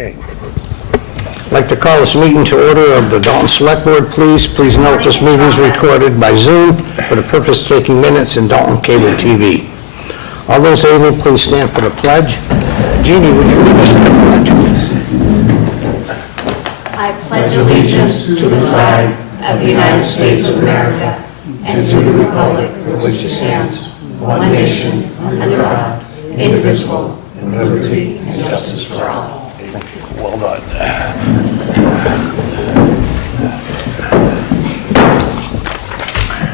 Okay. I'd like to call this meeting to order of the Dalton Selectboard, please. Please note this meeting is recorded by Zoom for the purpose of taking minutes in Dalton Cable TV. All those able, please stand for the pledge. Jeannie, would you lead us in the pledge, please? I pledge allegiance to the flag of the United States of America and to the republic for which it stands, one nation, under God, indivisible, with liberty and justice for all. Thank you. Well done.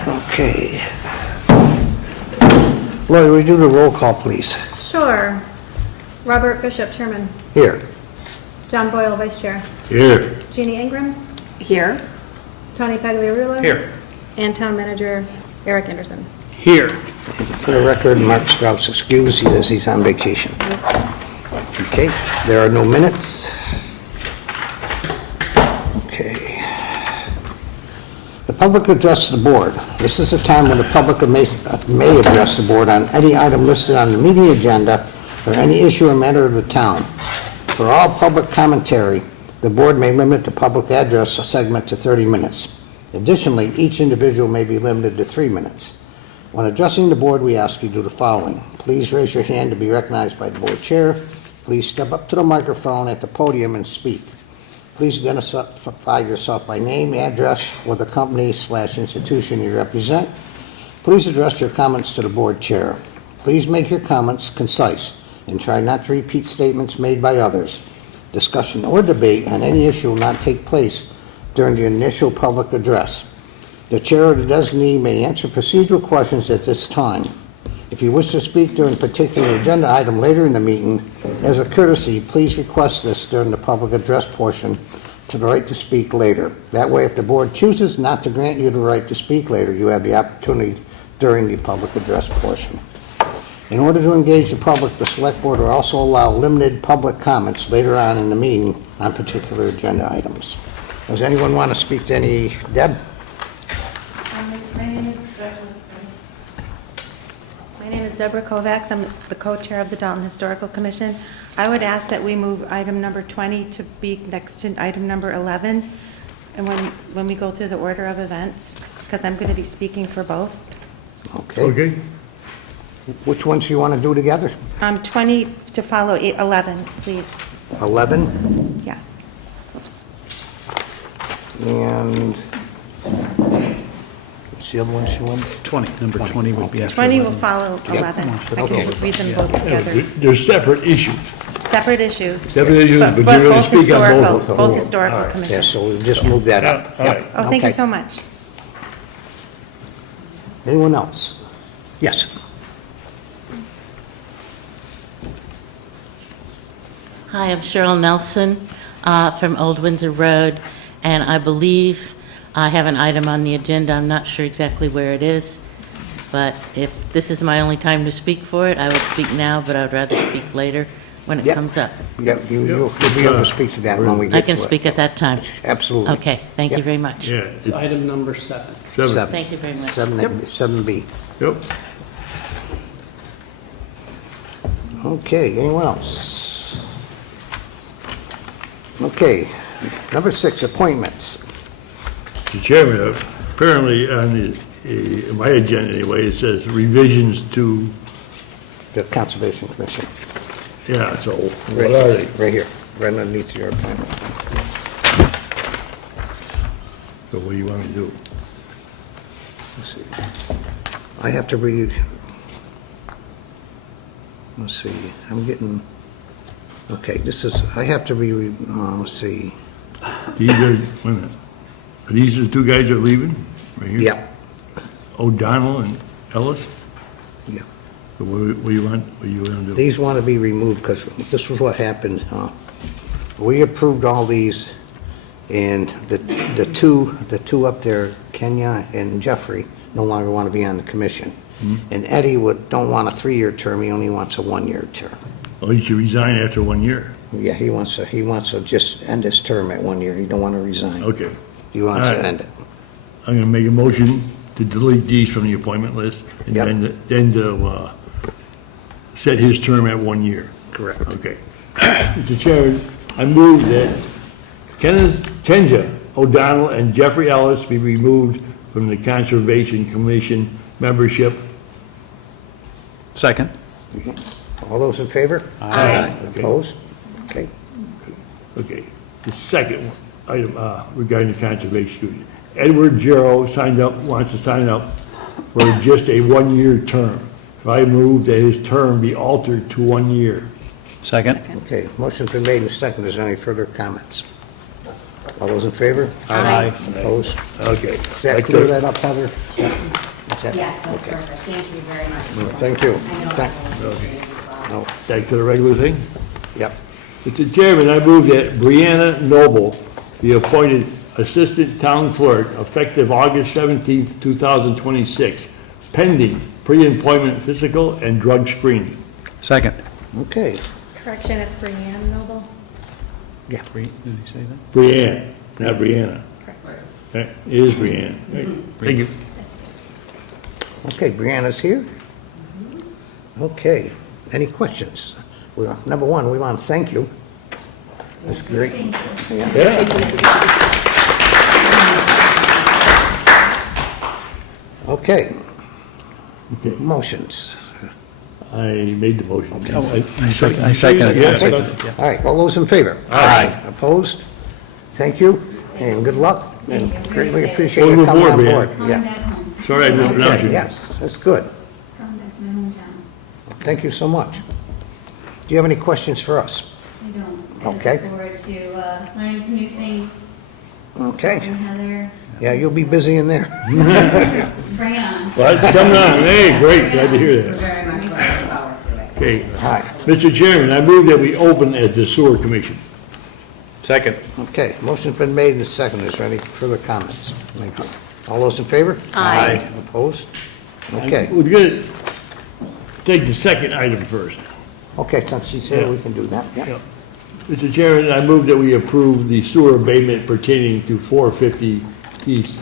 Okay. Lori, will you do the roll call, please? Sure. Robert Bishop, Chairman. Here. John Boyle, Vice Chair. Here. Jeannie Ingram. Here. Tony Pagliarulo. Here. And Town Manager Eric Anderson. Here. For the record, Mark Strauss excused, he says he's on vacation. Okay, there are no minutes. Okay. The public address to the board. This is a time when the public may address the board on any item listed on the meeting agenda or any issue or matter of the town. For all public commentary, the board may limit the public address segment to 30 minutes. Additionally, each individual may be limited to 3 minutes. When addressing the board, we ask you to do the following. Please raise your hand to be recognized by the board chair. Please step up to the microphone at the podium and speak. Please identify yourself by name, address, or the company/institution you represent. Please address your comments to the board chair. Please make your comments concise and try not to repeat statements made by others. Discussion or debate on any issue will not take place during the initial public address. The chair or the designee may answer procedural questions at this time. If you wish to speak during a particular agenda item later in the meeting, as a courtesy, please request this during the public address portion to the right to speak later. That way, if the board chooses not to grant you the right to speak later, you have the opportunity during the public address portion. In order to engage the public, the Select Board will also allow limited public comments later on in the meeting on particular agenda items. Does anyone want to speak to any? Deb? My name is Deborah Kovacs. I'm the co-chair of the Dalton Historical Commission. I would ask that we move item number 20 to be next to item number 11, and when we go through the order of events, because I'm going to be speaking for both. Okay. Which ones do you want to do together? 20 to follow 11, please. 11? Yes. Oops. And what's the other one she wanted? 20. Number 20 would be after 20 will 11. follow 11. I can read them both together. They're separate issues. Separate issues. Separate issues, but you're But going to both speak on historical, both. both historical Yeah, commissions. so we'll just move that up. All right. Oh, thank you Okay. so much. Anyone else? Yes. Hi, I'm Cheryl Nelson from Old Windsor Road, and I believe I have an item on the agenda. I'm not sure exactly where it is, but if this is my only time to speak for it, I would speak now, but I would rather speak later when it Yep. comes up. Yeah, you'll be able to speak to that when we I get to it. can speak at that time. Absolutely. Okay, thank you Yep. very much. Yeah, It's item number 7. seven. Thank you very much. 7B. Yep. Okay, anyone else? Okay, number 6, appointments. Mr. Chairman, apparently on my agenda anyway, it says revisions to, The Conservation Commission. yeah, so what Right- are they? Right here, right underneath your appointment. So what do you want me to do? Let's see. I have to read, let's see, I'm getting, okay, this is, I have to read, let's see, These are, wait a minute. Are these the two guys that are leaving? Right here? yeah, O'Donnell and Ellis? yeah. So what do you want to do? These want to be removed because this was what happened. We approved all these, and the two up there, Kenya and Jeffrey, no longer want to be on the commission. And Eddie don't want a 3-year term, he only wants a 1-year term. Oh, he should resign after 1 year. Yeah, he wants to just end his term at 1 year, he don't want to resign. Okay. He wants All to right. end it. I'm going to make a motion to delete these from the appointment list, and Yep. then to set his term at 1 year. Correct. Okay. Mr. Chairman, I move that Kenneth Tenja O'Donnell and Jeffrey Ellis be removed from the Conservation Commission membership. Second. All those in favor? Aye. Opposed? Okay. Okay, the second item regarding the Conservation Commission. Edward Gero wants to sign up for just a one-year term. So I move that his term be altered to 1 year. Second. Okay, motion's been made and seconded. Is there any further comments? All those in favor? Aye. Opposed? Okay. Does that clear that up, Heather? Is that- Yes, that's okay. perfect. Thank you very much. Thank you. I know Thank- I will be as well. No, Back to the regular thing. yep. Mr. Chairman, I move that Brianne Noble be appointed Assistant Town Clerk effective August 17th, 2026, pending pre-employment physical and drug screening. Second. Okay, Correction, it's Brianne Noble. yeah. Did he say that? Brianne, not Brianna. Correct. It is Brianne. Right. Thank you. Okay, Brianna's here. Okay, any questions? Well, number one, we want to thank you. That's great. Yeah. Yeah. Okay, Okay, motions. I made the motion. I second it. Yeah, I second it, yeah. All right, all those in favor? Aye. Opposed? Thank you, and good luck, and greatly appreciate Welcome you coming on aboard, board. Coming Yeah. back home. Sorry I didn't pronounce Okay, you. yes, that's good. Coming back to my hometown. Thank you so much. Do you have any questions for us? I don't. Okay. I look forward to learning some new things. Okay, And Heather, yeah, you'll be busy in there. bring it on. Well, that's coming on. Hey, great, glad to hear that. Very much looking forward to it. Okay. Hi, Mr. Chairman, I move that we open at the Sewer Commission. Second. okay, motion's been made and seconded. Is there any further comments? Thank you. All those in favor? Aye. Opposed? Okay, We're gonna take the second item first. okay, since she's here, we can do that, yeah. Yeah. Mr. Chairman, I move that we approve the sewer abatement pertaining to 450 East,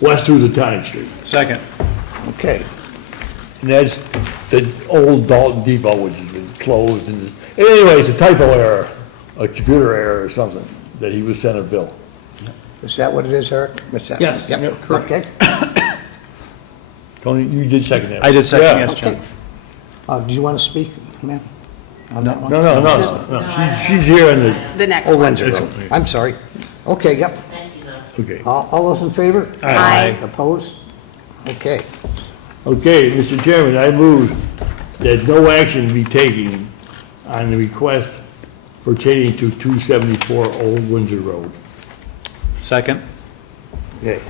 West Housatonic Street. Second. Okay, And that's the old Dalton Depot, which has been closed. And anyway, it's a typo error, a computer error or something, that he was sent a bill. is that what it is, Eric? Is that- Yes. Yep, Yep, correct. okay. Tony, you did second that. I did second, Yeah. yes, John. Okay. Do you want to speak, ma'am, on that one? No. She's here on the, The next Oh, one. Windsor Road. I'm sorry. Okay, yep. Thank you, though. okay. All those in favor? Aye. Opposed? Okay, Okay, Mr. Chairman, I move that no action be taken on the request pertaining to 274 Old Windsor Road. Second. okay.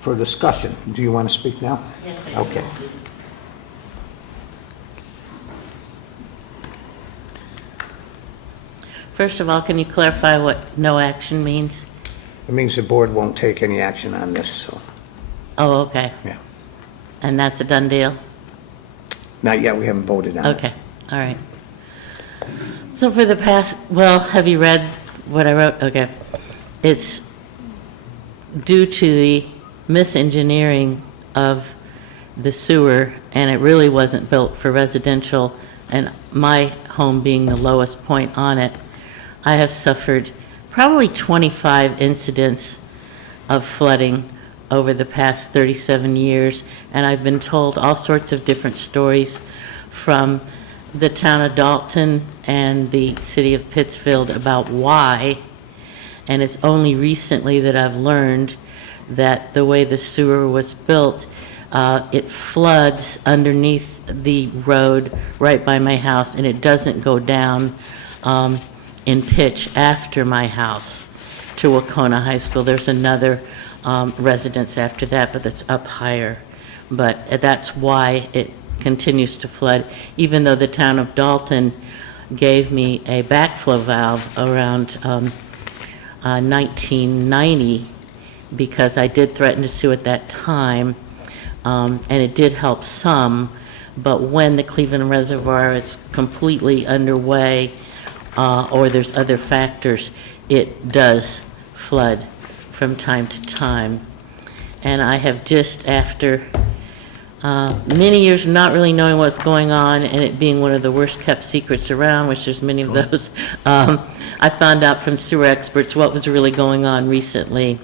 For discussion, do you want to speak now? Yes, I Okay. do. First of all, can you clarify what no action means? It means the board won't take any action on this, so, Oh, okay. yeah. And that's a done deal? Not yet, we haven't voted on it. Okay, all right. So for the past, well, have you read what I wrote? Okay. It's due to the misengineering of the sewer, and it really wasn't built for residential, and my home being the lowest point on it, I have suffered probably 25 incidents of flooding over the past 37 years, and I've been told all sorts of different stories from the town of Dalton and the city of Pittsfield about why, and it's only recently that I've learned that the way the sewer was built, it floods underneath the road right by my house, and it doesn't go down in pitch after my house to Wacona High School. There's another residence after that, but it's up higher. But that's why it continues to flood, even though the town of Dalton gave me a backflow valve around 1990, because I did threaten to sue at that time, and it did help some, but when the Cleveland Reservoir is completely underway, or there's other factors, it does flood. from time to time. And I have just, after many years of not really knowing what's going on and it being one of the worst kept secrets around, which there's many of those, I found out from sewer experts what was really going on recently.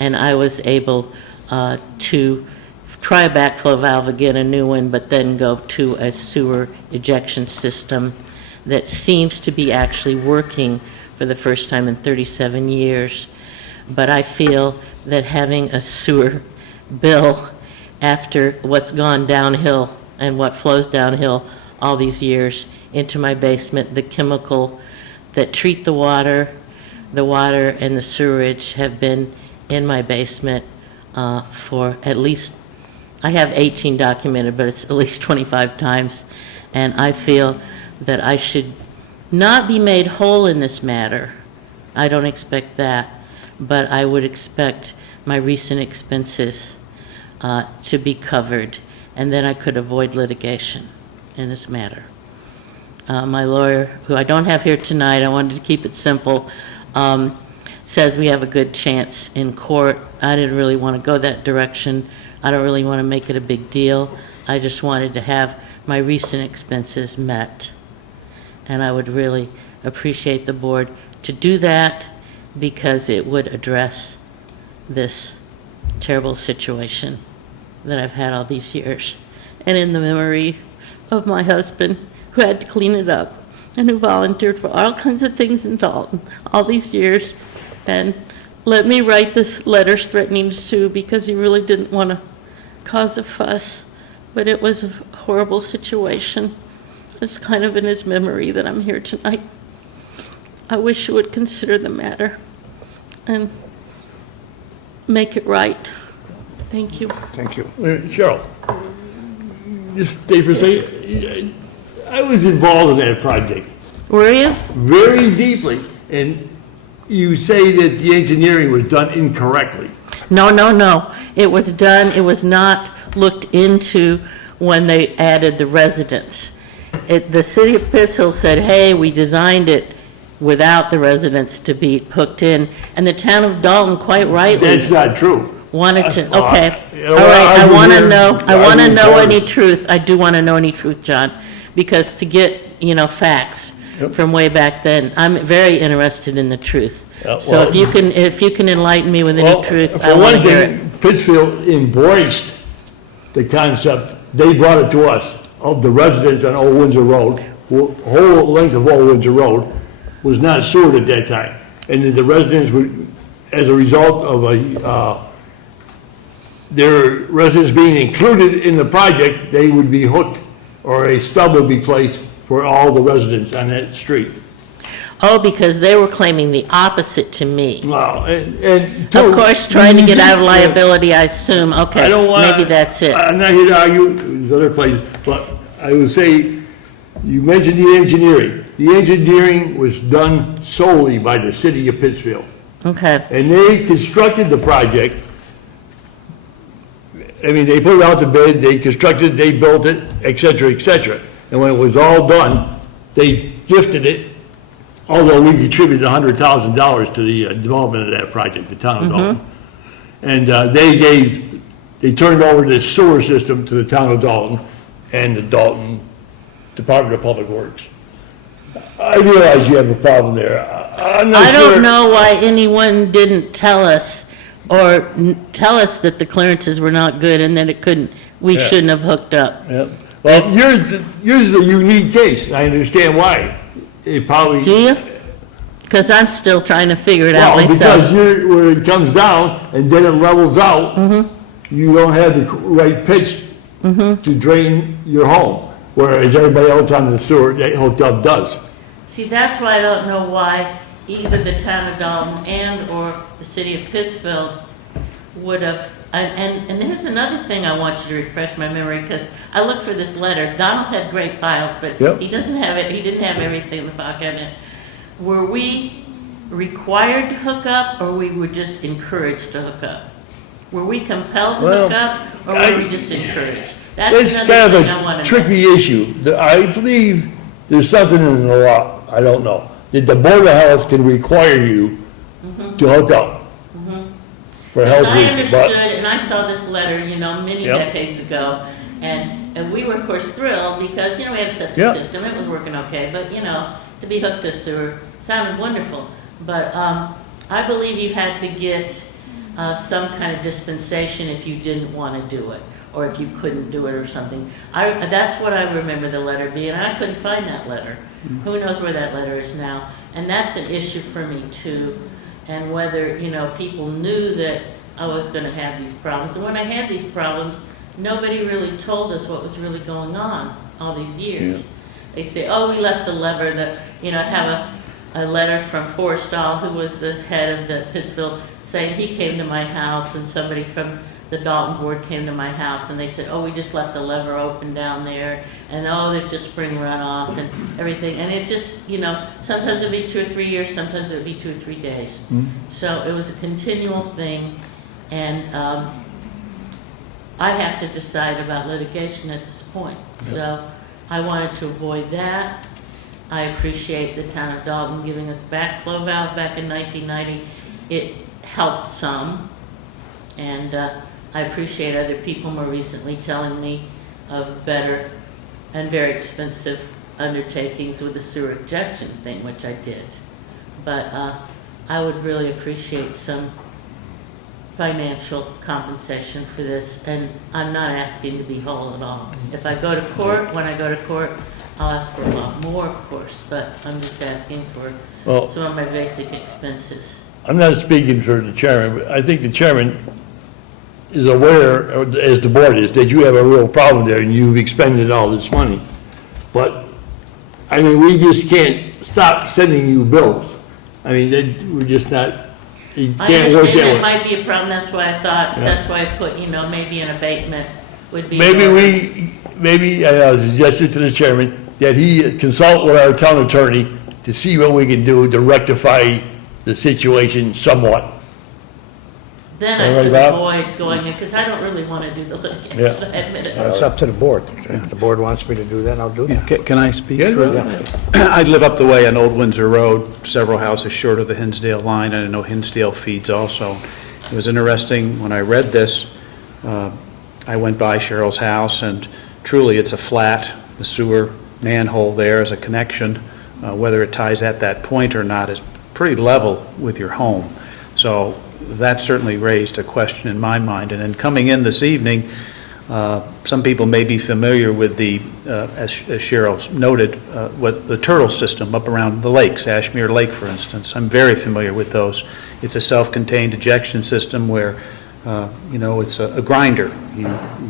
And I was able to try a backflow valve again, a new one, but then go to a sewer ejection system that seems to be actually working for the first time in 37 years. But I feel that having a sewer bill after what's gone downhill and what flows downhill all these years into my basement, the chemical that treat the water and the sewerage have been in my basement for at least, I have 18 documented, but it's at least 25 times. And I feel that I should not be made whole in this matter. I don't expect that, but I would expect my recent expenses to be covered, and then I could avoid litigation in this matter. My lawyer, who I don't have here tonight, I wanted to keep it simple, says we have a good chance in court. I didn't really want to go that direction. I don't really want to make it a big deal. I just wanted to have my recent expenses met. And I would really appreciate the board to do that because it would address this terrible situation that I've had all these years. And in the memory of my husband who had to clean it up and who volunteered for all kinds of things in Dalton all these years and let me write this letters threatening to sue because he really didn't want to cause a fuss, but it was a horrible situation. It's kind of in his memory that I'm here tonight. I wish you would consider the matter and make it right. Thank you. Thank you. Cheryl, just stay for a second. I was involved in that project Were you? very deeply, and you say that the engineering was done incorrectly. No. It was done, it was not looked into when they added the residents. The city of Pittsfield said, hey, we designed it without the residents to be hooked in, and the town of Dalton quite rightly That's not true. wanted to, Well, okay. you All know, right, I argue want to here, know, I want to argue know hard. any truth. I do want to know any truth, John, because to get, facts Yep. from way back then, I'm very interested in the truth. Yeah, So well- if you can enlighten me with Well, any truth, I for want to one hear it. thing, Pittsfield embraced the concept, they brought it to us, of the residents on Old Windsor Road, whole length of Old Windsor Road was not sewered at that time. And that the residents would, as a result of their residents being included in the project, they would be hooked, or a stub would be placed for all the residents on that street. Oh, because they were claiming the opposite to me. Wow, and. Of course, trying to get out of liability, I assume, I okay, don't want. maybe that's it. I'm not here to argue, there's other places, but I would say, you mentioned the engineering. The engineering was done solely by the city of Pittsfield. Okay, And they constructed the project. I mean, they put it out to bid, they constructed, they built it, et cetera, et cetera. And when it was all done, they gifted it, although we contributed $100,000 to the development of that project, the town of Dalton. And they turned over the sewer system to the town of Dalton and the Dalton Department of Public Works. I realize you have a problem there. I'm not I sure. don't know why anyone didn't tell us, or tell us that the clearances were not good and that it couldn't, we Yeah. shouldn't have hooked up. Yeah. Well, yours is a unique case, I understand why. It probably. Do you? Because I'm still trying to figure it out Well, because myself. where it comes down and then it levels out, you don't have the right pitch to drain your home, whereas everybody else on the sewer that hooked up does. See, that's why I don't know why either the town of Dalton and/or the city of Pittsfield would have, and there's another thing I want you to refresh my memory, because I looked for this letter. Donald had great files, but Yep. he doesn't have it, he didn't have everything in the file cabinet. Were we required to hook up, or we were just encouraged to hook up? Were we compelled to hook up, or were we just encouraged? That's It's another kind thing I of want a to know. tricky issue. I believe there's something in the law, I don't know, that the Board of Health can require you to hook up for health As I reasons. understood, But and I saw this letter, many Yep. decades ago, And we were, of course, thrilled because, we had a septic Yeah. system, it was working okay, but, to be hooked to sewer sounded wonderful. But I believe you had to get some kind of dispensation if you didn't want to do it, or if you couldn't do it or something. That's what I remember the letter being, and I couldn't find that letter. Who knows where that letter is now? And that's an issue for me too, and whether, people knew that I was going to have these problems. And when I had these problems, nobody really told us what was really going on all these years. Yeah. They say, oh, we left a lever, I have a letter from Forstall, who was the head of the Pittsville, saying he came to my house, and somebody from the Dalton board came to my house, and they said, oh, we just left the lever open down there, and oh, there's just spring runoff and everything. And it just, sometimes it'd be 2 or 3 years, sometimes it'd be 2 or 3 days. So it was a continual thing, and I have to decide about litigation at this point. So I wanted to avoid that. I appreciate the town of Dalton giving us backflow valve back in 1990. It helped some, and I appreciate other people more recently telling me of better and very expensive undertakings with the sewer injection thing, which I did. But I would really appreciate some financial compensation for this, and I'm not asking to be whole at all. If I go to court, when I go to court, I'll ask for a lot more, of course, but I'm just asking for Well- some of my basic expenses. I'm not speaking for the chairman, but I think the chairman is aware, as the board is, that you have a real problem there and you've expended all this money. But, we just can't stop sending you bills. We're just not, you I can't work understand that that way. might be a problem, that's why I thought, Yeah. that's why I put, maybe an abatement would be. Maybe I suggested to the chairman that he consult with our town attorney to see what we can do to rectify the situation somewhat. Then All I right, could Bob? avoid going in, because I don't really want to do the litigation, Yeah. I admit it. It's up to the board. If the board wants me to do that, I'll do that. Can I speak? Yeah, for- Yeah. I live up the way on Old Windsor Road, several houses short of the Hinsdale line, and I know Hinsdale feeds also. It was interesting, when I read this, I went by Cheryl's house, and truly it's a flat. The sewer manhole there is a connection. Whether it ties at that point or not is pretty level with your home. So that certainly raised a question in my mind. And then coming in this evening, some people may be familiar with the, as Cheryl noted, what the turtle system up around the lakes, Ashmere Lake, for instance. I'm very familiar with those. It's a self-contained ejection system where, it's a grinder.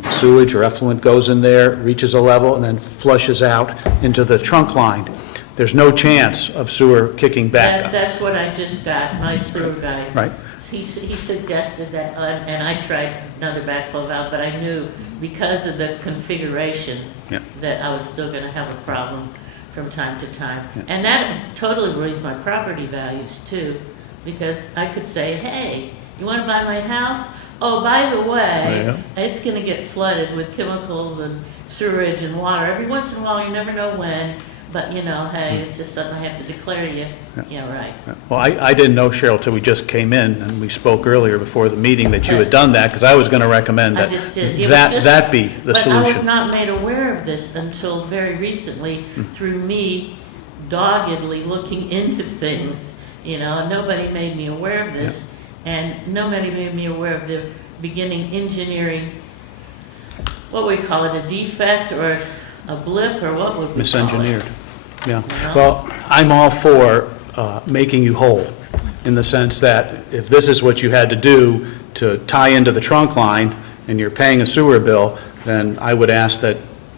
Sewage or effluent goes in there, reaches a level, and then flushes out into the trunk line. There's no chance of sewer kicking back. That's what I just got, my sewer guy. Right. He suggested that, and I tried another backflow valve, but I knew because of the configuration Yeah. that I was still going to have a problem from time to time. And that totally ruins my property values too, because I could say, hey, you want to buy my house? Oh, by the way, it's going to get flooded with chemicals and sewage and water. Every once in a while, you never know when. But, hey, it's just something I have to declare to you. Yeah, right. Well, I didn't know, Cheryl, till we just came in, and we spoke earlier before the meeting that you had done that, because I was going to recommend I that just did. It was that be the But I was solution. not made aware of this until very recently through me doggedly looking into things, and nobody made me aware of this. And nobody made me aware of the beginning engineering, what would we call it, a defect or a blip, or what would we call it? Misengineered. Yeah. Well, I'm all for making you whole, in the sense that if this is what you had to do to tie into the trunk line, and you're paying a sewer bill, then I would ask that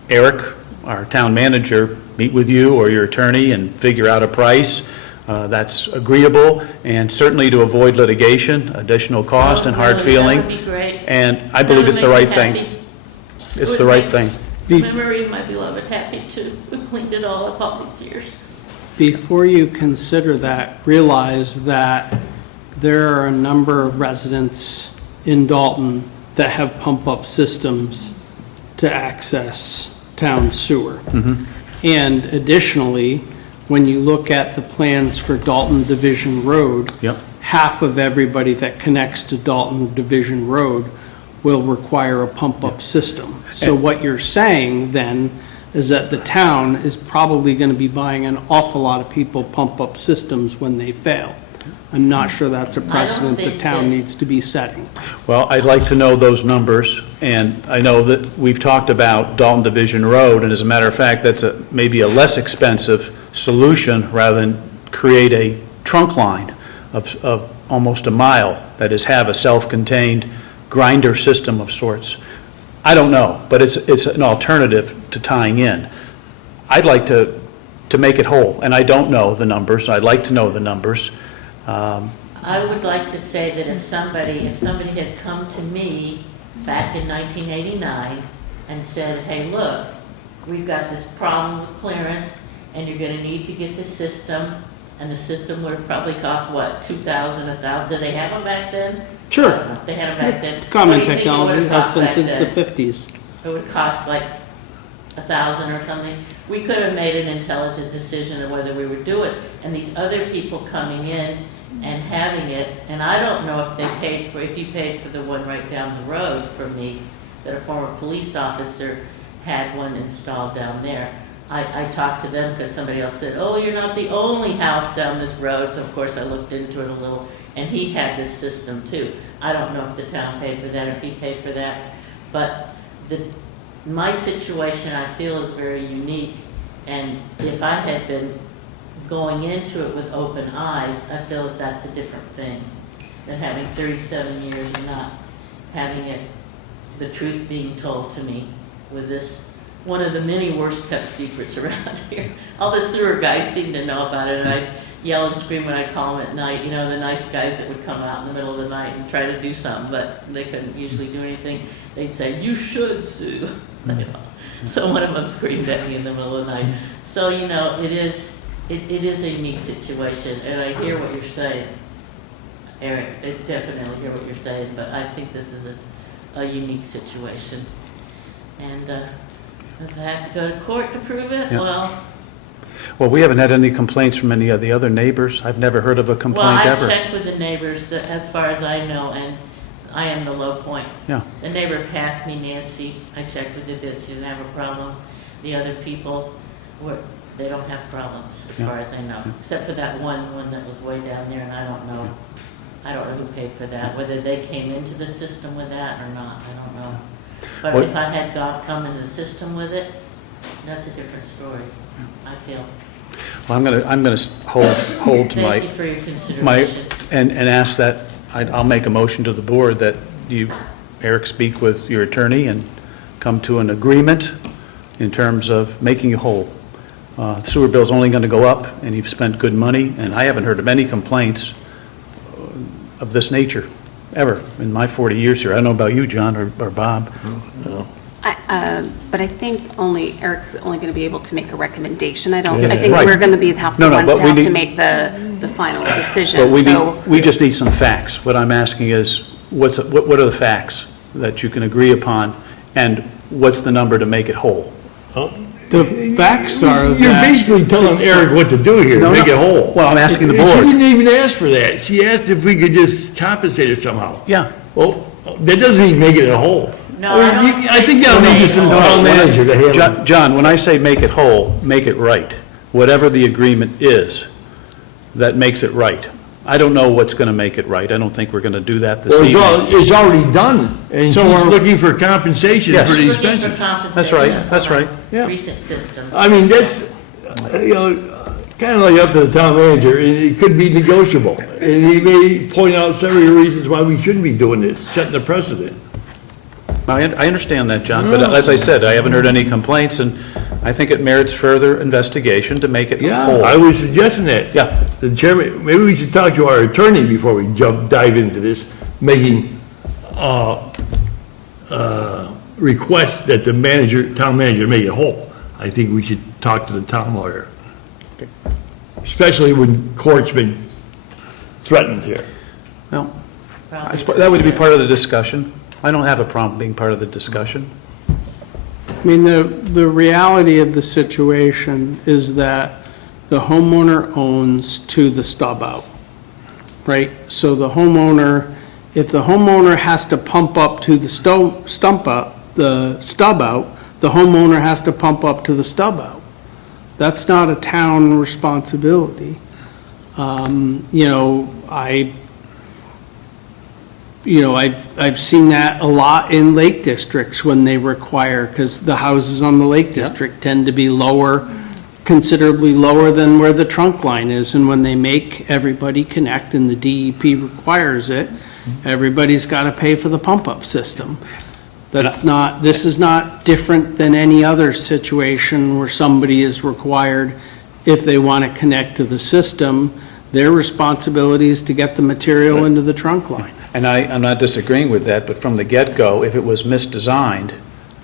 Eric, our town manager, meet with you or your attorney and figure out a price that's agreeable, and certainly to avoid litigation, additional cost and hard feeling. That would be great. And I believe it's the right thing. It's the right thing. Marie, my beloved, happy too. We cleaned it all up all these years. Before you consider that, realize that there are a number of residents in Dalton that have pump-up systems to access town sewer. And additionally, when you look at the plans for Dalton Division Road, Yep. half of everybody that connects to Dalton Division Road will require a pump-up system. So what you're saying then is that the town is probably going to be buying an awful lot of people pump-up systems when they fail. I'm not sure that's a precedent the think town that- needs to be setting. Well, I'd like to know those numbers, and I know that we've talked about Dalton Division Road, and as a matter of fact, that's maybe a less expensive solution rather than create a trunk line of almost a mile, that is, have a self-contained grinder system of sorts. I don't know, but it's an alternative to tying in. I'd like to make it whole, and I don't know the numbers. I'd like to know the numbers. I would like to say that if somebody had come to me back in 1989 and said, hey, look, we've got this problem with clearance, and you're gonna need to get the system, and the system would have probably cost, what, $2,000, $1,000? Did they have them back then? Sure. I don't know. They had them back then. Common What do you think it would technology have has cost been back since the then? 50s. It would cost like $1,000 or something. We could have made an intelligent decision of whether we would do it. And these other people coming in and having it, and I don't know if you paid for the one right down the road from me, that a former police officer had one installed down there. I talked to them because somebody else said, oh, you're not the only house down this road. So of course I looked into it a little, and he had this system too. I don't know if the town paid for that, or if he paid for that, but my situation, I feel, is very unique, and if I had been going into it with open eyes, I feel that that's a different thing than having 37 years and not having it, the truth being told to me with this, one of the many worst kept secrets around here. All the sewer guys seem to know about it, and I'd yell and scream when I call them at night, you know, the nice guys that would come out in the middle of the night and try to do something, but they couldn't usually do anything. They'd say, you should sue. You know. So one of them screamed at me in the middle of the night. So, you know, it is a unique situation, and I hear what you're saying, Eric. I definitely hear what you're saying, but I think this is a unique situation. And if I have to go to court to prove it, Yeah. Well, we haven't had any complaints from any of the other neighbors. I've never heard of a complaint ever. Well, I checked with the neighbors, as far as I know, and I am the low point. Yeah. The neighbor past me, Nancy, I checked with her, she didn't have a problem. The other people, they don't have problems, as Yeah. far as I know, except for that one that was way down there, and I don't know who paid for that, whether they came into the system with that or not, I don't know. But What- if I had come into the system with it, that's a different story, I feel. Well, I'm gonna hold to Thank you for your consideration. and ask that, I'll make a motion to the board that you, Eric, speak with your attorney and come to an agreement in terms of making you whole. The sewer bill's only gonna go up, and you've spent good money, and I haven't heard of any complaints of this nature, ever, in my 40 years here. I don't know about you, John, or Bob. But I think Eric's only going to be able to make a recommation. I Yeah. think Right. we're going to be the No, ones but to we have to need- make the final But decision, we so. we just need some facts. What I'm asking is, what are the facts that you can agree upon, and what's the number to make it whole? The facts are You're that, basically telling Eric what to do here, No, make no. it whole. Well, I'm asking the She board. didn't even ask for that. She asked if we could just compensate her somehow. Yeah. Well, that doesn't even make it a whole. No, I don't I think that'll think be just so. a town manager to handle. John, when I say make it whole, make it right. Whatever the agreement is, that makes it right. I don't know what's going to make it right. I don't think we're going to do that this Well, evening. it's already done, and she's So are- looking for compensation Yes. for the Looking for expenses. compensation That's right. for Yeah. recent systems. I mean, that's, kind of like up to the town manager, it could be negotiable. And he may point out several reasons why we shouldn't be doing this, setting a precedent. I understand that, John, but as I said, I haven't heard any complaints, and I think it merits further investigation to make it Yeah, whole. I was suggesting that. Yeah. The chairman, maybe we should talk to our attorney before we dive into this, making, requests that the town manager make it whole. I think we should talk to the town lawyer. Especially when court's been threatened here. Well, Probably. that would be part of the discussion. I don't have a problem being part of the discussion. I mean, the reality of the situation is that the homeowner owns to the stub out, right? So the homeowner If the homeowner has to pump up to the stub out, the homeowner has to pump up to the stub out. That's not a town responsibility. I've seen that a lot in lake districts when they require, because the houses on the lake district tend to be lower, considerably lower than where the trunk line is, and when they make everybody connect and the DEP requires it, everybody's got to pay for the pump-up system. This is not different than any other situation where somebody is required, if they want to connect to the system, their responsibility is to get the material into the trunk line. And I'm not disagreeing with that, but from the get-go, if it was misdesigned,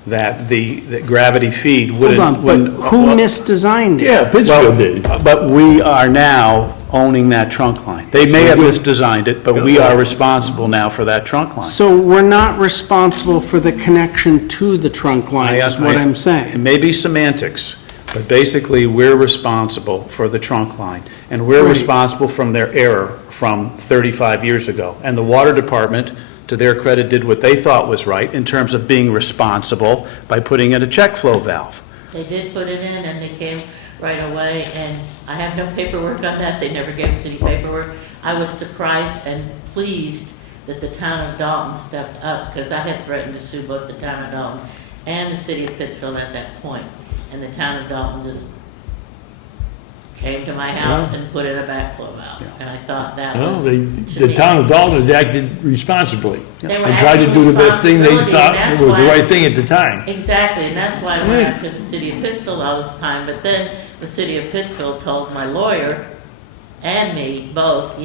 that the gravity feed Hold wouldn't... on, but wouldn't- who misdesigned it? Yeah, Pittsfield did. But we are now owning that trunk line. They may have misdesigned it, but we are responsible now for that trunk line. So we're not responsible for the connection to the trunk line, is what I'm It saying. may be semantics, but basically, we're responsible for the trunk line. And we're Right. responsible from their error from 35 years ago. And the water department, to their credit, did what they thought was right in terms of being responsible by putting in a check flow valve. They did put it in, and they came right away, and I have no paperwork on that. They never gave us any paperwork. I was surprised and pleased that the town of Dalton stepped up, because I had threatened to sue both the town of Dalton and the city of Pittsfield at that point. And the town of Dalton just came to my house and put in a backflow valve. And I thought that was, The town of Dalton has acted responsibly. They were And tried to acting do the best thing they responsibility, thought and was the that's right thing at the time. exactly, and that's why I went after the city of Pittsfield all this time. But then the city of Pittsfield told my lawyer and me both,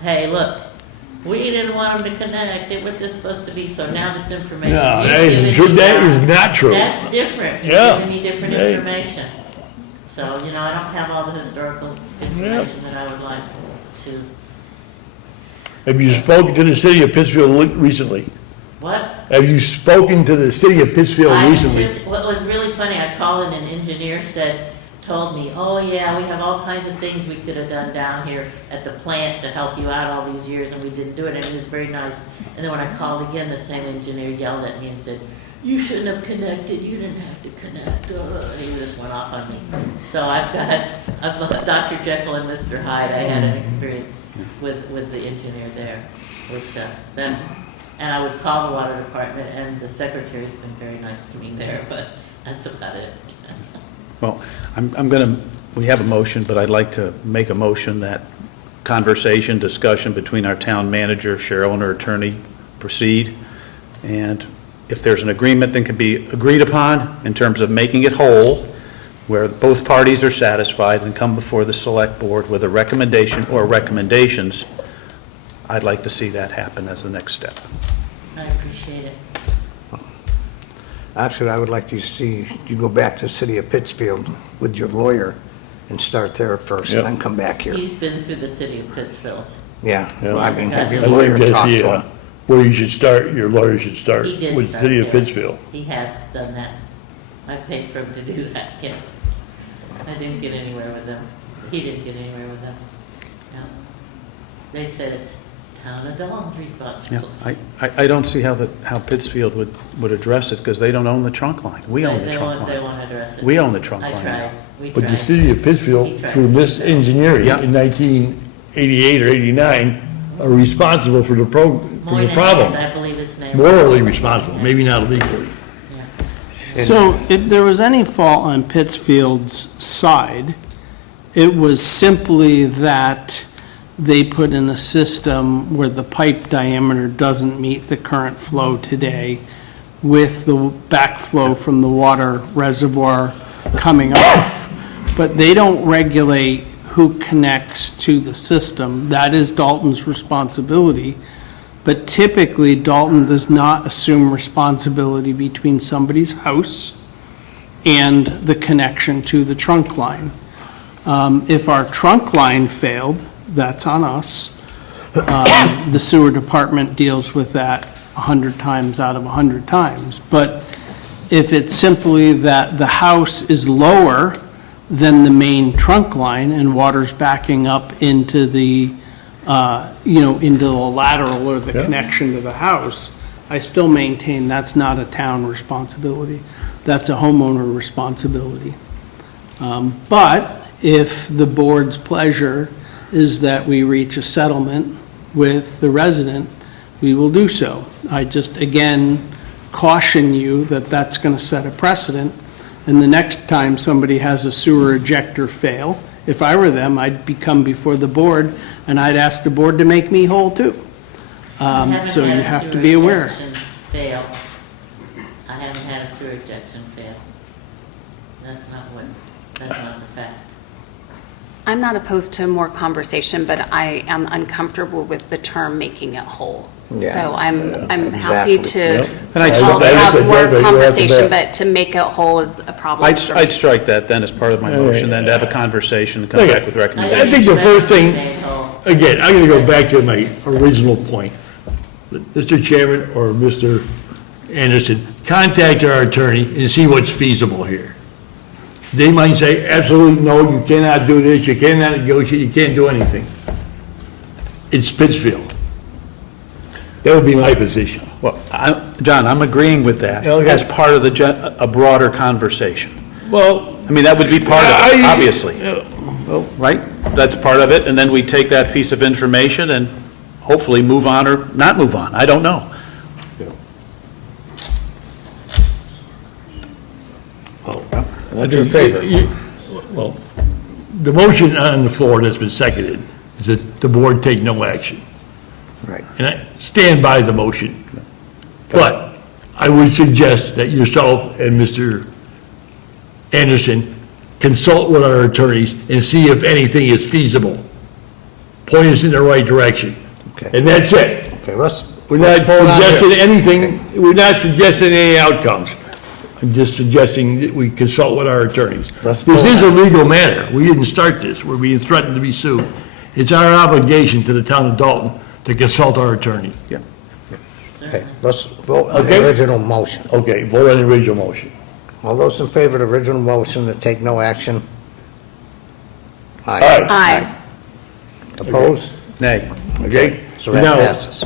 hey, look, we didn't want them to connect, it was just supposed to be, so now this information. No, you're that is giving true. me That now, is not true. That's different, you're Yeah. giving me different Hey. information. So, I don't have all the historical information that I would like to. Have you spoken to the city of Pittsfield recently? What? Have you spoken to the city of Pittsfield I recently? What was really funny, I called and an engineer told me, oh yeah, we have all kinds of things we could have done down here at the plant to help you out all these years, and we didn't do it, and it was very nice. And then when I called again, the same engineer yelled at me and said, you shouldn't have connected, you didn't have to connect, and he just went off on me. So I've got Dr. Jekyll and Mr. Hyde. I had an experience with the engineer there, which and I would call the water department, and the secretary's been very nice to me there, but that's about it. Well, we have a motion, but I'd like to make a motion that discussion between our town manager, Cheryl, and her attorney proceed. And if there's an agreement that can be agreed upon in terms of making it whole, where both parties are satisfied, and come before the select board with a recommendation or recommendations, I'd like to see that happen as the next step. I appreciate it. Actually, I would like to see you go back to the city of Pittsfield with your lawyer and start there first, and then come back here. He's been through the city of Pittsfield. Yeah, well, I mean, have your I lawyer think talk that's to him. where you should start, your lawyer should start He did with the start city of there. Pittsfield. He has done that. I paid for him to do that, yes. I didn't get anywhere with them. He didn't get anywhere with them. No. They said it's town of Dalton's Yeah, responsibility. I don't see how Pittsfield would address it, because they don't own the trunk line. We own the trunk They line. won't address it. We own the trunk I line. tried, we But the tried. city of He Pittsfield, tried through to this do that. engineering Yeah. in 1988 or 89, are responsible for the Moynihan, problem. I believe his name. Morally responsible, maybe not legally. Yeah. So if there was any fault on Pittsfield's side, it was simply that they put in a system where the pipe diameter doesn't meet the current flow today with the backflow from the water reservoir coming off. But they don't regulate who connects to the system. That is Dalton's responsibility. But typically, Dalton does not assume responsibility between somebody's house and the connection to the trunk line. If our trunk line failed, that's on us. The sewer department deals with that 100 times out of 100 times. But if it's simply that the house is lower than the main trunk line and water's backing up into the into the lateral or the connection to the house, I still maintain that's not a town responsibility. That's a homeowner responsibility. But if the board's pleasure is that we reach a settlement with the resident, we will do so. I just, again, caution you that that's going to set a precedent, and the next time somebody has a sewer ejector fail, if I were them, I'd come before the board, and I'd ask the board to make me whole too. So you have to be aware. I haven't had a sewer ejection fail. That's not the fact. I'm not opposed to more conversation, but I am uncomfortable with the term making it whole. Yeah. So I'm happy to And I'd- have more you have to conversation, bet. but to make it whole is a problem for me. I'd strike that then as part of my motion, then to have a conversation, come back with I recommendations. think the first thing, again, I'm gonna go back to my original point. Mr. Chairman or Mr. Anderson, contact our attorney and see what's feasible here. They might say, absolutely no, you cannot do this, you cannot negotiate, you can't do anything. It's Pittsfield. That would be my position. Well, John, I'm agreeing with that Okay. as part of a broader conversation. Well, I mean, that would be part of it, obviously, well, right? That's part of it, and then we take that piece of information and hopefully move on or not move on. I don't know. What's your favor? Well, the motion on the floor that's been seconded is that the board take no action. Right. And I stand by the motion. But I would suggest that yourself and Mr. Anderson consult with our attorneys and see if anything is feasible. Point us in the right direction. Okay. And that's it. Okay, let's We're not hold on here. suggesting anything, we're not suggesting any outcomes. I'm just suggesting that we consult with our attorneys. Let's This hold is a legal matter. We didn't start this. We're being threatened to be sued. It's our obligation to the town of Dalton to consult our attorney. Okay, let's vote on Okay. the original motion. Okay, vote on the original motion. All those in favor of the original motion to take no action? All right, Aye. Opposed? Nay. okay? So that Now, passes.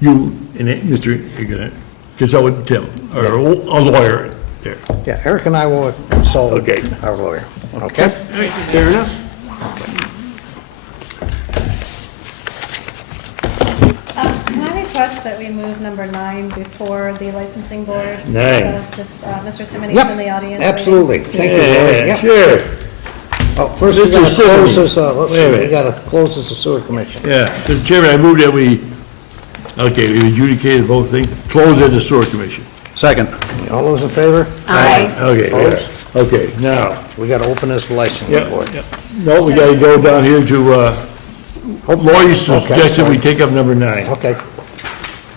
you and Mr., you're gonna consult with Tim, or a lawyer there. Yeah, Eric and I will consult Okay. our lawyer, okay? Fair enough. Can I request that we move number 9 before the licensing board? 9. Because Mr. Cimini is Yep, in the audience. absolutely. Thank you, Lori. Yeah, Yep. sure. Oh, first we Mr. gotta close Cimini. this, Wait a we minute. gotta close this sewer commission. Yeah, Mr. Chairman, I move that we adjudicated both things, close as a sewer commission. Second. All those in favor? Aye. Okay, Opposed? yeah. Okay, now, We gotta open this licensing yeah, board. yeah. No, we gotta go down here to, Lori suggested we take up number 9. Okay,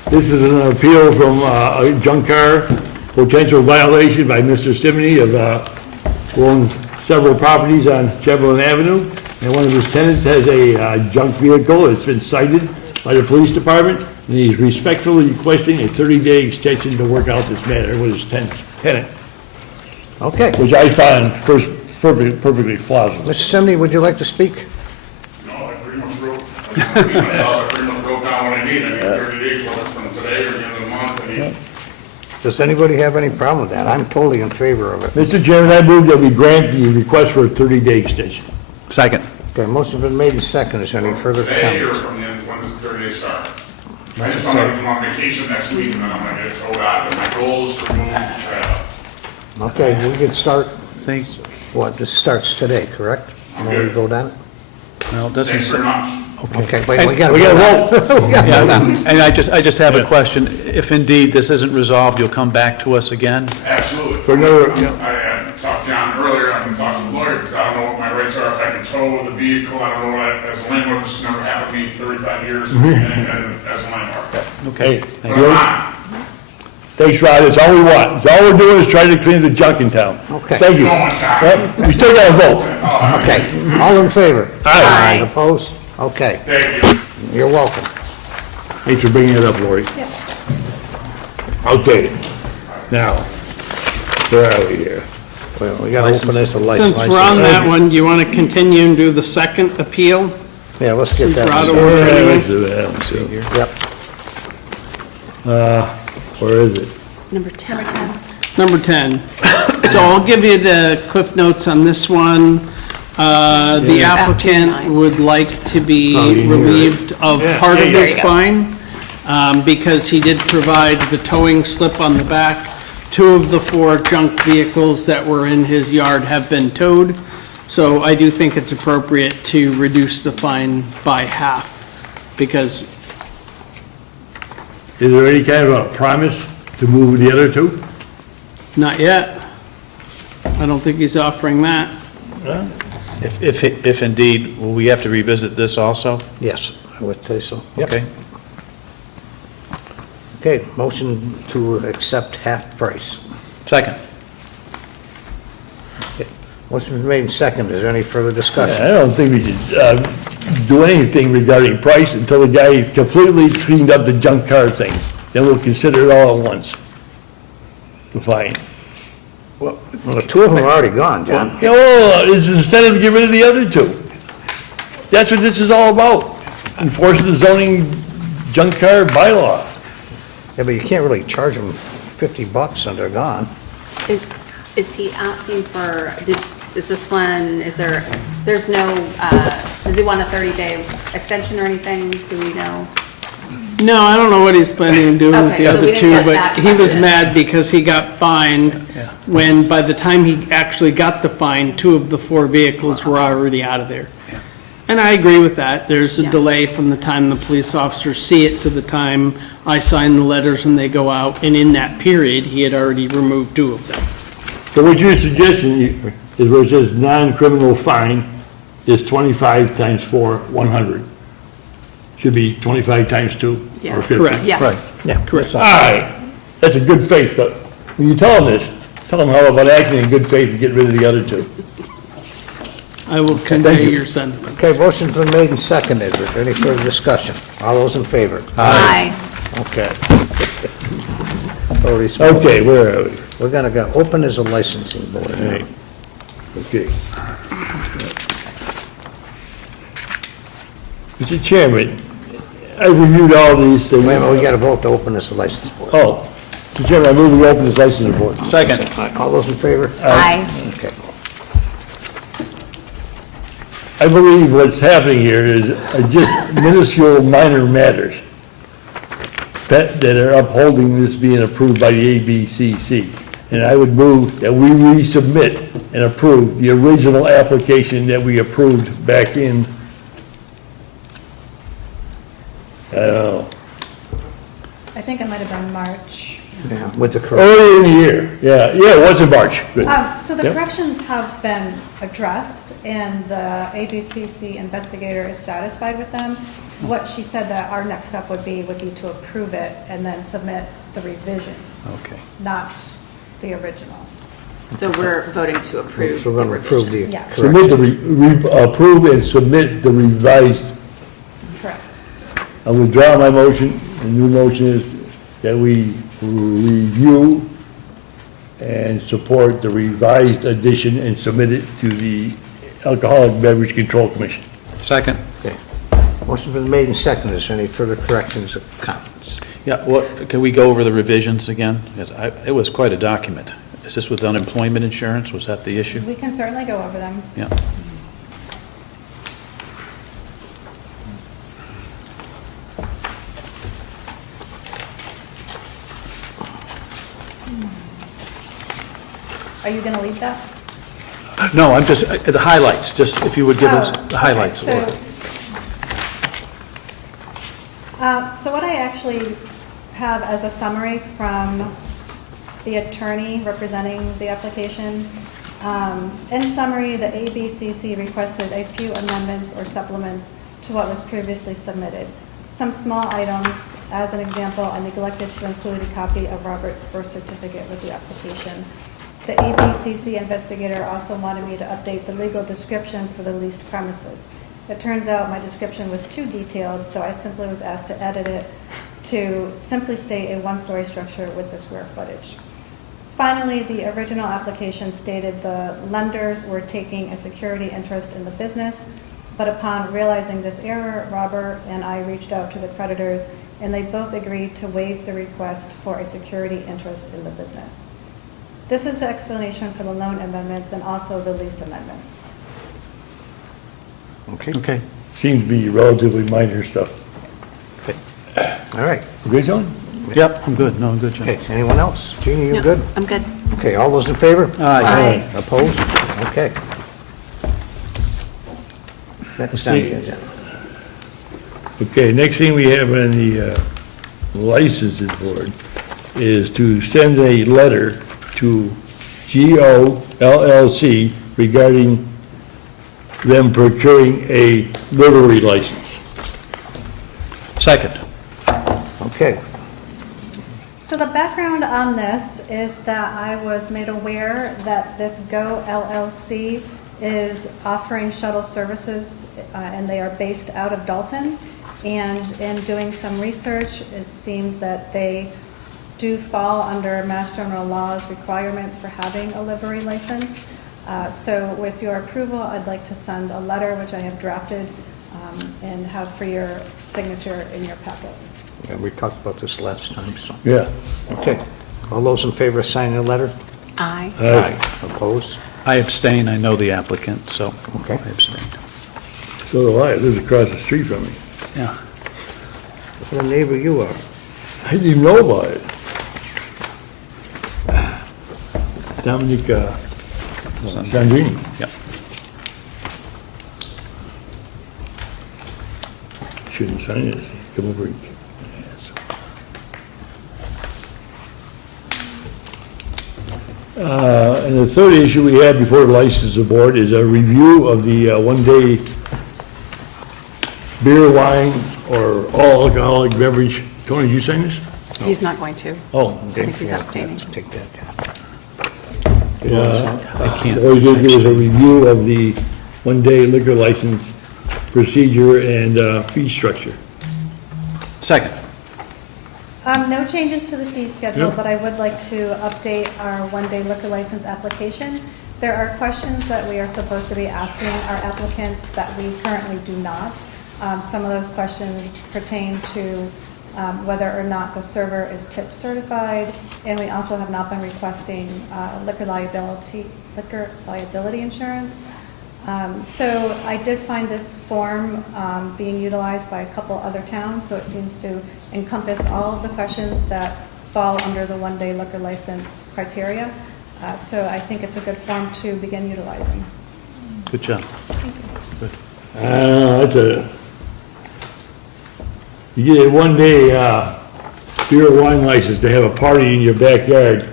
This is an appeal from a junk car, potential violation by Mr. Cimini of, who owns several properties on Chamberlain Avenue, and one of his tenants has a junk vehicle that's been cited by the police department, and he's respectfully requesting a 30-day extension to work out this matter with his tenant, okay. which I find perfectly plausible. Mr. Cimini, would you like to speak? No, I pretty much wrote, I pretty much wrote down what I need. I need 30 days, whether it's from today or the end of the month. I need Does anybody have any problem with that? I'm totally in favor of it. Mr. Chairman, I move that we grant the request for a 30-day extension. Second. Okay, motion's been made and seconded. Is there any further today or comment? from the end, when does the 30 days start? I just want to come on vacation next week and then I'm going to get towed out. But my goal is to remove the trailer. Okay, we can start, Thanks. what, this starts today, correct? I'm When we good. go down? Well, it doesn't Thanks say. very much. Okay, wait, we gotta We go gotta down. vote. We gotta go down. And I just have a question. If indeed this isn't resolved, you'll come back to us again? Absolutely. For another, yeah. I talked to John earlier, I'm going to talk to the lawyer because I don't know what my rights are if I can tow with a vehicle. I don't know what, as a landlord, this has never happened to me 35 years and as a landlord. Okay. But I'm not. Thanks, Rod, that's all we want. That's all we're doing is trying to clean the junk in town. Okay. Thank you. No one time. Well, we still gotta vote. Okay, all in favor? Aye. Opposed? Okay, Thank you. you're welcome. Thanks for bringing it up, Lori. Okay, now, where are we here? Well, we gotta open this a license. Since we're on that one, do you want to continue and do the second appeal? Yeah, let's get Since that. we're out of one. order Yeah, anyway. let's do that, so. Yep. Where is it? Number 10. Number 10. So I'll give you the cliff notes on this one. The applicant After 9. would like to Oh, be you knew it. relieved of Yeah, part of there his you go. fine, because he did provide the towing slip on the back. 2 of the 4 junk vehicles that were in his yard have been towed, so I do think it's appropriate to reduce the fine by half, because Is there any kind of a promise to move the other 2? not yet. I don't think he's offering that. If indeed, will we have to revisit this also? Yes, I would say so. Yep. Okay. Okay, motion to accept half price. Second. Motion been made and seconded. Is there any further I discussion? don't think we should do anything regarding price until the guy completely cleaned up the junk car things. Then we'll consider it all at once. The fine. Well, the 2 of them are already gone, John. Yeah, well, it's instead of get rid of the other 2. That's what this is all about. Enforcing the zoning junk car bylaw. Yeah, but you can't really charge them $50 and they're gone. Is he asking for, is this one, there's no, does he want a 30-day extension or anything? Do we know? No, I don't know what he's planning on doing with Okay, the so we other didn't 2, get but that he was question. mad because he got fined when, by the time he actually got the fine, 2 of the 4 vehicles were already out of there. And I agree with that. There's a Yeah. delay from the time the police officers see it to the time I sign the letters and they go out, and in that period, he had already removed 2 of them. So what you're suggesting is where it says non-criminal fine is 25 times 4, 100. Should be 25 times 2 Yeah. or 50. Correct. Yeah. Right, yeah. Correct. All right, that's a good faith, but when you tell them this, tell them how about acting in good faith and get rid of the other 2. I will convey your sentiments. Okay, motion's been made and seconded. Is there any further discussion? All those in favor? Aye. Okay. Holy smokes. Okay, where are we? We're gonna go, open as a licensing board now. Right. Okay. Mr. Chairman, I reviewed all these things. Wait a minute, we gotta vote to open as a license board. Oh, Mr. Chairman, I move we open this license board. Second. All those in favor? Aye. Okay. I believe what's happening here is just minuscule minor matters that are upholding this being approved by the ABCC. And I would move that we resubmit and approve the original application that we approved back in, I don't know, I think it might have been March. Yeah, with the correct, earlier in the year. Yeah, it was in March. Good. So the Yep. corrections have been addressed, and the ABCC investigator is satisfied with them. What she said that our next step would be to approve it and then submit the revisions. Okay. Not the original. So we're voting to approve so we're the gonna approve the revision. Yes. Submit correction. approve and submit the revised. Correct. I withdraw my motion. The new motion is that we review and support the revised edition and submit it to the Alcoholic Beverage Control Commission. Second. Okay. Motion's been made and seconded. Is there any further corrections or comments? Yeah, can we go over the revisions again? Because it was quite a document. Is this with unemployment insurance? Was that the issue? We can certainly go over them. Yeah. Are you going to lead that? No, I'm just, the highlights, just if you would give us the highlights. Okay, so what I actually have as a summary from the attorney representing the application, in summary, the ABCC requested a few amendments or supplements to what was previously submitted. Some small items, as an example, I neglected to include a copy of Robert's birth certificate with the application. The ABCC investigator also wanted me to update the legal description for the leased premises. It turns out my description was too detailed, so I simply was asked to edit it to simply state a one-story structure with the square footage. Finally, the original application stated the lenders were taking a security interest in the business. But upon realizing this error, Robert and I reached out to the creditors, and they both agreed to waive the request for a security interest in the business. This is the explanation for the loan amendments and also the lease amendment. Okay, Okay. Seems to be relatively minor stuff. all right. You good, John? Yep, I'm good. No, I'm good, John. Okay, anyone else? Jeannie, you No, good? I'm good. Okay, all those in favor? Aye. Opposed? Okay. Next on the agenda. Okay, next thing we have on the licenses board is to send a letter to GO LLC regarding them procuring a livery license. Second. Okay, So the background on this is that I was made aware that this Go LLC is offering shuttle services, and they are based out of Dalton. And in doing some research, it seems that they do fall under Mass General Law's requirements for having a livery license. So with your approval, I'd like to send a letter, which I have drafted, and have for your signature in your packet. and we talked about this last time, so. Yeah. Okay, all those in favor of signing the letter? Aye. Opposed? I abstain. I know the applicant, so Okay. I abstain. So do I. It lives across the street from me. Yeah. What a neighbor you are. I didn't even know about it. Dominic Sandrini. Yep. Shouldn't sign it. Come over and... And the third issue we had before the license board is a review of the one-day beer, wine, or all alcoholic beverage. Tony, did you sign this? He's not going to. Oh, I okay. think he's abstaining. Take that, I can't. All you did was a review of the one-day liquor license procedure and fee structure. Second. No changes to the fee schedule, Yep. but I would like to update our one-day liquor license application. There are questions that we are supposed to be asking our applicants that we currently do not. Some of those questions pertain to whether or not the server is tip certified, and we also have not been requesting liquor liability insurance. So I did find this form being utilized by a couple other towns, so it seems to encompass all of the questions that fall under the one-day liquor license criteria. So I think it's a good form to begin utilizing. Good job. You get a one-day beer wine license to have a party in your backyard,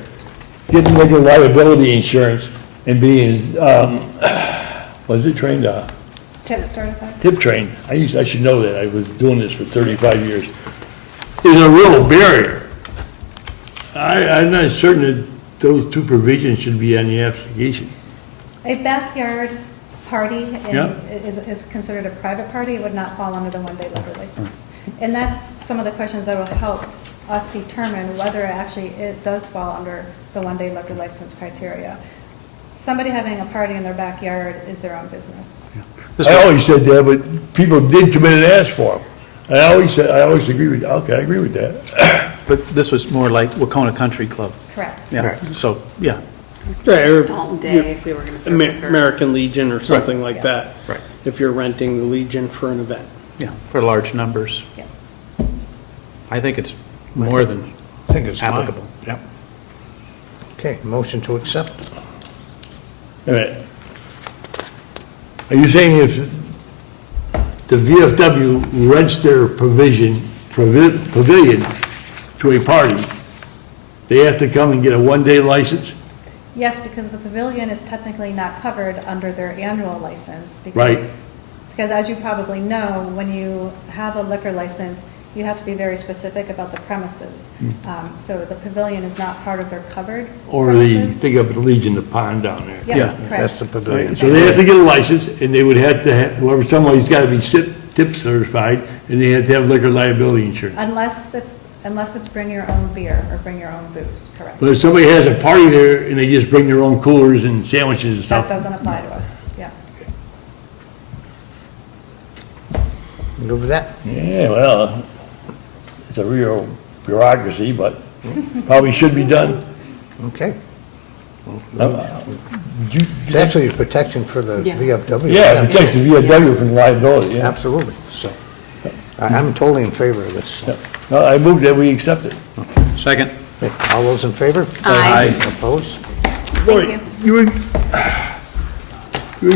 getting liquor liability insurance, and being, was it trained, Tip certified? tip trained. I should know that. I was doing this for 35 years. Is a real barrier. I'm not certain that those two provisions should be on the application. A backyard party Yeah. is considered a private party. It would not fall under the one-day liquor license. And that's some of the questions that will help us determine whether actually it does fall under the one-day liquor license criteria. Somebody having a party in their backyard is their own business. I always said that, but people did come in and ask for them. I always agree with, okay, I agree with that. But this was more like Wacona Country Club. Correct. Yeah, so, yeah. Right, or Dalton Day, if we were gonna serve liquor. American Legion or something like Yes. that. Right. If you're renting the Legion for an event. Yeah, for large numbers. Yeah. I think it's more than I think it's fine. applicable. Yep. Okay, motion to accept? All right. Are you saying if the VFW rents their pavilion to a party, they have to come and get a one-day license? Yes, because the pavilion is technically not covered under their annual license. Right. Because as you probably know, when you have a liquor license, you have to be very specific about the premises. So the pavilion is not part of their covered Or the, premises. think of the Legion, the pond down there. Yeah, Yeah, correct. That's the pavilion. So they have to get a license, and they would have to have, somebody's got to be tip certified, and they have to have liquor liability insurance. Unless it's bring your own beer or bring your own booze, correct. But if somebody has a party there, and they just bring their own coolers and sandwiches and That stuff, doesn't apply to us, yeah. Good with that? Yeah, well, it's a real bureaucracy, but probably should be done. Okay. You- It's actually a protection for the Yeah. VFW. Yeah, it protects the VFW from liability, yeah. Absolutely, so, I'm totally in favor of this. Yeah. No, I move that we accept it. Second. Okay, all those in favor? Aye. Opposed? Boy, you were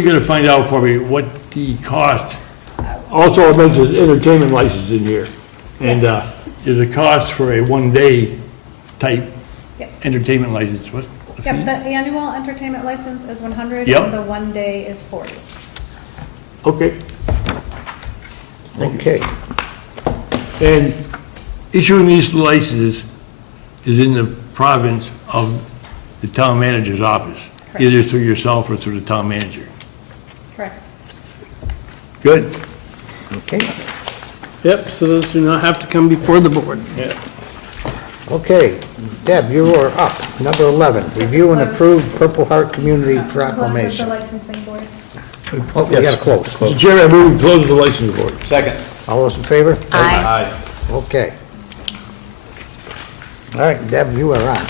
gonna find out for me what the cost, also it mentions entertainment license in here. And, there's a cost for a one-day type Yep. entertainment license, what? the Yep, fee? the annual entertainment license is 100, Yep. and the one day is 40. Okay, Okay, and issuing these licenses is in the province of the town manager's office, Correct. either through yourself or through the town manager. Correct. Good? okay, Yep, so those do not have to come before the board. Yeah. okay. Deb, you are up. Number 11, review and approve Purple Heart Community Close the Proclamation. licensing board. Oh, we gotta close. Mr. Chairman, I move to close the license board. Second. All those in favor? Aye. Okay. All right, Deb, you are on.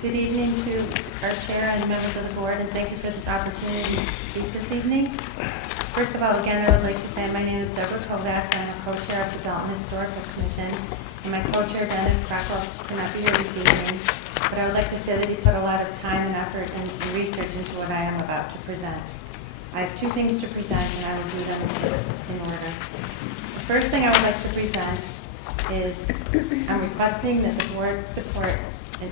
Good evening to our chair and members of the board, and thank you for this opportunity to speak this evening. First of all, again, I would like to say my name is Deborah Kovacs. I'm a co-chair of the Dalton Historical Commission, and my co-chair Dennis Krakow cannot be here this evening, but I would like to say that he put a lot of time and effort and research into what I am about to present. I have two things to present, and I will do them in order. The first thing I would like to present is I'm requesting that the board support in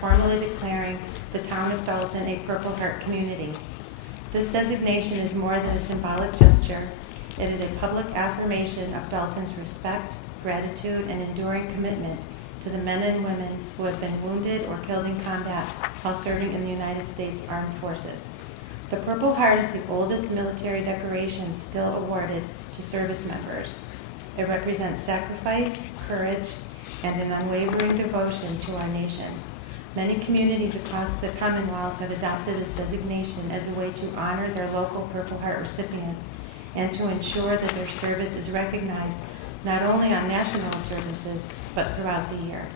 formally declaring the town of Dalton a Purple Heart community. This designation is more than a symbolic gesture. It is a public affirmation of Dalton's respect, gratitude, and enduring commitment to the men and women who have been wounded or killed in combat while serving in the United States Armed Forces. The Purple Heart is the oldest military decoration still awarded to service members. It represents sacrifice, courage, and an unwavering devotion to our nation. Many communities across the Commonwealth have adopted this designation as a way to honor their local Purple Heart recipients and to ensure that their service is recognized not only on national services, but throughout the year.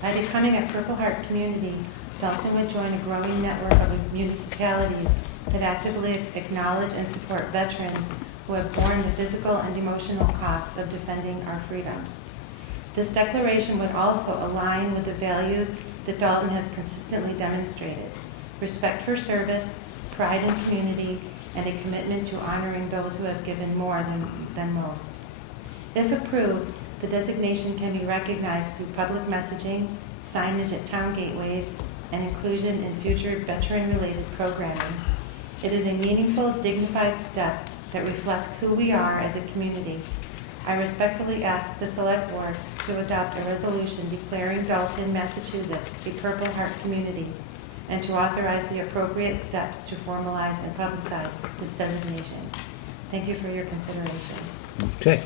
By becoming a Purple Heart community, Dalton would join a growing network of municipalities that actively acknowledge and support veterans who have borne the physical and emotional cost of defending our freedoms. This declaration would also align with the values that Dalton has consistently demonstrated: respect for service, pride in community, and a commitment to honoring those who have given more than most. If approved, the designation can be recognized through public messaging, signage at town gateways, and inclusion in future veteran-related programming. It is a meaningful, dignified step that reflects who we are as a community. I respectfully ask the Selectboard to adopt a resolution declaring Dalton, Massachusetts a Purple Heart community, and to authorize the appropriate steps to formalize and publicize this designation. Thank you for your consideration. Okay,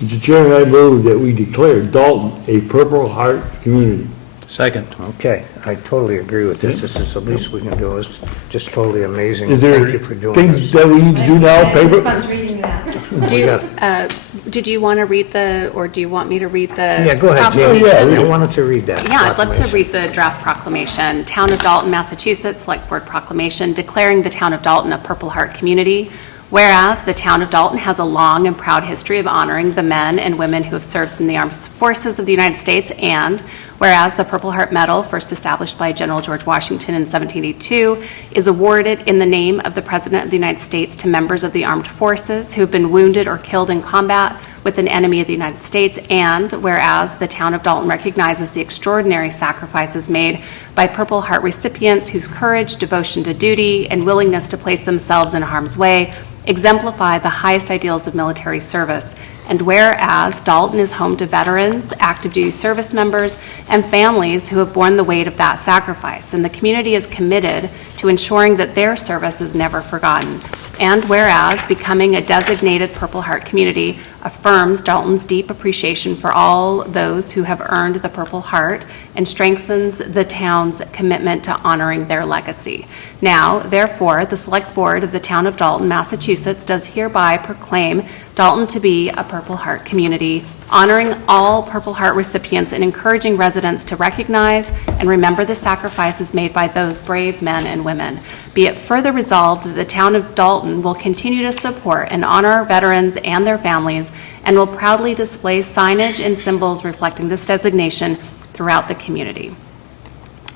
Mr. Chairman, I move that we declare Dalton a Purple Heart community. Second. okay, I totally agree with this. This is the least we can do. It's just totally amazing. Is Thank there you for doing things this. that we need to do now, I had paper? fun reading that. Do you, got did you want to read or do you want me to read the? Yeah, go ahead, Jamie. proclamation? Yeah, I wanted to read that. Yeah, I'd love to proclamation. read the draft proclamation. Town of Dalton, Massachusetts, Select Board Proclamation declaring the town of Dalton a Purple Heart community. Whereas the town of Dalton has a long and proud history of honoring the men and women who have served in the armed forces of the United States, and whereas the Purple Heart Medal, first established by General George Washington in 1782, is awarded in the name of the President of the United States to members of the armed forces who have been wounded or killed in combat with an enemy of the United States, and whereas the town of Dalton recognizes the extraordinary sacrifices made by Purple Heart recipients whose courage, devotion to duty, and willingness to place themselves in harm's way exemplify the highest ideals of military service. And whereas Dalton is home to veterans, active duty service members, and families who have borne the weight of that sacrifice, and the community is committed to ensuring that their service is never forgotten. and whereas becoming a designated Purple Heart community affirms Dalton's deep appreciation for all those who have earned the Purple Heart and strengthens the town's commitment to honoring their legacy. Now, therefore, the Select Board of the Town of Dalton, Massachusetts does hereby proclaim Dalton to be a Purple Heart community, honoring all Purple Heart recipients and encouraging residents to recognize and remember the sacrifices made by those brave men and women. Be it further resolved that the Town of Dalton will continue to support and honor veterans and their families and will proudly display signage and symbols reflecting this designation throughout the community.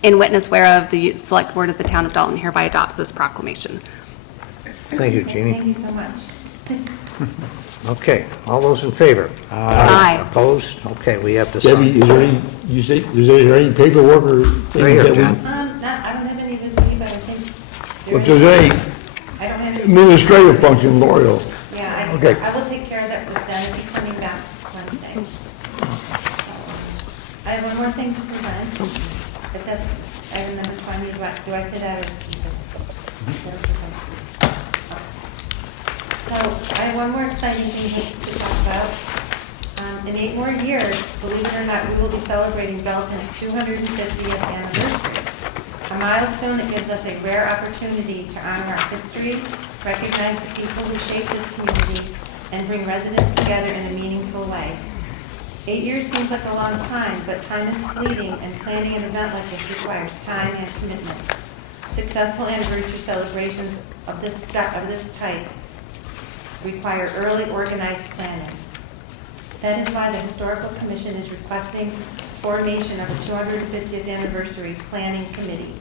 In witness whereof, the Select Board of the Town of Dalton hereby adopts this proclamation. Thank you, Jeannie. Thank you so much. Okay, all those in favor? Aye. Opposed? Okay, we have to Debbie, sign. is there any, you say, is there any paperwork or Right things here, that we? John. I don't have any with me, but I think If there's any I don't have any. administrative function, L'Oreal. Yeah, Okay. I will take care of that with Dennis, he's coming back Wednesday. I have one more thing to present, if that's, I remember, do I say that or? So I have one more exciting thing to talk about. In 8 more years, believe it or not, we will be celebrating Dalton's 250th anniversary. A milestone that gives us a rare opportunity to honor our history, recognize the people who shaped this community, and bring residents together in a meaningful way. 8 years seems like a long time, but time is fleeting, and planning an event like this requires time and commitment. Successful anniversary celebrations of this type require early organized planning. That is why the Historical Commission is requesting formation of a 250th anniversary planning committee.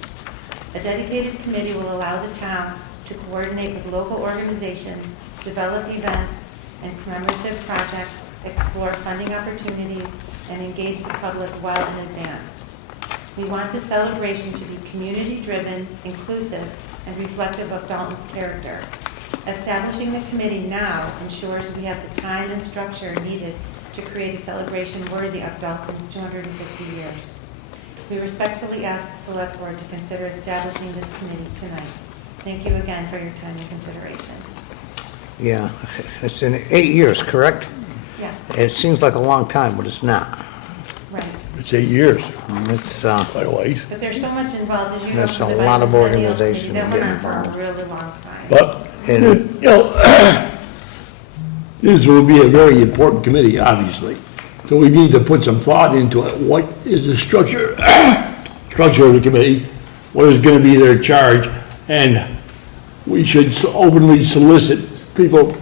A dedicated committee will allow the town to coordinate with local organizations, develop events and commemorative projects, explore funding opportunities, and engage the public well in advance. We want this celebration to be community-driven, inclusive, and reflective of Dalton's character. Establishing the committee now ensures we have the time and structure needed to create a celebration worthy of Dalton's 250 years. We respectfully ask the Select Board to consider establishing this committee tonight. Thank you again for your time and consideration. Yeah, it's in 8 years, correct? Yes, It seems like a long time, but it's not. right. It's 8 years, It's, quite a ways. But there's so much involved, as you know. There's from a the lot of bicentennial organization committee, that went on getting for a involved. really long time. But, And- you know, this will be a very important committee, obviously. So we need to put some thought into it. What is the structure of the committee? What is going to be their charge? And we should openly solicit people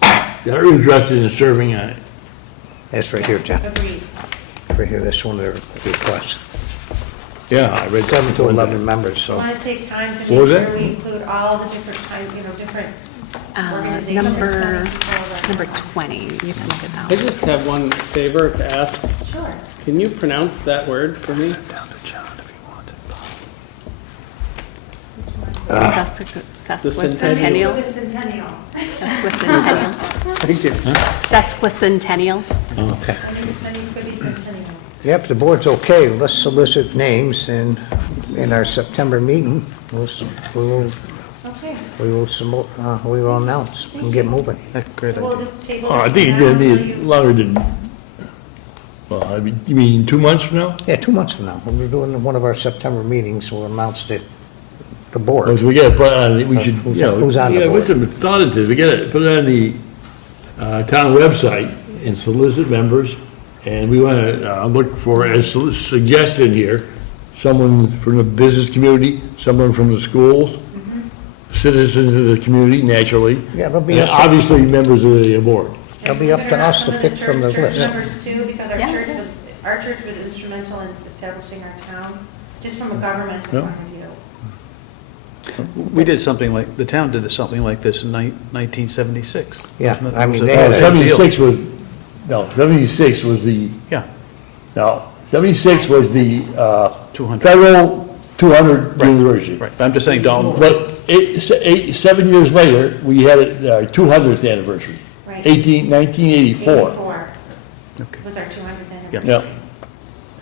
that are interested in serving on it. that's right here, John. Agreed. Right here, that's one of the requests. Yeah, I read 7 to 11 members, so. I want to take time to What make was sure that? we include all the different different organizations. Number Number 20, you can look at I that. just have one favor to ask. Sure. Can you pronounce that word for me? Sesquicentennial. Centennial. Sesquicentennial. Thank you. Sesquicentennial. Okay. Centennial. Yeah, if the board's okay, let's solicit names, and in our September meeting, Okay. we will announce and get moving. Great So we'll idea. just table Oh, I this think it's for now going to until be you- longer than, well, I mean, you mean 2 months from now? Yeah, 2 months from now, we're doing one of our September meetings, we'll announce the board. Because we got to put on, we should, Who's- you know. who's on the yeah, board? put some thought into it. We got to put it on the town website and solicit members. And we want to look for, as suggested here, someone from the business community, someone from the schools, citizens of the community, naturally. Yeah, they'll be And up to- obviously, members of the board. It'll be up to us to pick from the Church list. members too, because Yeah. our church was instrumental in establishing our town, just from a governmental Yeah. point of view. We did something like, the town did something like this in 1976. Yeah, Wasn't it? I mean, It was a they had big a- deal. 76 was, no, 76 was the, Yeah, no, 76 was the 200. federal 200 anniversary. Right, I'm just saying Dalton, But 7 years later, we had our 200th anniversary, Right. 1984. 84 Okay. was our 200th Yeah. anniversary. Yeah,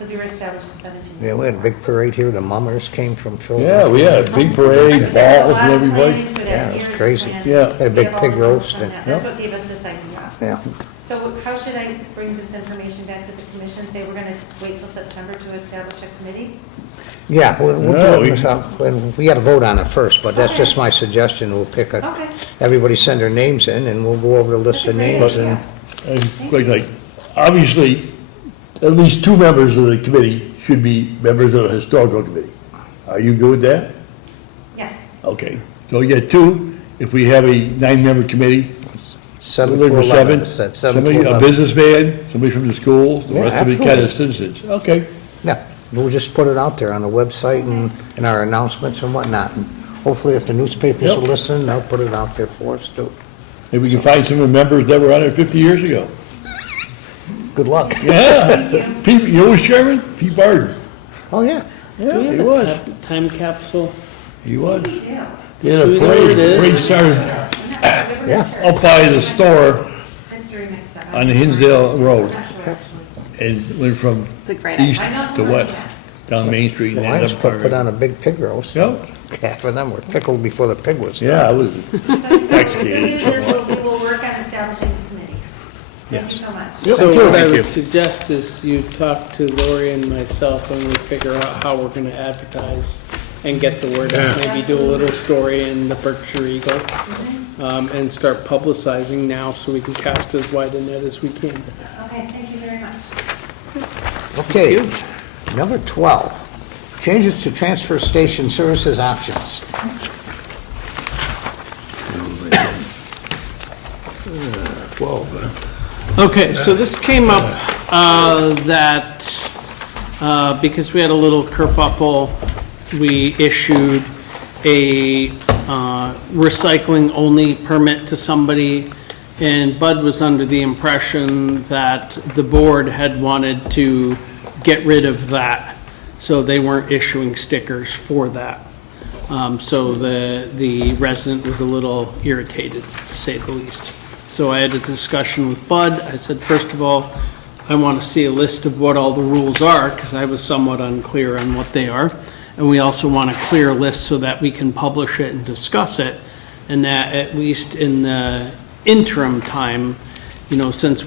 Because we were established in 17. Yeah, we had a big parade here, the mummers came from Yeah, Philadelphia. we had a big parade, balls and every place. Yeah, it was crazy. Yeah. Had a big pig roast and- That's what gave us this idea. Yeah, So how should I bring this information back to the commission? Say we're going to wait till September to establish a committee? yeah, we'll No, do it, and we gotta vote on it first, but that's just my suggestion, we'll pick a, Okay. everybody send their names in, and we'll go over the list of That's a great names, idea. and, And like, obviously, at least 2 members of the committee should be members of the historical committee. Are you good with that? Yes. Okay, so we get 2. If we have a 9-member committee, 7 to deliver 11, 7. it said 7 to Somebody, a 11. businessman, somebody from the school, the Yeah, rest of it kind of citizens. Okay. Yeah, we'll just put it out there on the website and in our announcements and whatnot, and hopefully if the newspapers will Yep. listen, they'll put it out there for us too. Maybe we can find some of the members that were on it 50 years ago. Good luck. Yeah. Pete, you know who's chairman? Pete Barden. Oh, yeah. Yeah, Do we he have was. a time capsule? He was. We do. They had a Do we know where it is? parade started Yeah. up by the store History mixed up. on the Hinsdale Road I'm not sure, actually. and went from It's a great idea. east I know to someone, west, yes. down Main Street. The and ended Lions up Club put parade. on a big pig roast. Yep. Half of them were pickled before the pig was. Yeah, I was, So the good news is we will work on establishing the committee. Thank you so much. So what I Thank you. would suggest is you talk to Lori and myself and we figure out how we're gonna advertise and get the word out. Maybe do a little story in the Berkshire Eagle, and start publicizing now so we can cast as wide a net as we can. Okay, thank you very much. Okay, number 12, changes to transfer station services options. Okay, so this came up because we had a little kerfuffle, we issued a recycling-only permit to somebody, and Bud was under the impression that the board had wanted to get rid of that, so they weren't issuing stickers for that. So the resident was a little irritated, to say the least. So I had a discussion with Bud. I said, first of all, I want to see a list of what all the rules are, because I was somewhat unclear on what they are. And we also want a clear list so that we can publish it and discuss it. And that at least in the interim time, you know, since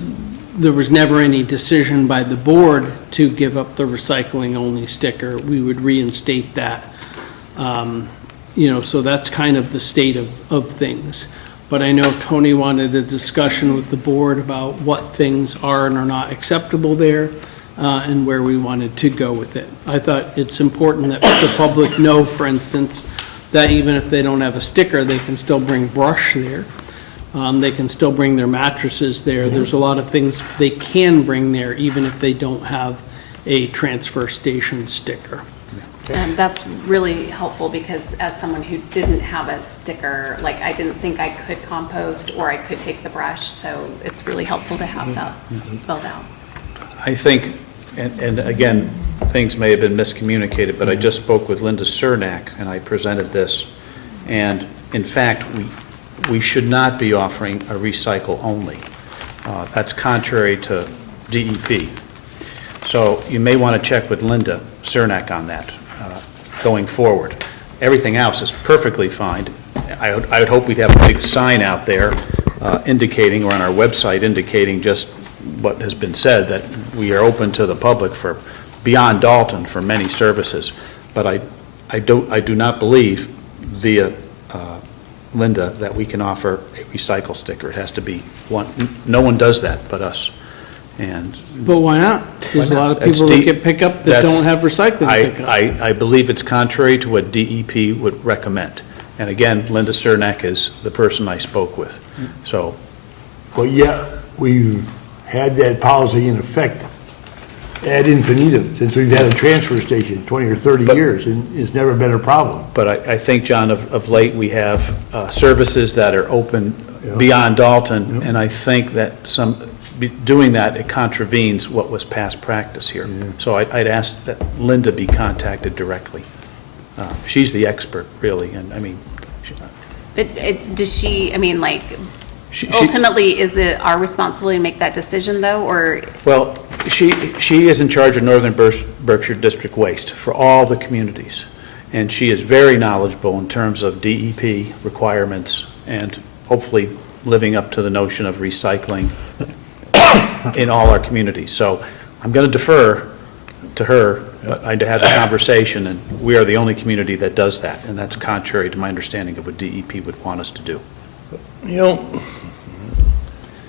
there was never any decision by the board to give up the recycling-only sticker, we would reinstate that. You know, so that's kind of the state of things. But I know Tony wanted a discussion with the board about what things are and are not acceptable there, and where we wanted to go with it. I thought it's important that the public know, for instance, that even if they don't have a sticker, they can still bring brush there. They can still bring their mattresses there. There's a lot of things they can bring there, even if they don't have a transfer station sticker. And that's really helpful because as someone who didn't have a sticker, like I didn't think I could compost or I could take the brush, so it's really helpful to have that spelled out. I think, and again, things may have been miscommunicated, but I just spoke with Linda Cernak, and I presented this. And in fact, we should not be offering a recycle only. That's contrary to DEP. So you may want to check with Linda Cernak on that going forward. Everything else is perfectly fine. I would hope we'd have a big sign out there indicating, or on our website indicating just what has been said, that we are open to the public for, beyond Dalton, for many services. But I do not believe via Linda that we can offer a recycle sticker. It has to be one. No one does that but us. And But why not? There's a lot of people that get pickup that don't have recycling pickup. I believe it's contrary to what DEP would recommend. And again, Linda Cernak is the person I spoke with. So, well, yeah, we've had that policy in effect ad infinitum since we've had a transfer station 20 or 30 years, and it's never been a problem. but I think, John, of late, we have services that are open beyond Dalton, and I think that doing that, it contravenes what was past practice here. So I'd ask that Linda be contacted directly. She's the expert, really, and I mean, But does she, I mean, like, Ultimately, is it our responsibility to make that decision, though, or? Well, she is in charge of Northern Berkshire District Waste for all the communities, and she is very knowledgeable in terms of DEP requirements and hopefully living up to the notion of recycling in all our communities. So I'm going to defer to her, but I had a conversation, and we are the only community that does that, and that's contrary to my understanding of what DEP would want us to do. You know,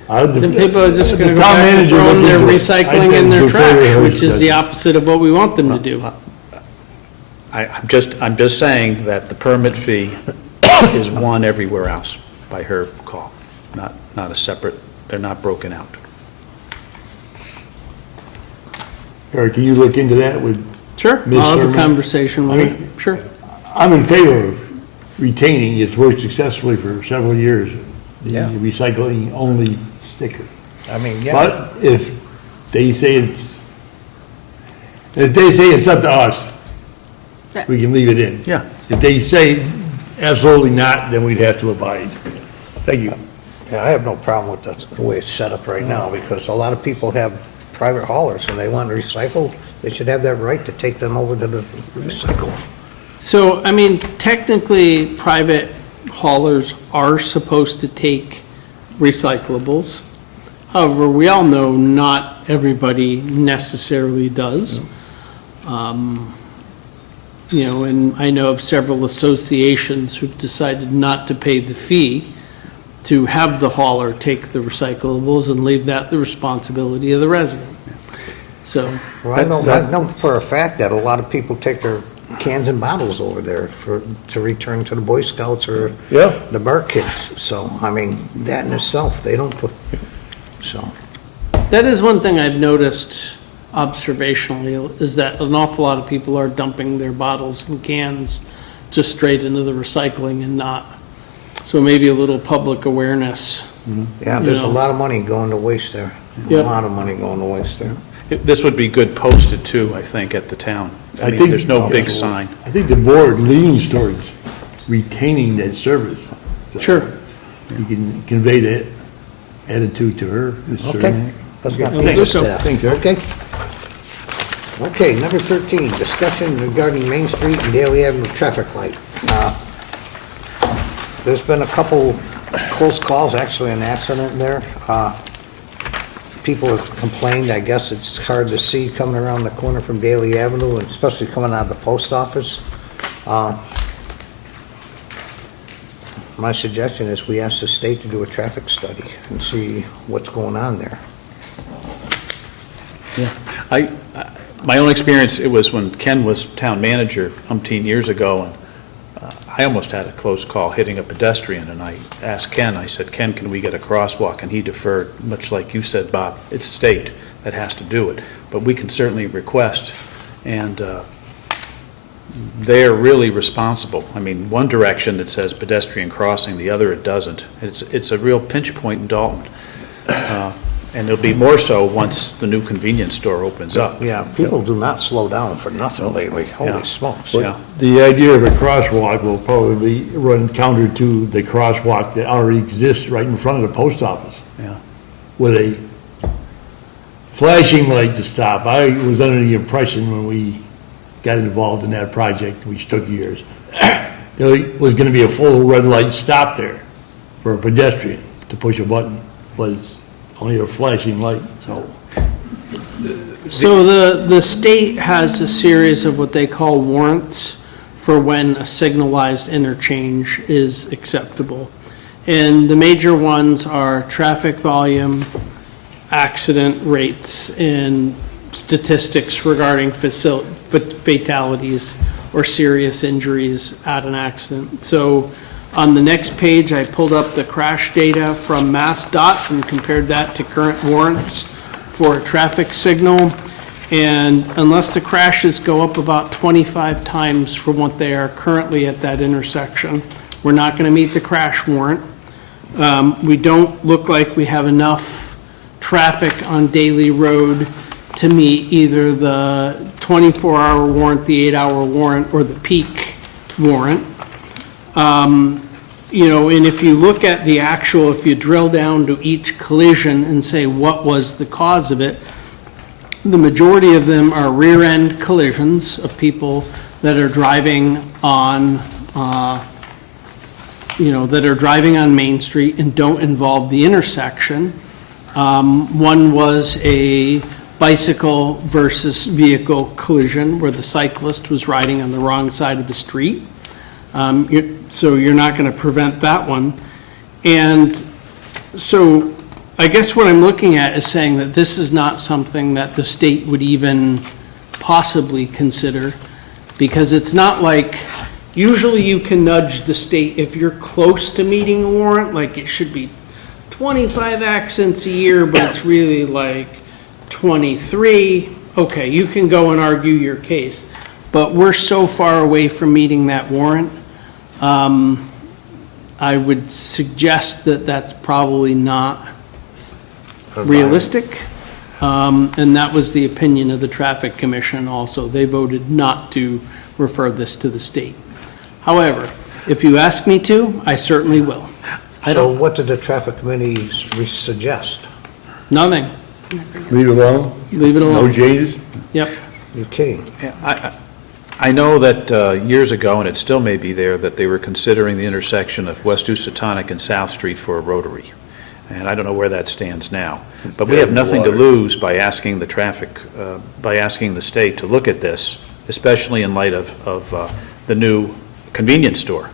Then people are just going to The go town back to manager throwing looked their into it. recycling I in their think before trash, her which is the study. opposite of what we want them to do. I'm just saying that the permit fee is one everywhere else by her call, not a separate, they're not broken out. Eric, can you look into that with, Sure, Ms. I'll have a Sermon? conversation I with mean- her, sure. I'm in favor of retaining, it's worked successfully for several years, the Yeah. recycling only sticker. I mean, yeah. But if they say it's up to us, we can leave it in. Yeah. If they say absolutely not, then we'd have to abide. Thank you. Yeah, I have no problem with the way it's set up right now, because a lot of people have private haulers, and they want to recycle, they should have that right to take them over to the recycle. So, I mean, technically, private haulers are supposed to take recyclables. However, we all know not everybody necessarily does. You know, and I know of several associations who've decided not to pay the fee to have the hauler take the recyclables and leave that the responsibility of the resident. So, Well, I know for a fact that a lot of people take their cans and bottles over there to return to the Boy Scouts or Yeah. the bar kids. So, I mean, that in itself, they don't put, so. that is one thing I've noticed observationally, is that an awful lot of people are dumping their bottles and cans just straight into the recycling and not. So maybe a little public awareness. Yeah, there's a You know. lot of money going to waste there. A Yep. lot of money going to waste there. This would be good posted too, I think, at the town. I mean, there's no big sign. I think the board leans towards retaining that service. So Sure. You can convey that attitude to her, Mr. Okay. Cermak. Let's not We'll keep do it so. that. Thanks, Eric. Okay. Okay, number 13, discussion regarding Main Street and Daly Avenue traffic light. There's been a couple close calls, actually an accident there. People have complained, I guess it's hard to see coming around the corner from Daly Avenue, and especially coming out of the post office. My suggestion is we ask the state to do a traffic study and see what's going on there. Yeah, my own experience, it was when Ken was town manager umpteen years ago, and I almost had a close call hitting a pedestrian, and I asked Ken, I said, Ken, can we get a crosswalk? And he deferred, much like you said, Bob, it's state that has to do it, but we can certainly request, and they're really responsible. I mean, one direction it says pedestrian crossing, the other it doesn't. It's a real pinch point in Dalton. And it'll be more so once the new convenience store opens up. Yeah, people do not slow down for nothing lately, Yeah. holy smokes. Yeah. The idea of a crosswalk will probably run counter to the crosswalk that already exists right in front of the post office Yeah. with a flashing light to stop. I was under the impression when we got involved in that project, which took years, there was gonna be a full red light stop there for a pedestrian to push a button, but it's only a flashing light, so. So the state has a series of what they call warrants for when a signalized interchange is acceptable. And the major ones are traffic volume, accident rates, and statistics regarding fatalities or serious injuries at an accident. So on the next page, I pulled up the crash data from MassDOT and compared that to current warrants for a traffic signal. And unless the crashes go up about 25 times from what they are currently at that intersection, we're not going to meet the crash warrant. We don't look like we have enough traffic on Daly Road to meet either the 24-hour warrant, the 8-hour warrant, or the peak warrant. and if you look at the actual, if you drill down to each collision and say what was the cause of it, the majority of them are rear-end collisions of people that are driving on, that are driving on Main Street and don't involve the intersection. One was a bicycle versus vehicle collision where the cyclist was riding on the wrong side of the street. So you're not going to prevent that one. And so I guess what I'm looking at is saying that this is not something that the state would even possibly consider, because it's not like, usually you can nudge the state if you're close to meeting a warrant, like it should be 25 accidents a year, but it's really like 23. Okay, you can go and argue your case. But we're so far away from meeting that warrant, I would suggest that that's probably not realistic. And that was the opinion of the Traffic Commission also. They voted not to refer this to the state. However, if you ask me to, I certainly will. So what did the traffic committee suggest? Nothing. Leave it alone? Leave it No alone. changes? Yep. You're kidding. I know that years ago, and it still may be there, that they were considering the intersection of West Housatonic and South Street for a rotary. And I don't know where that stands now. But we have nothing to lose by asking the state to look at this, especially in light of the new convenience store,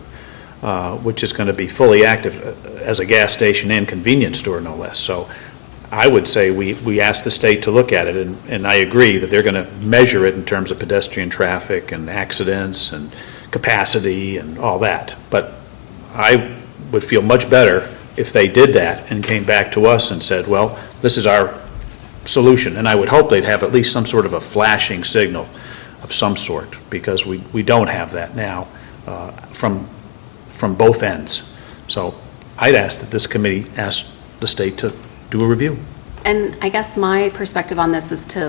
which is going to be fully active as a gas station and convenience store, no less. So I would say we ask the state to look at it, and I agree that they're going to measure it in terms of pedestrian traffic and accidents and capacity and all that. But I would feel much better if they did that and came back to us and said, well, this is our solution. And I would hope they'd have at least some sort of a flashing signal of some sort, because we don't have that now from both ends. So I'd ask that this committee ask the state to do a review. And I guess my perspective on this is to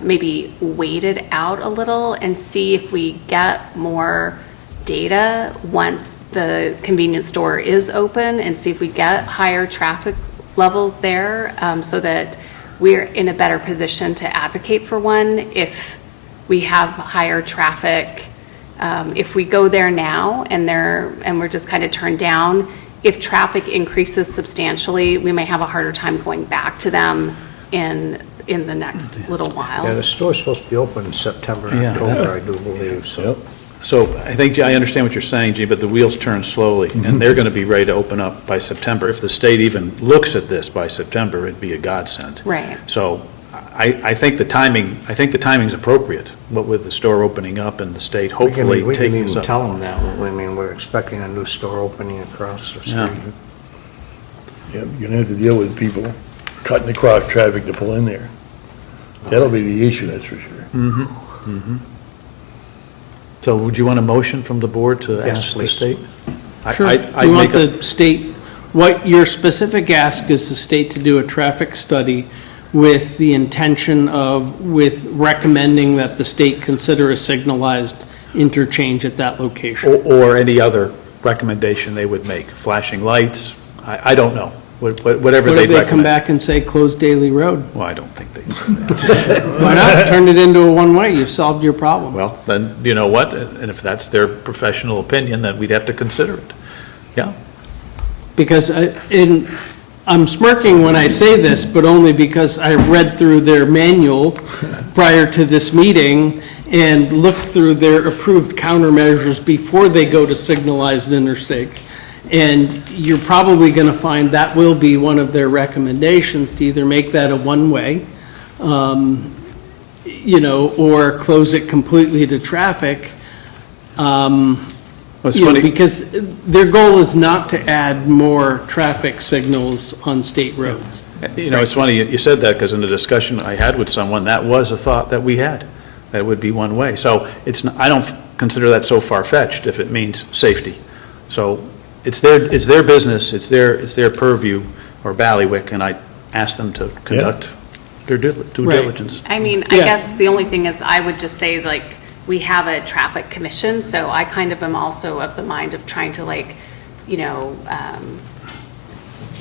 maybe wait it out a little and see if we get more data once the convenience store is open, and see if we get higher traffic levels there, so that we're in a better position to advocate for one if we have higher traffic. If we go there now and we're just kind of turned down, if traffic increases substantially, we may have a harder time going back to them in the next little while. Yeah, the store's supposed to be open in September, Yeah. October, I do believe, so. So I think, I understand what you're saying, Gene, but the wheels turn slowly, and they're going to be ready to open up by September. If the state even looks at this by September, it'd be a godsend. Right. So I think the timing's appropriate, what with the store opening up and the state hopefully We can taking even us up. tell them that. I mean, we're expecting a new store opening across the street. Yeah. Yeah, you're gonna have to deal with people cutting across traffic to pull in there. That'll be the issue, that's for sure. So would you want a motion from the board to Yes, ask the please. state? Sure. I'd You want make a- the state, what your specific ask is the state to do a traffic study with the intention of, with recommending that the state consider a signalized interchange at that location. Or any other recommendation they would make, flashing lights, I don't know, whatever What they'd if they come recommend. back and say, close Daily Road? Well, I don't think they'd say that. Why not? Turn it into a one-way, you've solved your problem. Well, then, you know what, and if that's their professional opinion, then we'd have to consider it. Yeah, Because I'm smirking when I say this, but only because I read through their manual prior to this meeting and looked through their approved countermeasures before they go to signalized interstate. And you're probably going to find that will be one of their recommendations, to either make that a one-way, or close it completely to traffic. It's You know, funny, because their goal is not to add more traffic signals on state roads. it's funny you said that, because in the discussion I had with someone, that was a thought that we had, that it would be one way. So I don't consider that so far-fetched if it means safety. So it's their business, it's their purview or bailiwick, and I asked them to conduct their due diligence. I mean, I guess the only thing is, I would just say, we have a traffic commission, so I kind of am also of the mind of trying to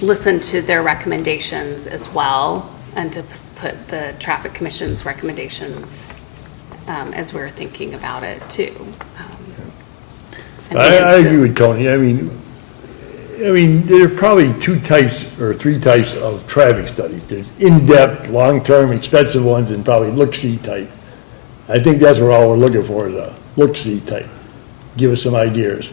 listen to their recommendations as well, and to put the Traffic Commission's recommendations as we're thinking about it too. I agree with Tony. I mean, there are probably 2 types or 3 types of traffic studies. There's in-depth, long-term, expensive ones, and probably look-see type. I think that's what all we're looking for, is a look-see type. Give us some ideas.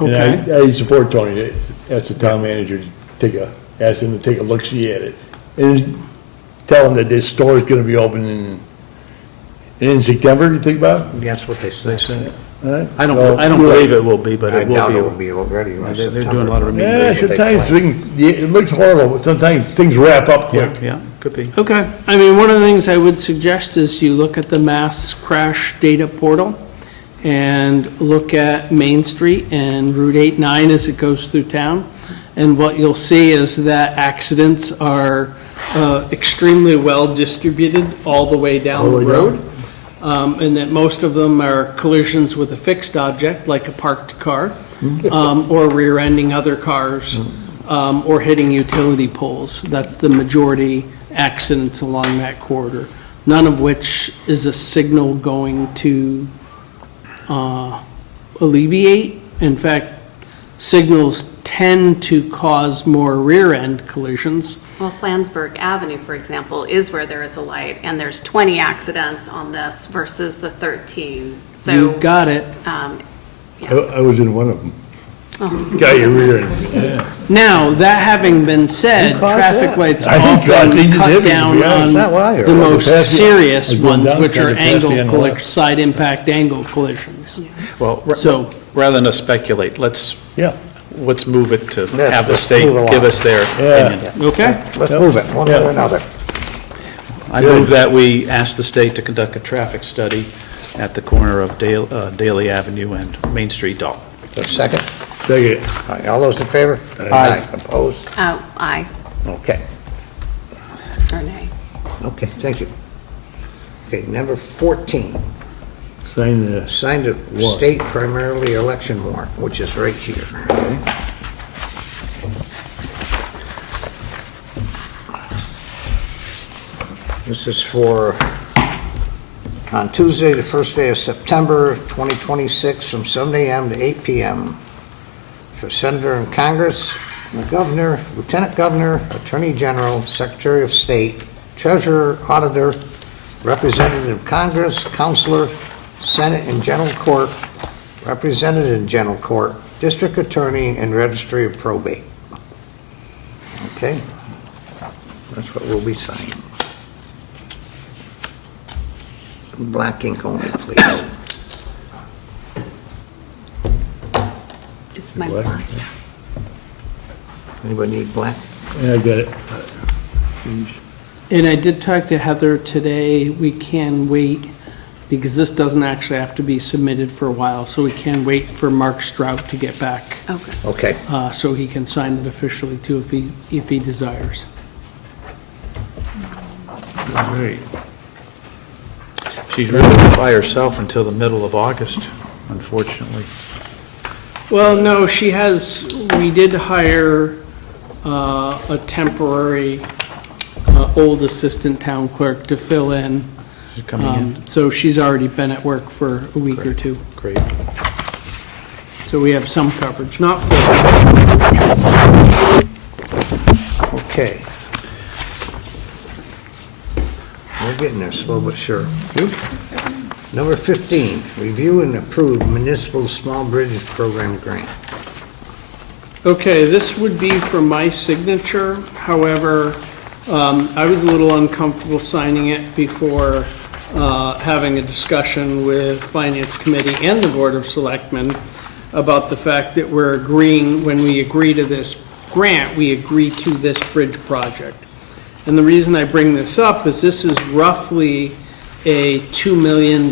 And I support Tony, ask the town manager to ask him to take a look-see at it. And tell him that this store is gonna be open in September, you think about? That's what they say. All right? I don't believe it will be, but I it will doubt be. it will be already. They're doing a lot of Yeah, remediation. sometimes it looks horrible, but sometimes things wrap up Yeah, quick. yeah, could be. Okay, I mean, one of the things I would suggest is you look at the mass crash data portal and look at Main Street and Route 89 as it goes through town. And what you'll see is that accidents are extremely well distributed all the way down the road. And that most of them are collisions with a fixed object, like a parked car, or rear-ending other cars, or hitting utility poles. That's the majority accidents along that corridor, none of which is a signal going to alleviate. In fact, signals tend to cause more rear-end collisions. Well, Flansburgh Avenue, for example, is where there is a light, and there's 20 accidents on this versus the 13. So You got it. I was in one of them. Got your rear end. Now, that having been said, Who caused traffic that? lights I think I often think it cut did, to down be honest. on Not what I heard. the most Pass the- serious I go ones, down, which try are to pass the end left. side impact angle collisions. Well, So- rather than speculate, let's move it to Yes, have the let's state move along. give us their opinion. Okay? Let's move it, one way or another. I move that we ask the state to conduct a traffic study at the corner of Daly Avenue and Main Street, Dalton. Second? Second. All right, all those in favor? Aye. Opposed? Aye Okay, or nay. okay, thank you. Okay, number 14, Sign the, sign the Warrant. state primarily election warrant, which is right here. This is for, on Tuesday, the first day of September 2026, from 7 a.m. to 8 p.m. for Senator in Congress, the Governor, Lieutenant Governor, Attorney General, Secretary of State, Treasurer, Auditor, Representative of Congress, Counselor, Senate and General Court, Representative in General Court, District Attorney, and Registry of Probate. Okay? That's what we'll be signing. Black ink only, please. Is mine black? Anybody need black? yeah, I got it. And I did talk to Heather today. We can wait, because this doesn't actually have to be submitted for a while, so we can wait for Mark Strout to get back, Okay. Okay. so he can sign it officially too if he desires. All right. She's really by herself until the middle of August, unfortunately. Well, no, we did hire a temporary old assistant town clerk to fill in. She's coming in. So she's already been at work for a week or two. Great. So we have some coverage, not full. Okay. We're getting there, slow but sure. Number 15, review and approve municipal small bridges program grant. Okay, this would be for my signature. However, I was a little uncomfortable signing it before having a discussion with Finance Committee and the Board of Selectmen about the fact that we're agreeing, when we agree to this grant, we agree to this bridge project. And the reason I bring this up is this is roughly a $2 million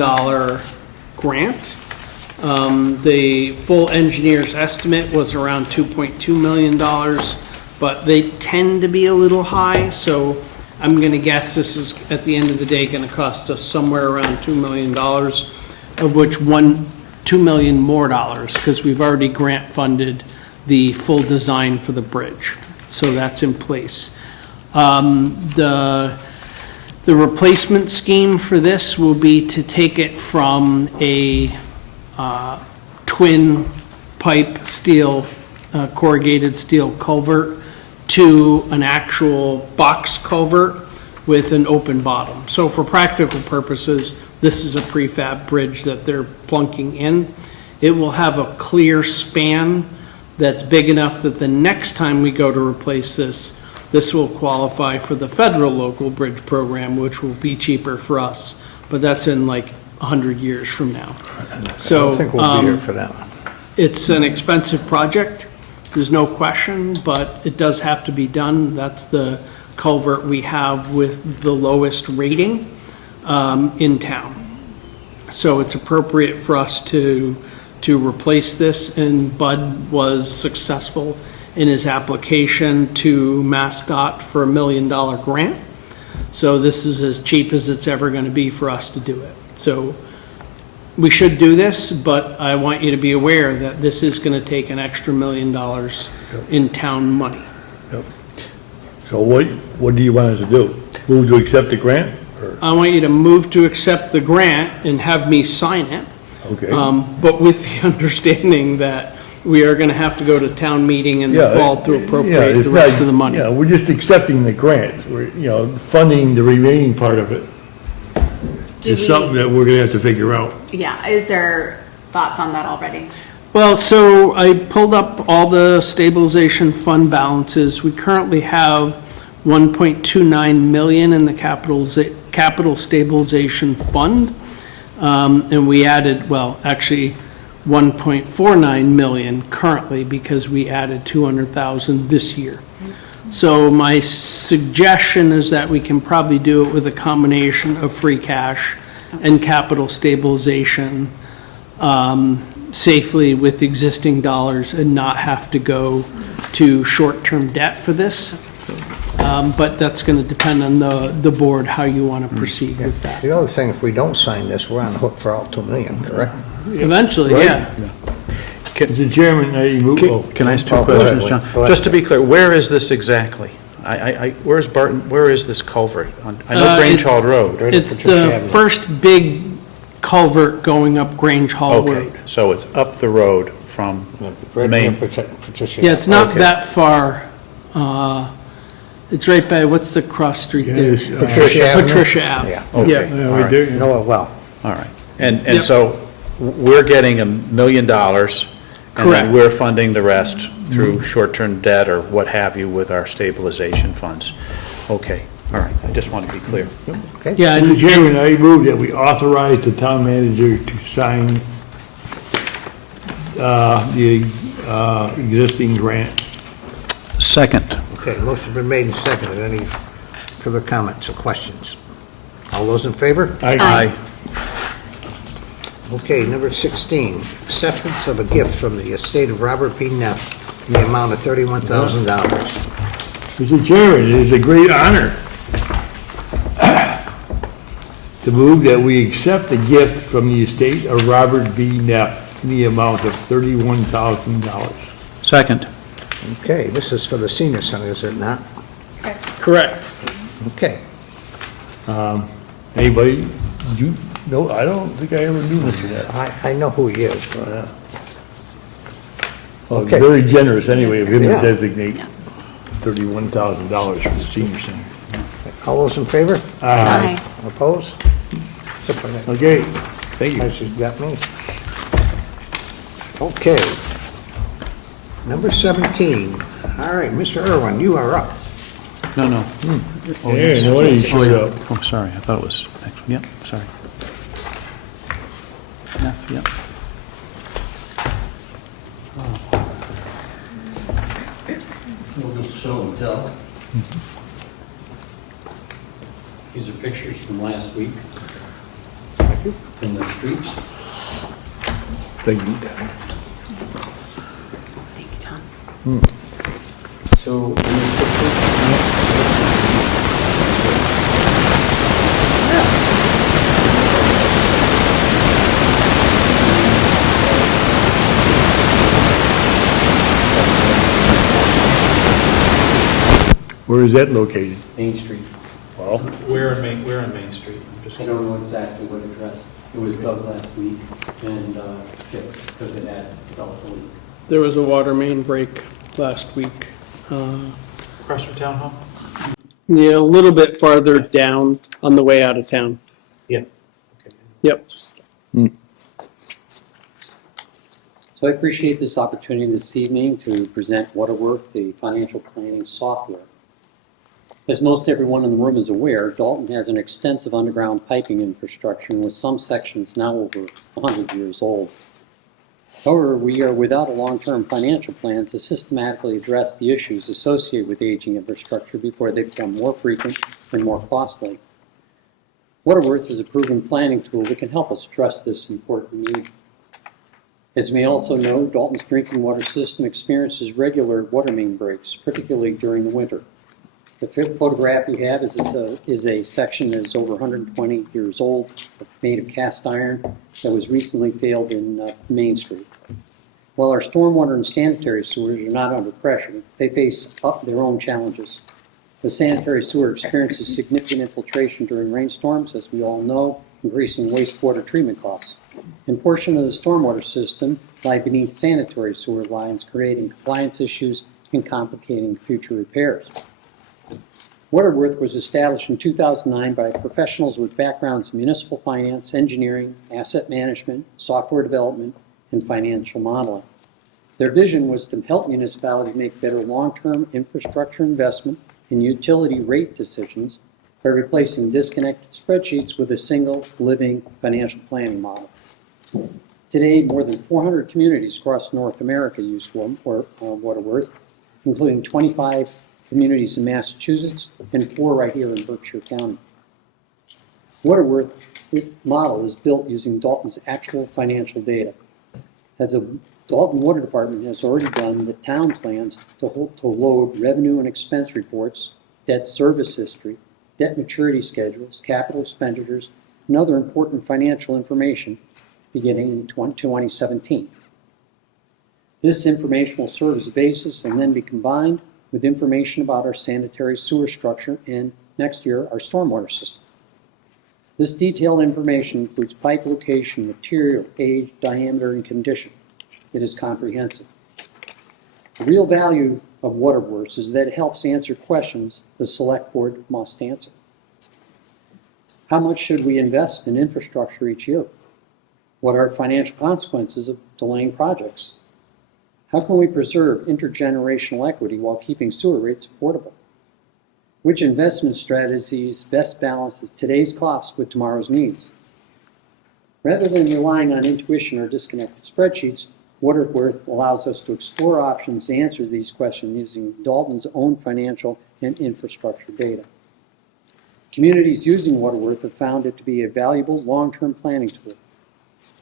grant. The full engineer's estimate was around $2.2 million, but they tend to be a little high, so I'm gonna guess this is, at the end of the day, gonna cost us somewhere around $2 million, of which $2 million more because we've already grant funded the full design for the bridge. So that's in place. The replacement scheme for this will be to take it from a twin pipe steel, corrugated steel culvert to an actual box culvert with an open bottom. So for practical purposes, this is a prefab bridge that they're plunking in. It will have a clear span that's big enough that the next time we go to replace this, this will qualify for the federal local bridge program, which will be cheaper for us, but that's in like 100 years from now. So I don't think we'll be here for that one. it's an expensive project, there's no question, but it does have to be done. That's the culvert we have with the lowest rating in town. So it's appropriate for us to replace this, and Bud was successful in his application to MassDOT for a $1 million grant. So this is as cheap as it's ever going to be for us to do it. So we should do this, but I want you to be aware that this is going to take an extra $1 million in town money. So what do you want us to do? Move to accept the grant? Or- I want you to move to accept the grant and have me sign it. Okay. But with the understanding that we are going to have to go to town meeting in the Yeah, fall to yeah, appropriate it's the rest not- of the money. Yeah, we're just accepting the grant. We're, funding the remaining part of it is something that we're gonna have to figure out. Yeah, is there thoughts on that already? Well, so I pulled up all the stabilization fund balances. We currently have 1.29 million in the capital stabilization fund. And we added, well, actually 1.49 million currently because we added 200,000 this year. So my suggestion is that we can probably do it with a combination of free cash and capital stabilization safely with existing dollars and not have to go to short-term debt for this. But that's going to depend on the board, how you want to proceed with that. The other thing, if we don't sign this, we're on the hook for all 2 million, correct? Eventually, Right. yeah. Mr. Chairman, I move. Can I ask two Oh, go ahead, questions, John? go ahead. Just to be clear, where is this exactly? Where's Barton, where is this culvert? I know Grange it's- Hall Road. Right at It's Patricia the Avenue. first big culvert going up Grange Hall Okay, Road. so it's up the road from Right near Main. Patricia. Yeah, it's not Okay. that far. It's right by, what's the cross street there? Yes, Patricia Avenue? Patricia Ave. Yeah. Okay. Yeah. Yeah, All right right. there. Know it well. All right. And Yep. so we're getting $1 million, and Correct. then we're funding the rest through short-term debt or what have you with our stabilization funds. Okay, all right, I just want to be clear. Okay? Yeah, Mr. and Chairman, I move that we authorize the town manager to sign the existing grant. Second. Okay, motion been made and seconded. Any further comments or questions? All those in favor? Aye. Okay, number 16, acceptance of a gift from the estate of Robert P. Neff in the amount of $31,000. Mr. Chairman, it is a great honor to move that we accept the gift from the estate of Robert B. Neff in the amount of $31,000. Second. Okay, this is for the senior center, is it not? correct. Okay. Anybody, no, I don't think I ever knew Mr. Neff. I know who he is, but, Well, Okay. very generous anyway of him to Yeah. designate $31,000 for the senior center. all those in favor? Aye. Opposed? Okay, thank you. Nice, you got me. Okay. Number 17. All right, Mr. Irwin, you are up. No. Yeah, no one showed up. Oh, sorry, I thought it was, yep, sorry. Yep. We'll just show and tell. These are pictures from last week. In the streets. Thank you. Thank you, Tom. So, in the pictures, Where is that located? Main Street. Well, Where in Main Street? I'm just- I don't know exactly what address. It was dug last week and fixed because it had developed a leak. There was a water main break last week. Across from Town Hall? Yeah, a little bit farther down on the way out of town. Yeah. Okay. Yep. So I appreciate this opportunity this evening to present Waterworth, the financial planning software. As most everyone in the room is aware, Dalton has an extensive underground piping infrastructure with some sections now over 100 years old. However, we are without a long-term financial plan to systematically address the issues associated with aging infrastructure before they become more frequent and more costly. Waterworth is a proven planning tool that can help us address this important need. As we also know, Dalton's drinking water system experiences regular water main breaks, particularly during the winter. The photograph you have is a section that is over 120 years old, made of cast iron, that was recently failed in Main Street. While our stormwater and sanitary sewers are not under pressure, they face up their own challenges. The sanitary sewer experiences significant infiltration during rainstorms, as we all know, increasing wastewater treatment costs. And portion of the stormwater system lie beneath sanitary sewer lines, creating compliance issues and complicating future repairs. Waterworth was established in 2009 by professionals with backgrounds in municipal finance, engineering, asset management, software development, and financial modeling. Their vision was to help municipalities make better long-term infrastructure investment and utility rate decisions by replacing disconnected spreadsheets with a single living financial planning model. Today, more than 400 communities across North America use Waterworth, including 25 communities in Massachusetts and 4 right here in Berkshire County. Waterworth model is built using Dalton's actual financial data. As a Dalton Water Department has already done the town plans to load revenue and expense reports, debt service history, debt maturity schedules, capital expenditures, and other important financial information beginning in 2017. This information will serve as a basis and then be combined with information about our sanitary sewer structure and, next year, our stormwater system. This detailed information includes pipe location, material, age, diameter, and condition. It is comprehensive. The real value of Waterworth is that it helps answer questions the Selectboard must answer. How much should we invest in infrastructure each year? What are financial consequences of delaying projects? How can we preserve intergenerational equity while keeping sewer rates affordable? Which investment strategies best balances today's costs with tomorrow's needs? Rather than relying on intuition or disconnected spreadsheets, Waterworth allows us to explore options to answer these questions using Dalton's own financial and infrastructure data. Communities using Waterworth have found it to be a valuable long-term planning tool.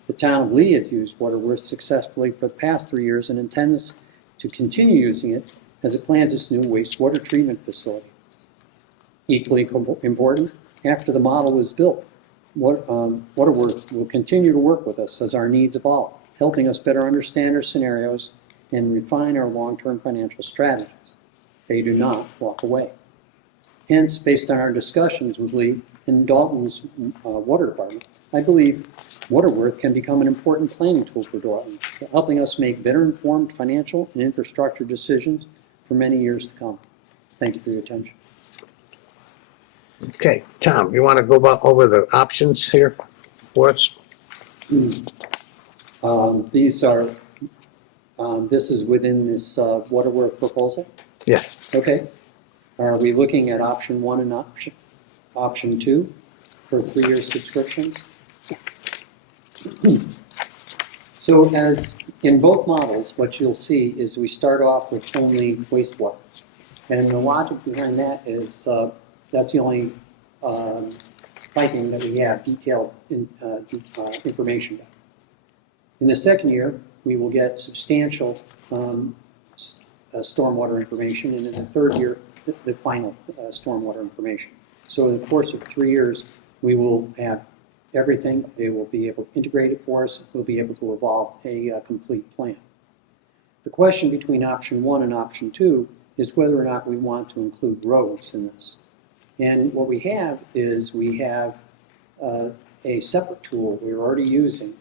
The town of Lee has used Waterworth successfully for the past 3 years and intends to continue using it as it plans its new wastewater treatment facility. Equally important, after the model is built, Waterworth will continue to work with us as our needs evolve, helping us better understand our scenarios and refine our long-term financial strategies. They do not walk away. Hence, based on our discussions with Lee and Dalton's water department, I believe Waterworth can become an important planning tool for Dalton, helping us make better informed financial and infrastructure decisions for many years to come. Thank you for your attention. Okay, Tom, you want to go over the options here for us? These are, this is within this Waterworth proposal? Yes. Okay. Are we looking at option 1 and option 2 for 3-year subscriptions? So as in both models, what you'll see is we start off with only wastewater. And the logic behind that is that's the only piping that we have detailed information about. In the second year, we will get substantial stormwater information, and in the third year, the final stormwater information. So in the course of 3 years, we will have everything. They will be able to integrate it for us. We'll be able to evolve a complete plan. The question between option 1 and option 2 is whether or not we want to include roads in this. And what we have is we have a separate tool we're already using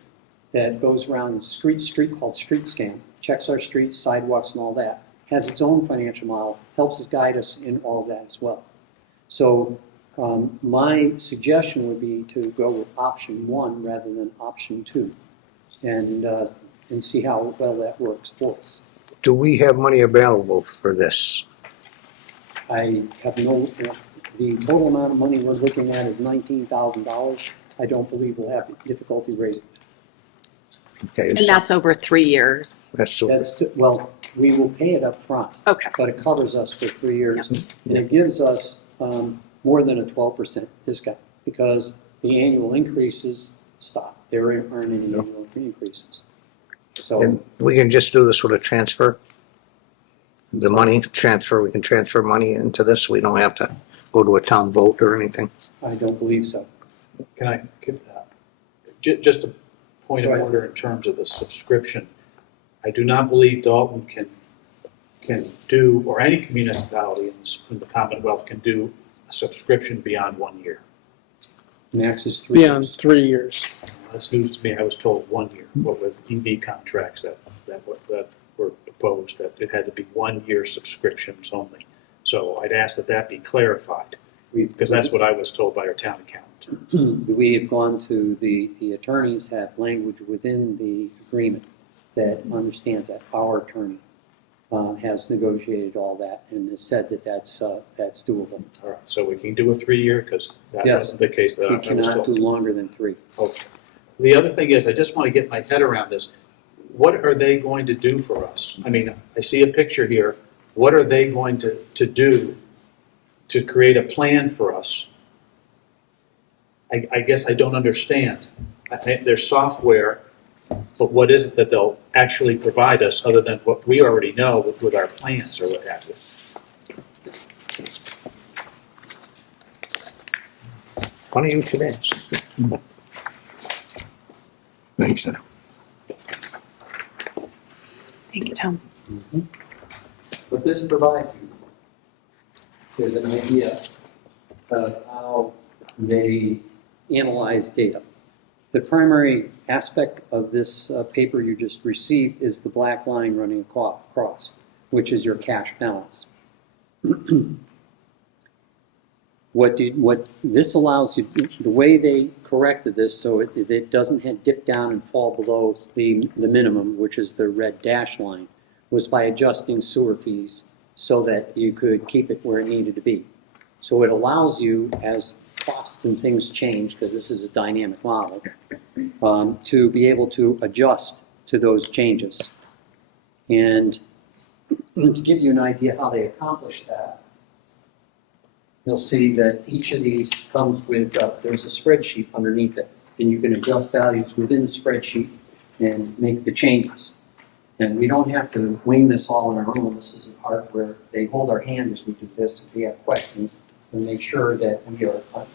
that goes around the street called Street Scan, checks our streets, sidewalks, and all that, has its own financial model, helps us guide us in all of that as well. So my suggestion would be to go with option 1 rather than option 2, and see how well that works for us. Do we have money available for this? I have the total amount of money we're looking at is $19,000. I don't believe we'll have difficulty raising it. Okay, And that's over 3 years. Well, we will pay it up front. Okay. But it covers us for 3 years. And it gives us more than a 12% discount because the annual increases stop. There aren't any annual increases. So And we can just do this with a transfer? The money transfer, we can transfer money into this? We don't have to go to a town vote or anything? I don't believe so. Just a point of Right. order in terms of the subscription. I do not believe Dalton can do, or any municipality in the Commonwealth can do a subscription beyond 1 year. Max is 3 Beyond years. 3 years. That's news to me. I was told 1 year. What was EV contracts that were proposed, that it had to be 1 year subscriptions only. So I'd ask that be clarified, because that's what I was told by our town accountant. We have gone to the attorneys have language within the agreement that understands that our attorney has negotiated all that and has said that that's doable. All right, so we can do a 3 year, because that Yes. wasn't the case that I We was cannot do told. longer than 3. Okay. The other thing is, I just want to get my head around this. What are they going to do for us? I mean, I see a picture here. What are they going to do to create a plan for us? I guess I don't understand. There's software, but what is it that they'll actually provide us other than what we already know with our plans or what have you? Funny you should ask. Thanks, sir. Thank you, Tom. What this provides you is an idea of how they analyze data. The primary aspect of this paper you just received is the black line running across, which is your cash balance. What this allows you, the way they corrected this so it doesn't dip down and fall below the minimum, which is the red dash line, was by adjusting sewer fees so that you could keep it where it needed to be. So it allows you, as costs and things change, because this is a dynamic model, to be able to adjust to those changes. And to give you an idea how they accomplish that, you'll see that each of these comes with, there's a spreadsheet underneath it, and you can adjust values within the spreadsheet and make the changes. And we don't have to wing this all on our own. This is a part where they hold our hand as we do this. If we have questions, and make sure that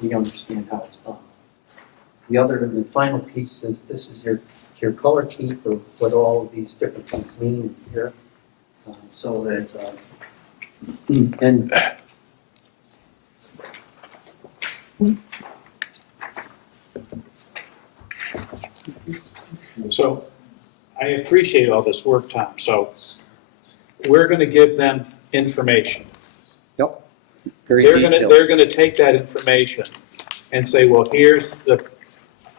we understand how it's done. The final piece is this is your color key for what all of these different things mean here, so that and So I appreciate all this work, Tom. So we're going to give them information. yep, very They're detailed. going to take that information and say, well, here's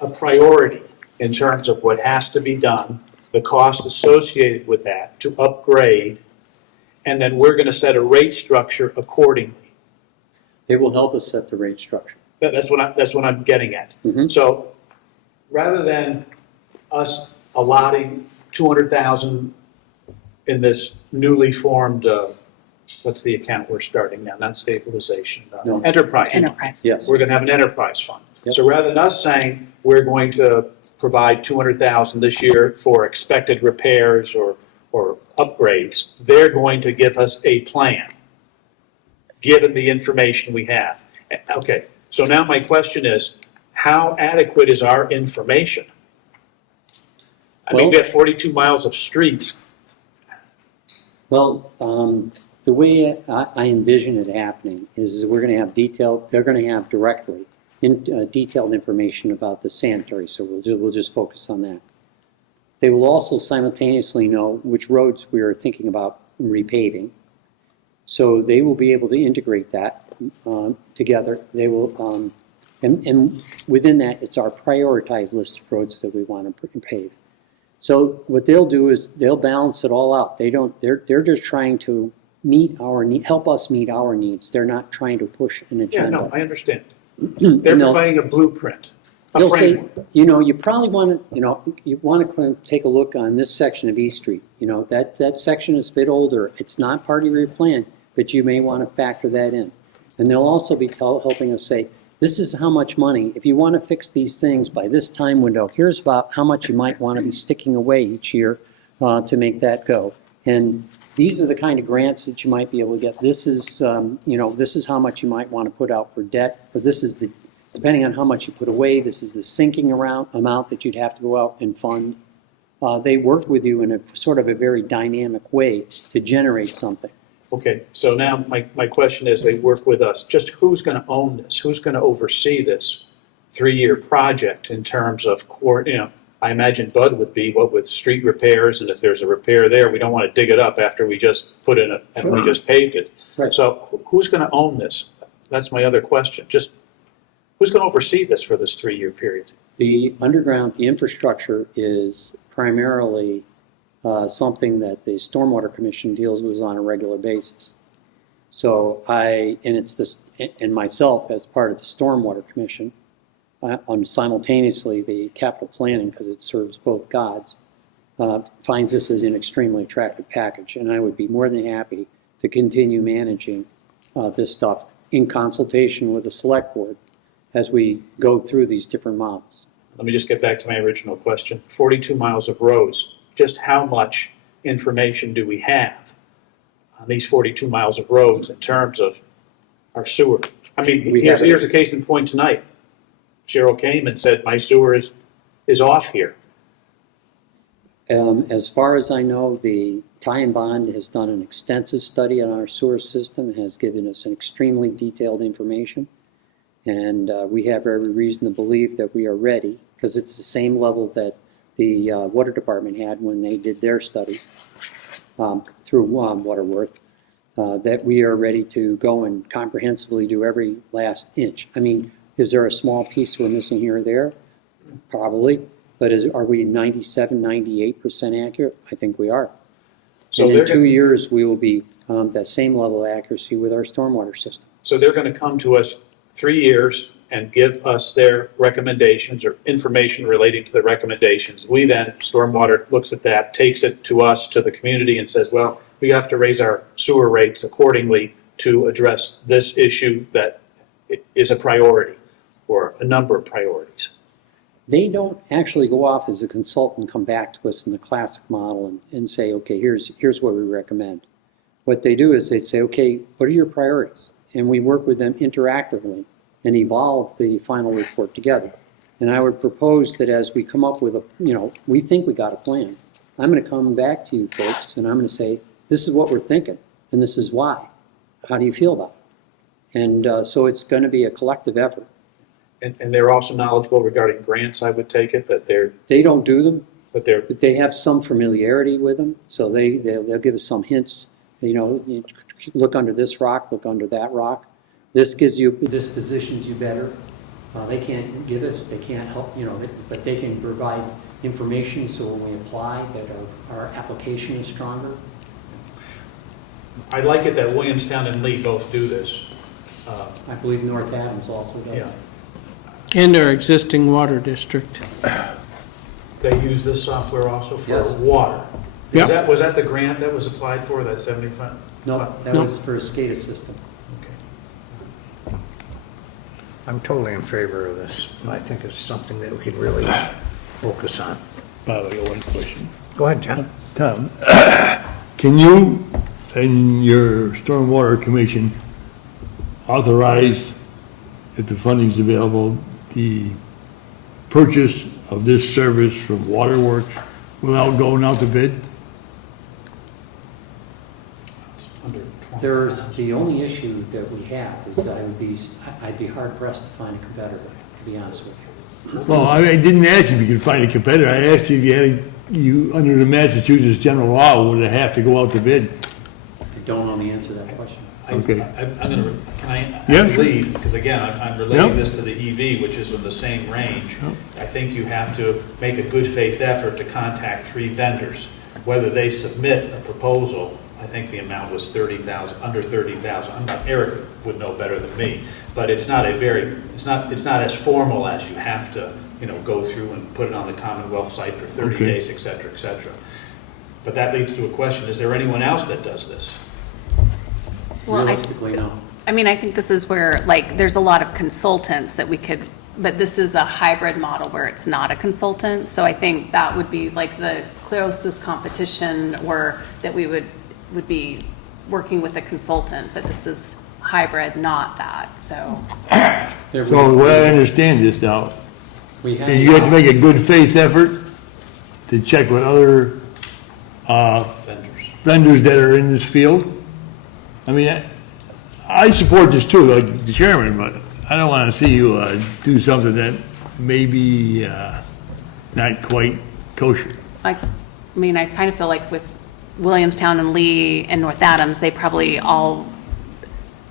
a priority in terms of what has to be done, the cost associated with that to upgrade, and then we're going to set a rate structure accordingly. They will help us set the rate structure. That's what I'm getting at. Mhm. So rather than us allotting $200,000 in this newly formed, what's the account we're starting now? Not stabilization, No. enterprise. Enterprise. Yes. We're going to have an enterprise fund. Yep. So rather than us saying we're going to provide $200,000 this year for expected repairs or upgrades, they're going to give us a plan, given the information we have. Okay, so now my question is, how adequate is our information? I mean, Well- we have 42 miles of streets. Well, The way I envision it happening is we're going to have they're going to have directly detailed information about the sanitary, so we'll just focus on that. They will also simultaneously know which roads we are thinking about repaving. So they will be able to integrate that together. They will, and within that, it's our prioritized list of roads that we want to pave. So what they'll do is they'll balance it all out. They're just trying to help us meet our needs. They're not trying to push an agenda. Yeah, no, I understand. They're providing a blueprint, a They'll say, framework. you probably want to, you want to take a look on this section of East Street. That section is a bit older. It's not part of your plan, but you may want to factor that in. And they'll also be helping us say, this is how much money, if you want to fix these things by this time window, here's about how much you might want to be sticking away each year to make that go. And these are the kind of grants that you might be able to get. This is, this is how much you might want to put out for debt, or this is depending on how much you put away, this is the sinking amount that you'd have to go out and fund. They work with you in a sort of a very dynamic way to generate something. Okay, so now my question is, they work with us. Just who's going to own this? Who's going to oversee this 3-year project in terms of, I imagine Bud would be, with street repairs, and if there's a repair there, we don't want to dig it up after we just put in and we just paved it. Right. So who's going to own this? That's my other question. Just who's going to oversee this for this 3-year period? The underground, the infrastructure is primarily something that the Stormwater Commission deals with on a regular basis. So and myself as part of the Stormwater Commission, I'm simultaneously the capital planning, because it serves both gods, finds this as an extremely attractive package. And I would be more than happy to continue managing this stuff in consultation with the Selectboard as we go through these different models. Let me just get back to my original question. 42 miles of roads. Just how much information do we have on these 42 miles of roads in terms of our sewer? I mean, here's a case in point tonight. Cheryl came and said, my sewer is off here. As far as I know, the Tie and Bond has done an extensive study on our sewer system, has given us an extremely detailed information, and we have every reason to believe that we are ready, because it's the same level that the Water Department had when they did their study through Waterworth, that we are ready to go and comprehensively do every last inch. I mean, is there a small piece we're missing here or there? Probably. But are we 97, 98% accurate? I think we are. So and in 2 years, we will be that same level of accuracy with our stormwater system. So they're going to come to us 3 years and give us their recommendations or information relating to the recommendations. We then, Stormwater looks at that, takes it to us, to the community, and says, well, we have to raise our sewer rates accordingly to address this issue that is a priority, or a number of priorities. They don't actually go off as a consultant and come back to us in the classic model and say, okay, here's what we recommend. What they do is they say, okay, what are your priorities? And we work with them interactively and evolve the final report together. And I would propose that as we come up with we think we got a plan. I'm going to come back to you folks and I'm going to say, this is what we're thinking and this is why. How do you feel about it? And so it's going to be a collective effort. And they're also knowledgeable regarding grants, I would take it, that they don't do them, but they have some familiarity with them, so they'll give us some hints. You look under this rock, look under that rock. This positions you better. They can't give us, they can't help, but they can provide information so when we apply that our application is stronger. I like it that Williamstown and Lee both do this. I believe North Adams also does. Yeah. And our existing water district. They use this software also for Yes. water. Yep. Was that the grant that was applied for, that 75? No, that was for a SCADA system. Okay. I'm totally in favor of this. I think it's something that we could really focus on. Bob, I got one question. Go ahead, John. Tom, can you and your Stormwater Commission authorize, if the funding's available, the purchase of this service from Waterworks without going out to bid? It's under There's, the only issue that we have is that I'd be hard pressed to find a competitor, to be honest with you. Well, I didn't ask you if you could find a competitor. I asked you if you had, under the Massachusetts general law, would it have to go out to bid? I don't know the answer to that question. Okay. I'm going to, can I Yeah, sure. leave? Because again, I'm relating Yeah. this to the EV, which is in the same range. I think you have to make a good faith effort to contact 3 vendors. Whether they submit a proposal, I think the amount was 30,000, under 30,000. I'm not, Eric would know better than me, but it's not it's not as formal as you have to, go through and put it on the Commonwealth site for 30 Okay. days, et cetera, et cetera. But that leads to a question, is there anyone else that does this? Well, Realistically, no. I mean, I think this is where, like, there's a lot of consultants that we could, but this is a hybrid model where it's not a consultant. So I think that would be like the closest competition, or that we would be working with a consultant, but this is hybrid, not that, so. So what I understand is now, We have. you have to make a good faith effort to check with other Vendors. vendors that are in this field. I mean, I support this too, like the chairman, but I don't want to see you do something that may be not quite kosher. I mean, I kind of feel like with Williamstown and Lee and North Adams, they probably all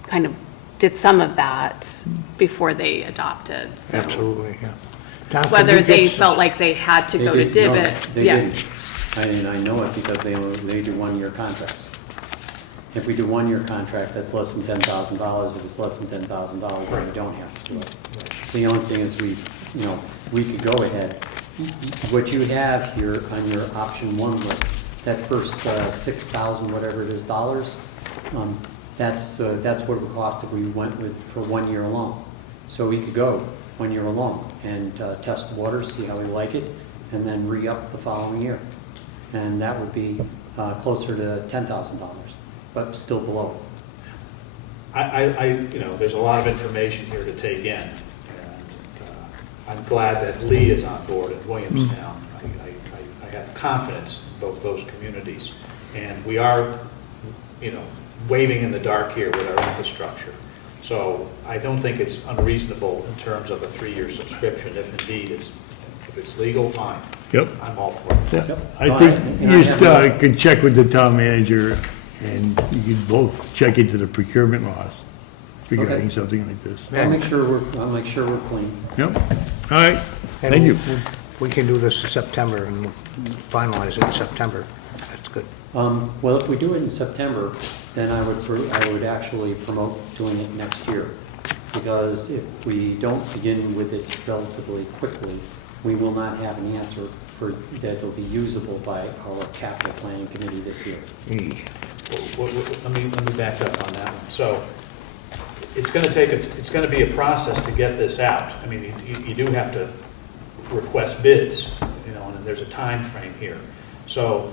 kind of did some of that before they adopted, so. Absolutely, yeah. Tom, could Whether you they get some- felt like they had to go to They didn't. No, divot, They yeah. didn't. I know it because they do one-year contracts. If we do one-year contract, that's less than $10,000. If it's less than $10,000, then we don't have to do it. So the only thing is we could go ahead. What you have here on your option 1 list, that first 6,000, whatever it is, dollars, that's what it would cost if we went with for 1 year alone. So we could go 1 year alone and test the waters, see how we like it, and then re-up the following year. And that would be closer to $10,000, but still below. There's a lot of information here to take in. And I'm glad that Lee is on board at Williamstown. I have confidence in both those communities. And we are, waving in the dark here with our infrastructure. So I don't think it's unreasonable in terms of a 3-year subscription. If indeed if it's legal, fine. Yep. I'm all for it. Yeah. Yep. I No, think and you I just have could check with the town manager, and you could both check into the procurement laws regarding Okay. something like this. I'll make sure we're clean. Yep, all right, And thank you. We can do this in September and we'll finalize it in September. That's good. Well, if we do it in September, then I would actually promote doing it next year. Because if we don't begin with it relatively quickly, we will not have an answer that will be usable by our capital planning committee this year. Let me back up on that one. So it's going to be a process to get this out. I mean, you do have to request bids, and there's a time frame here. So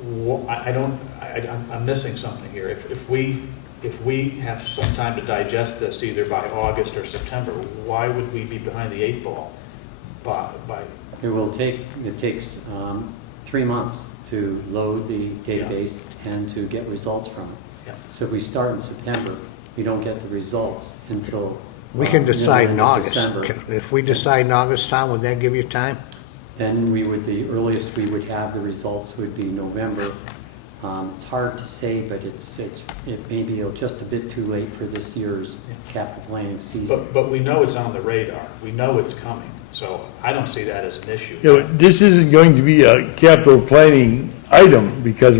I'm missing something here. If we have some time to digest this, either by August or September, why would we be behind the 8 ball? It takes 3 months to load the database and to get results from it. Yeah. So if we start in September, we don't get the results until. We can decide in middle of August. December. If we decide in August, Tom, would that give you time? Then the earliest we would have the results would be November. It's hard to say, but it may be just a bit too late for this year's capital planning season. But we know it's on the radar. We know it's coming. So I don't see that as an issue. This isn't going to be a capital planning item, because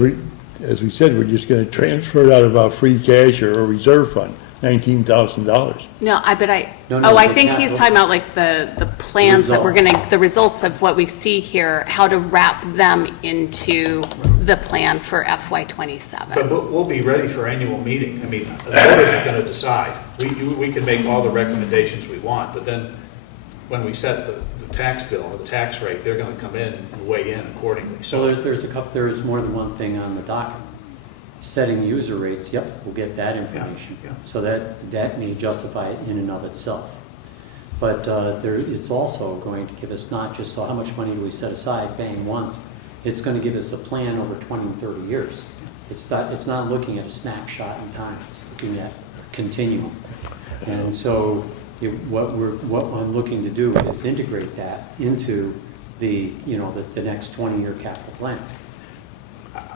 as we said, we're just gonna transfer it out of our free cash or a reserve fund, $19,000. No, I the think he's capital- talking about like the plans that we're the results of what we see here, how to wrap them into the plan for FY '27. But we'll be ready for annual meeting. I mean, the voters are going to decide. We can make all the recommendations we want, but then when we set the tax bill or the tax rate, they're going to come in and weigh in accordingly. So there's more than one thing on the docket. Setting user rates, yep, we'll get that information. Yeah. So that may justify it in and of itself. But it's also going to give us not just, so how much money do we set aside paying once, it's going to give us a plan over 20 and 30 years. It's not looking at a snapshot in time, it's looking at continuum. And so what I'm looking to do is integrate that into the next 20-year capital plan.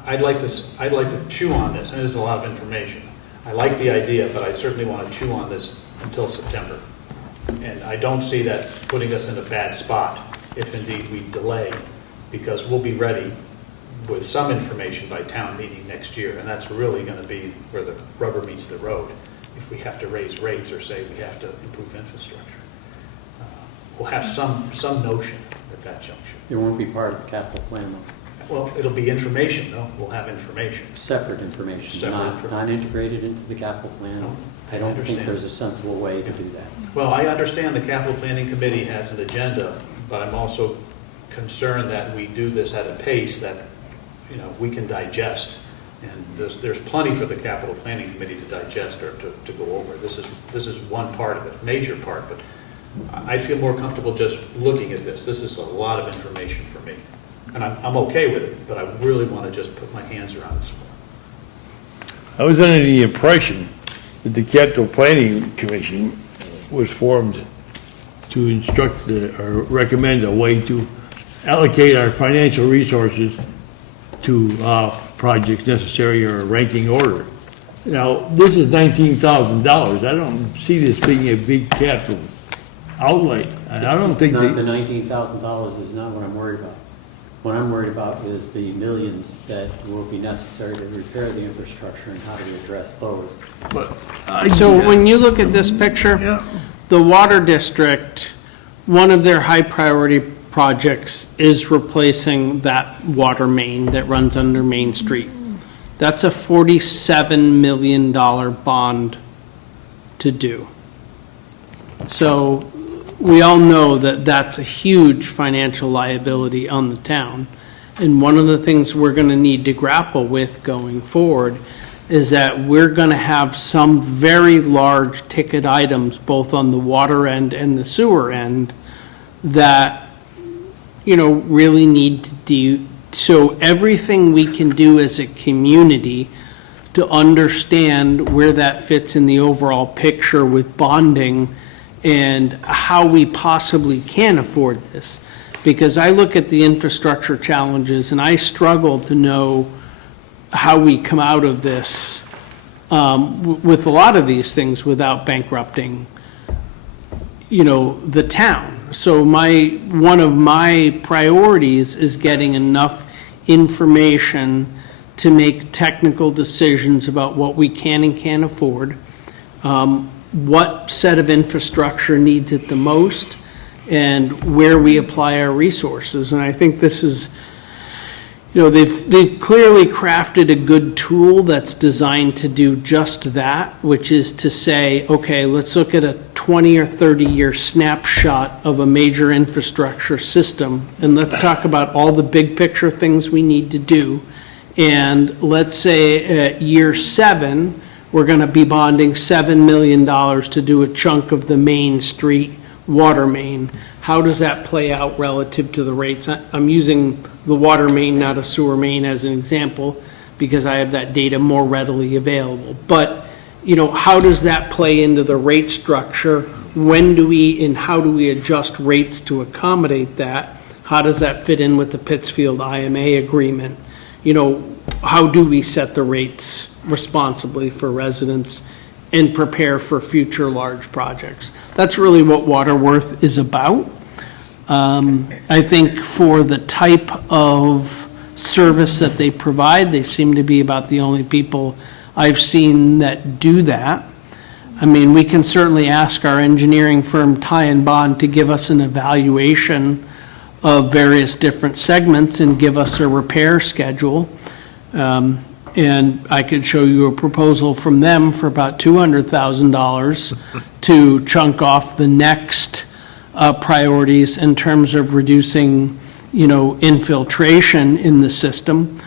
I'd like to chew on this, and this is a lot of information. I like the idea, but I certainly want to chew on this until September. And I don't see that putting us in a bad spot if indeed we delay, because we'll be ready with some information by town meeting next year, and that's really going to be where the rubber meets the road, if we have to raise rates or say we have to improve infrastructure. We'll have some notion at that juncture. It won't be part of the capital plan, though. Well, it'll be information, though. We'll have information. Separate information, Separate not integrated into the capital plan. No, I don't think understand. there's a sensible way to do that. Well, I understand the capital planning committee has an agenda, but I'm also concerned that we do this at a pace that, we can digest. And there's plenty for the capital planning committee to digest or to go over. This is one part of it, major part, but I feel more comfortable just looking at this. This is a lot of information for me. And I'm okay with it, but I really want to just put my hands around this more. I was under the impression that the Capital Planning Commission was formed to instruct or recommend a way to allocate our financial resources to projects necessary or a ranking order. Now, this is $19,000. I don't see this being a big capital outlay. I don't think the $19,000 is not what I'm worried about. What I'm worried about is the millions that will be necessary to repair the infrastructure and how do we address those. So when you look at this picture, Yeah. the water district, one of their high priority projects is replacing that water main that runs under Main Street. That's a $47 million bond to do. So we all know that that's a huge financial liability on the town. And one of the things we're going to need to grapple with going forward is that we're going to have some very large ticket items, both on the water end and the sewer end, that, really need to do. So everything we can do as a community to understand where that fits in the overall picture with bonding and how we possibly can afford this. Because I look at the infrastructure challenges and I struggle to know how we come out of this with a lot of these things without bankrupting, the town. So one of my priorities is getting enough information to make technical decisions about what we can and can't afford, what set of infrastructure needs it the most, and where we apply our resources. And I think this is, they've clearly crafted a good tool that's designed to do just that, which is to say, okay, let's look at a 20 or 30-year snapshot of a major infrastructure system, and let's talk about all the big picture things we need to do. And let's say at year 7, we're going to be bonding $7 million to do a chunk of the Main Street water main. How does that play out relative to the rates? I'm using the water main, not a sewer main, as an example, because I have that data more readily available. But, how does that play into the rate structure? When do we and how do we adjust rates to accommodate that? How does that fit in with the Pittsfield IMA agreement? How do we set the rates responsibly for residents and prepare for future large projects? That's really what Waterworth is about. I think for the type of service that they provide, they seem to be about the only people I've seen that do that. I mean, we can certainly ask our engineering firm, Ty and Bond, to give us an evaluation of various different segments and give us a repair schedule. And I could show you a proposal from them for about $200,000 to chunk off the next priorities in terms of reducing, infiltration in the system.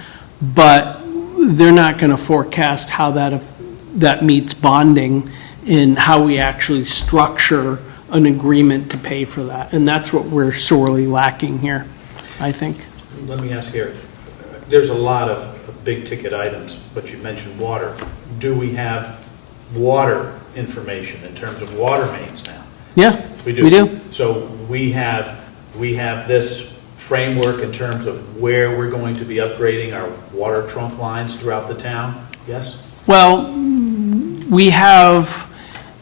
But they're not going to forecast how that meets bonding and how we actually structure an agreement to pay for that. And that's what we're sorely lacking here, I think. Let me ask Eric, there's a lot of big ticket items, but you mentioned water. Do we have water information in terms of water mains now? Yeah, we do. So we have this framework in terms of where we're going to be upgrading our water trunk lines throughout the town? Yes? Well, we have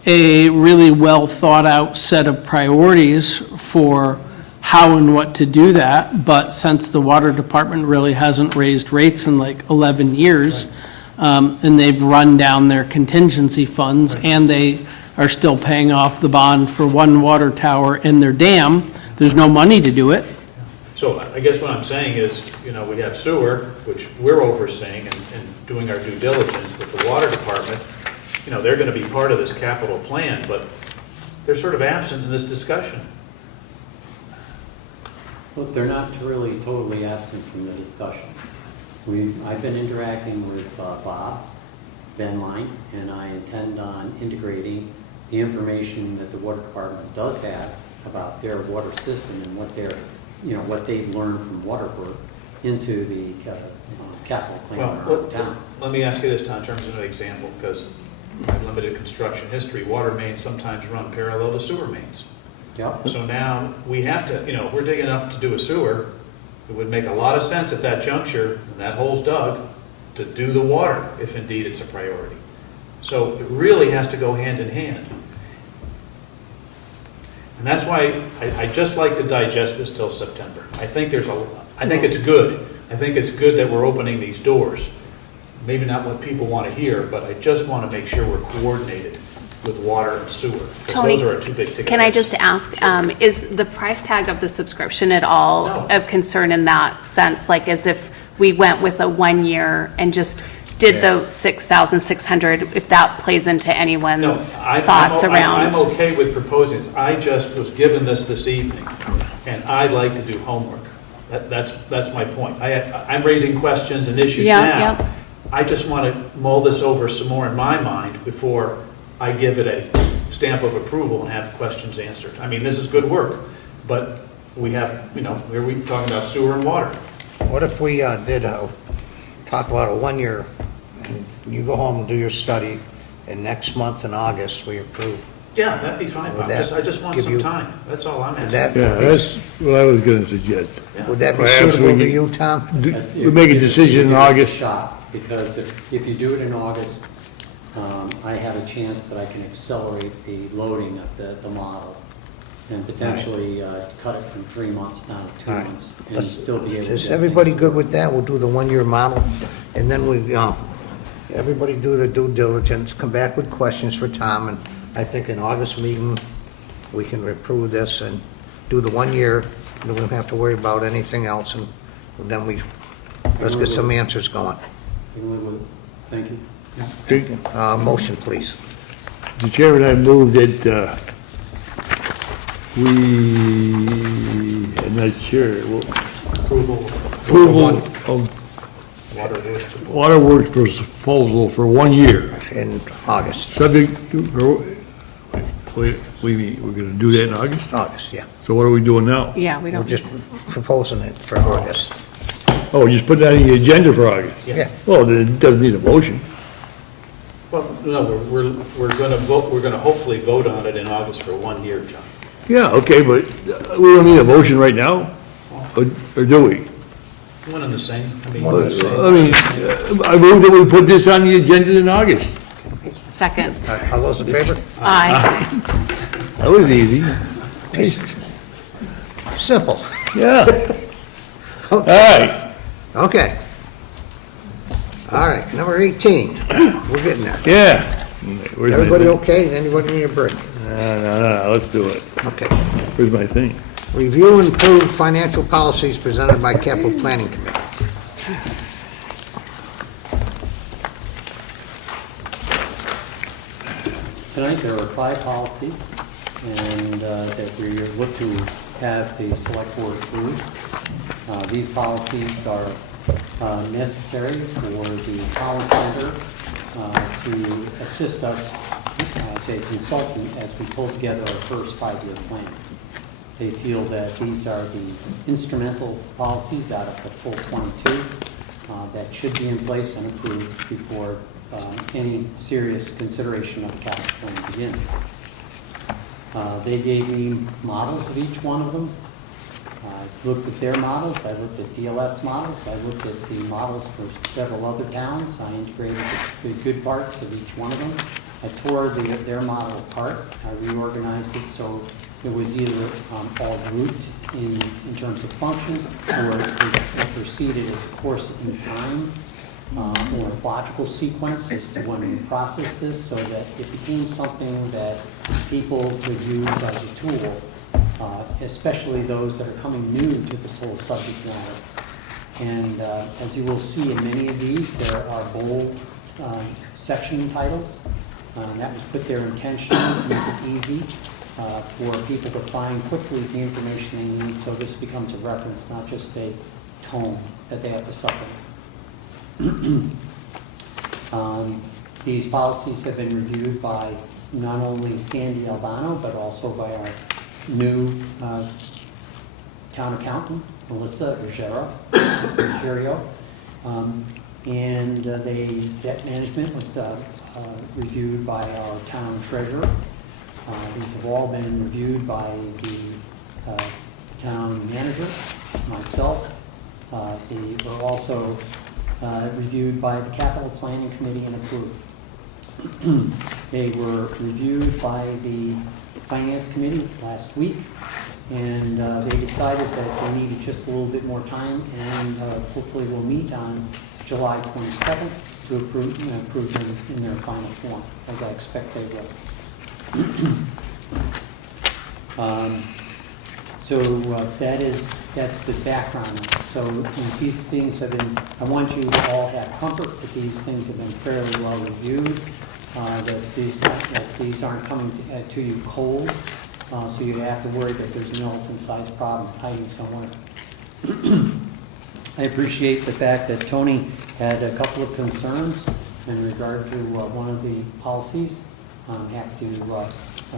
a really well-thought-out set of priorities for how and what to do that, but since the water department really hasn't raised rates in like 11 years, and they've run down their contingency funds, and they are still paying off the bond for one water tower in their dam, there's no money to do it. So I guess what I'm saying is, we have sewer, which we're overseeing and doing our due diligence, but the water department, they're going to be part of this capital plan, but they're sort of absent in this discussion. Well, they're not really totally absent from the discussion. I've been interacting with Bob Benline, and I intend on integrating the information that the water department does have about their water system and what they've learned from Waterford into the capital plan around town. Let me ask you this, Tom, in terms of an example, because my limited construction history, water mains sometimes run parallel to sewer mains. Yep. So now we have to, if we're digging up to do a sewer, it would make a lot of sense at that juncture, when that hole's dug, to do the water, if indeed it's a priority. So it really has to go hand in hand. And that's why I just like to digest this till September. I think it's good. I think it's good that we're opening these doors. Maybe not what people want to hear, but I just want to make sure we're coordinated with water and sewer. 'Cause Tony, those are our two big ticket can I items. just ask, is the price tag of the subscription at all No. of concern in that sense? Like as if we went with a 1 year and just did the 6,600, if that plays into anyone's thoughts around? I'm okay with proposing this. I just was given this evening, and I'd like to do homework. That's my point. I'm raising questions and issues Yeah, now. yeah. I just want to mull this over some more in my mind before I give it a stamp of approval and have questions answered. I mean, this is good work, but we have, we're talking about sewer and water. What if we talk about a 1 year, and you go home and do your study, and next month in August, we approve? Yeah, that'd be fine, Would Bob. that I just want give some you- time. That's all I'm Would asking. that, Yeah, that's what I was gonna suggest. would that be Perhaps suitable we to can- you, Tom? We'll make a decision in Give us a August. shot, because if you do it in August, I have a chance that I can accelerate the loading of the model and potentially cut it from 3 months down to 2 All right. months and Let's- still be able to. Is get everybody things good with that? We'll do the 1 year model, and then everybody do the due diligence, come back with questions for Tom, and I think in August meeting, we can approve this and do the 1 year, then we don't have to worry about anything else, and then let's get some answers going. You can live with it. Thank you. Okay. Motion, please. Mr. Chairman, I move that I'm not sure, Approval, approval of Waterworks proposal for 1 year, In August, subject to, we're gonna do that in August? August, yeah. So what are we doing now? Yeah, we We're don't. just proposing it for August. Oh, just put that on the agenda for August? Yeah. Well, then it doesn't need a motion. well, no, we're going to vote, we're going to hopefully vote on it in August for 1 year, John. Yeah, okay, but we don't need a motion right now, or do we? One and the same. I mean, One and the same. I mean, I move that we put this on the agenda in August. Second. All those in favor? Aye. That was easy. Simple. Yeah. All right. Okay. All right, number 18, we're getting there. Yeah. Where's my Everybody thing? okay? Anybody need a break? No, let's do it. Okay. Where's my thing? Review and approve financial policies presented by Capital Planning Committee. Tonight, there are 5 policies, and that we look to have the select board approve. These policies are necessary for the College Center to assist us, as a consultant, as we pull together our first 5-year plan. They feel that these are the instrumental policies out of the full 22 that should be in place and approved before any serious consideration of capital plan begins. They gave me models of each one of them. I looked at their models, I looked at DLS models, I looked at the models for several other towns. I integrated the good parts of each one of them. I tore their model apart. I reorganized it so it was either all grouped in terms of function, or it proceeded as a course in time, or a logical sequence as to when we process this, so that it became something that people could use as a tool, especially those that are coming new to this whole subject matter. And as you will see in many of these, there are bold section titles. That was put there intentionally to make it easy for people to find quickly the information they need, so this becomes a reference, not just a tome that they have to supplement. These policies have been reviewed by not only Sandy Albano, but also by our new town accountant, Melissa Ruggiero. And debt management was reviewed by our town treasurer. These have all been reviewed by the town manager, myself. They were also reviewed by the capital planning committee and approved. They were reviewed by the finance committee last week, and they decided that they needed just a little bit more time, and hopefully we'll meet on July 27th to approve them in their final form, as I expect they will. That's the background. So these things have been, I want you to all have comfort that these things have been fairly well reviewed, that these aren't coming to you cold, so you have to worry that there's an elephant-sized problem hiding somewhere. I appreciate the fact that Tony had a couple of concerns in regard to one of the policies. I'm happy to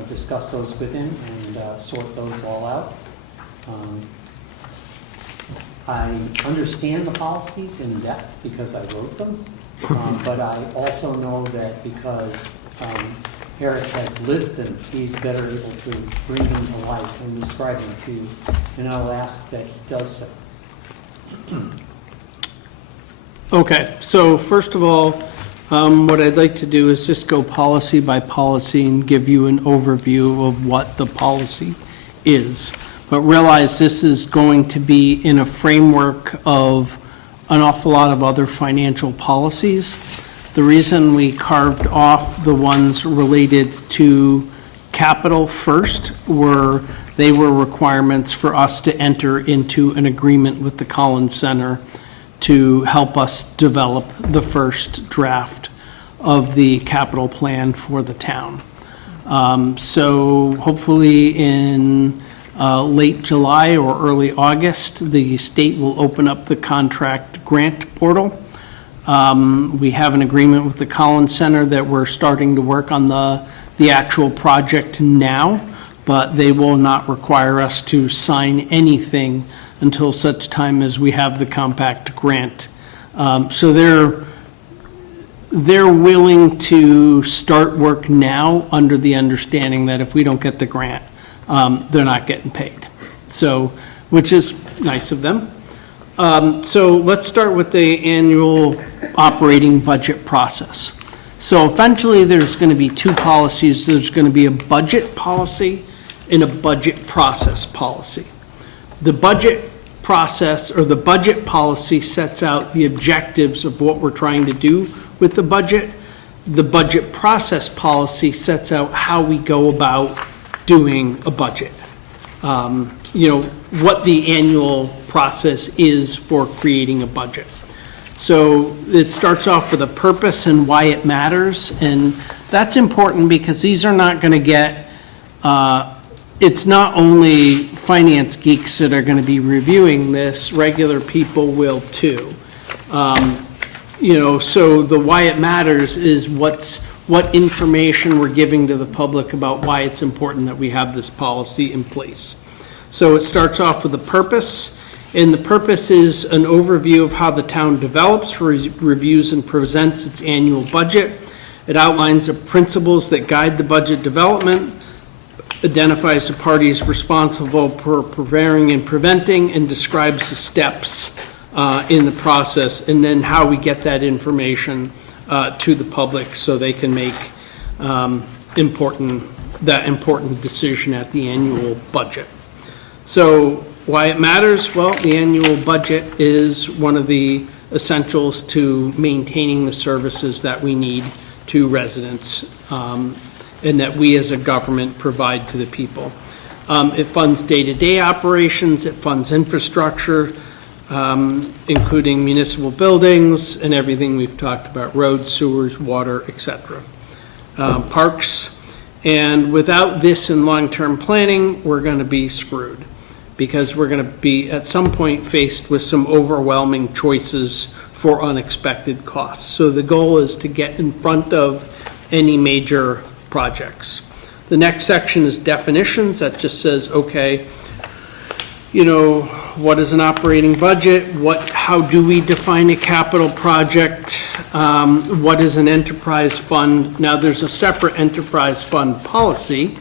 discuss those with him and sort those all out. I understand the policies in depth because I wrote them, but I also know that because Eric has lived them, he's better able to bring them to life and describe them to you, and I'll ask that he does so. Okay, so first of all, what I'd like to do is just go policy by policy and give you an overview of what the policy is. But realize this is going to be in a framework of an awful lot of other financial policies. The reason we carved off the ones related to capital first were they were requirements for us to enter into an agreement with the Collins Center to help us develop the first draft of the capital plan for the town. So hopefully in late July or early August, the state will open up the contract grant portal. We have an agreement with the Collins Center that we're starting to work on the actual project now, but they will not require us to sign anything until such time as we have the compact grant. So they're willing to start work now under the understanding that if we don't get the grant, they're not getting paid. So, which is nice of them. So let's start with the annual operating budget process. So eventually there's going to be two policies. There's going to be a budget policy and a budget process policy. The budget process or the budget policy sets out the objectives of what we're trying to do with the budget. The budget process policy sets out how we go about doing a budget. What the annual process is for creating a budget. So it starts off with a purpose and why it matters, and that's important because these are not going to get, it's not only finance geeks that are going to be reviewing this, regular people will too. So the why it matters is what information we're giving to the public about why it's important that we have this policy in place. So it starts off with a purpose, And the purpose is an overview of how the town develops, reviews, and presents its annual budget. It outlines the principles that guide the budget development, identifies the parties responsible for preparing and preventing, and describes the steps in the process, and then how we get that information to the public so they can make important decision at the annual budget. So why it matters? Well, the annual budget is one of the essentials to maintaining the services that we need to residents and that we as a government provide to the people. It funds day-to-day operations, it funds infrastructure, including municipal buildings and everything we've talked about, roads, sewers, water, etc. Parks, and without this in long-term planning, we're going to be screwed, because we're going to be at some point faced with some overwhelming choices for unexpected costs. So the goal is to get in front of any major projects. The next section is definitions. That just says, okay, you know, what is an operating budget? How do we define a capital project? What is an enterprise fund? Now, there's a separate enterprise fund policy,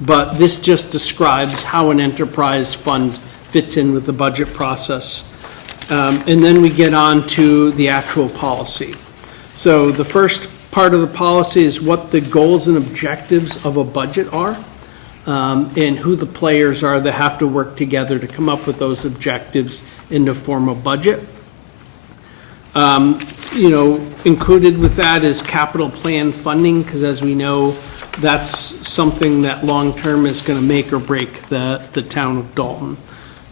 but this just describes how an enterprise fund fits in with the budget process. And then we get on to the actual policy. So the first part of the policy is what the goals and objectives of a budget are, and who the players are that have to work together to come up with those objectives in the form of budget. You know, included with that is capital plan funding, because as we know, that's something that long-term is going to make or break the town of Dalton.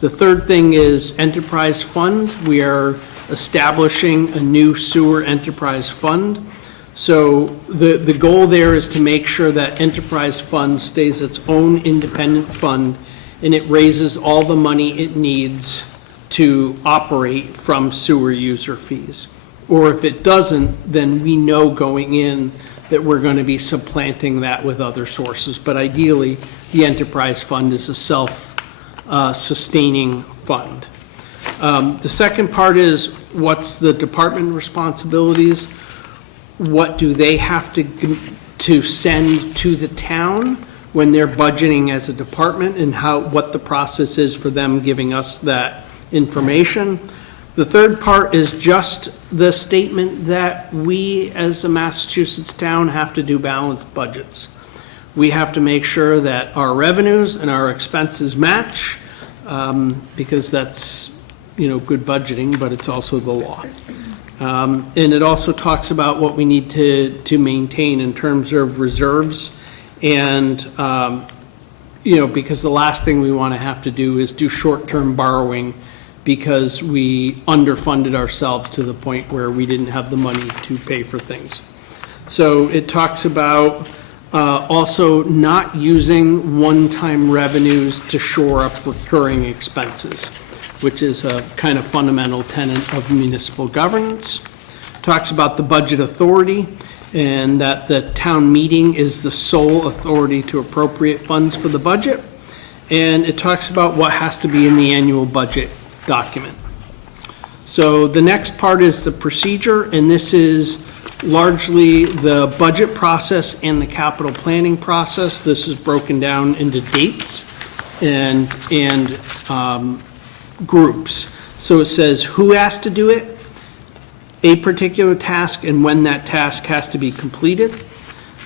The third thing is enterprise fund. We are establishing a new sewer enterprise fund. So the goal there is to make sure that enterprise fund stays its own independent fund, and it raises all the money it needs to operate from sewer user fees. Or if it doesn't, then we know going in that we're going to be supplanting that with other sources. But ideally, the enterprise fund is a self-sustaining fund. The second part is what's the department responsibilities? What do they have to send to the town when they're budgeting as a department, and what the process is for them giving us that information. The third part is just the statement that we as a Massachusetts town have to do balanced budgets. We have to make sure that our revenues and our expenses match, because that's, you know, good budgeting, but it's also the law. And it also talks about what we need to maintain in terms of reserves, and you know, because the last thing we want to have to do is do short-term borrowing because we underfunded ourselves to the point where we didn't have the money to pay for things. So it talks about also not using one-time revenues to shore up recurring expenses, which is a kind of fundamental tenet of municipal governance. Talks about the budget authority, and that the town meeting is the sole authority to appropriate funds for the budget. And it talks about what has to be in the annual budget document. So the next part is the procedure, and this is largely the budget process and the capital planning process. This is broken down into dates and groups. So it says who has to do it, a particular task, and when that task has to be completed.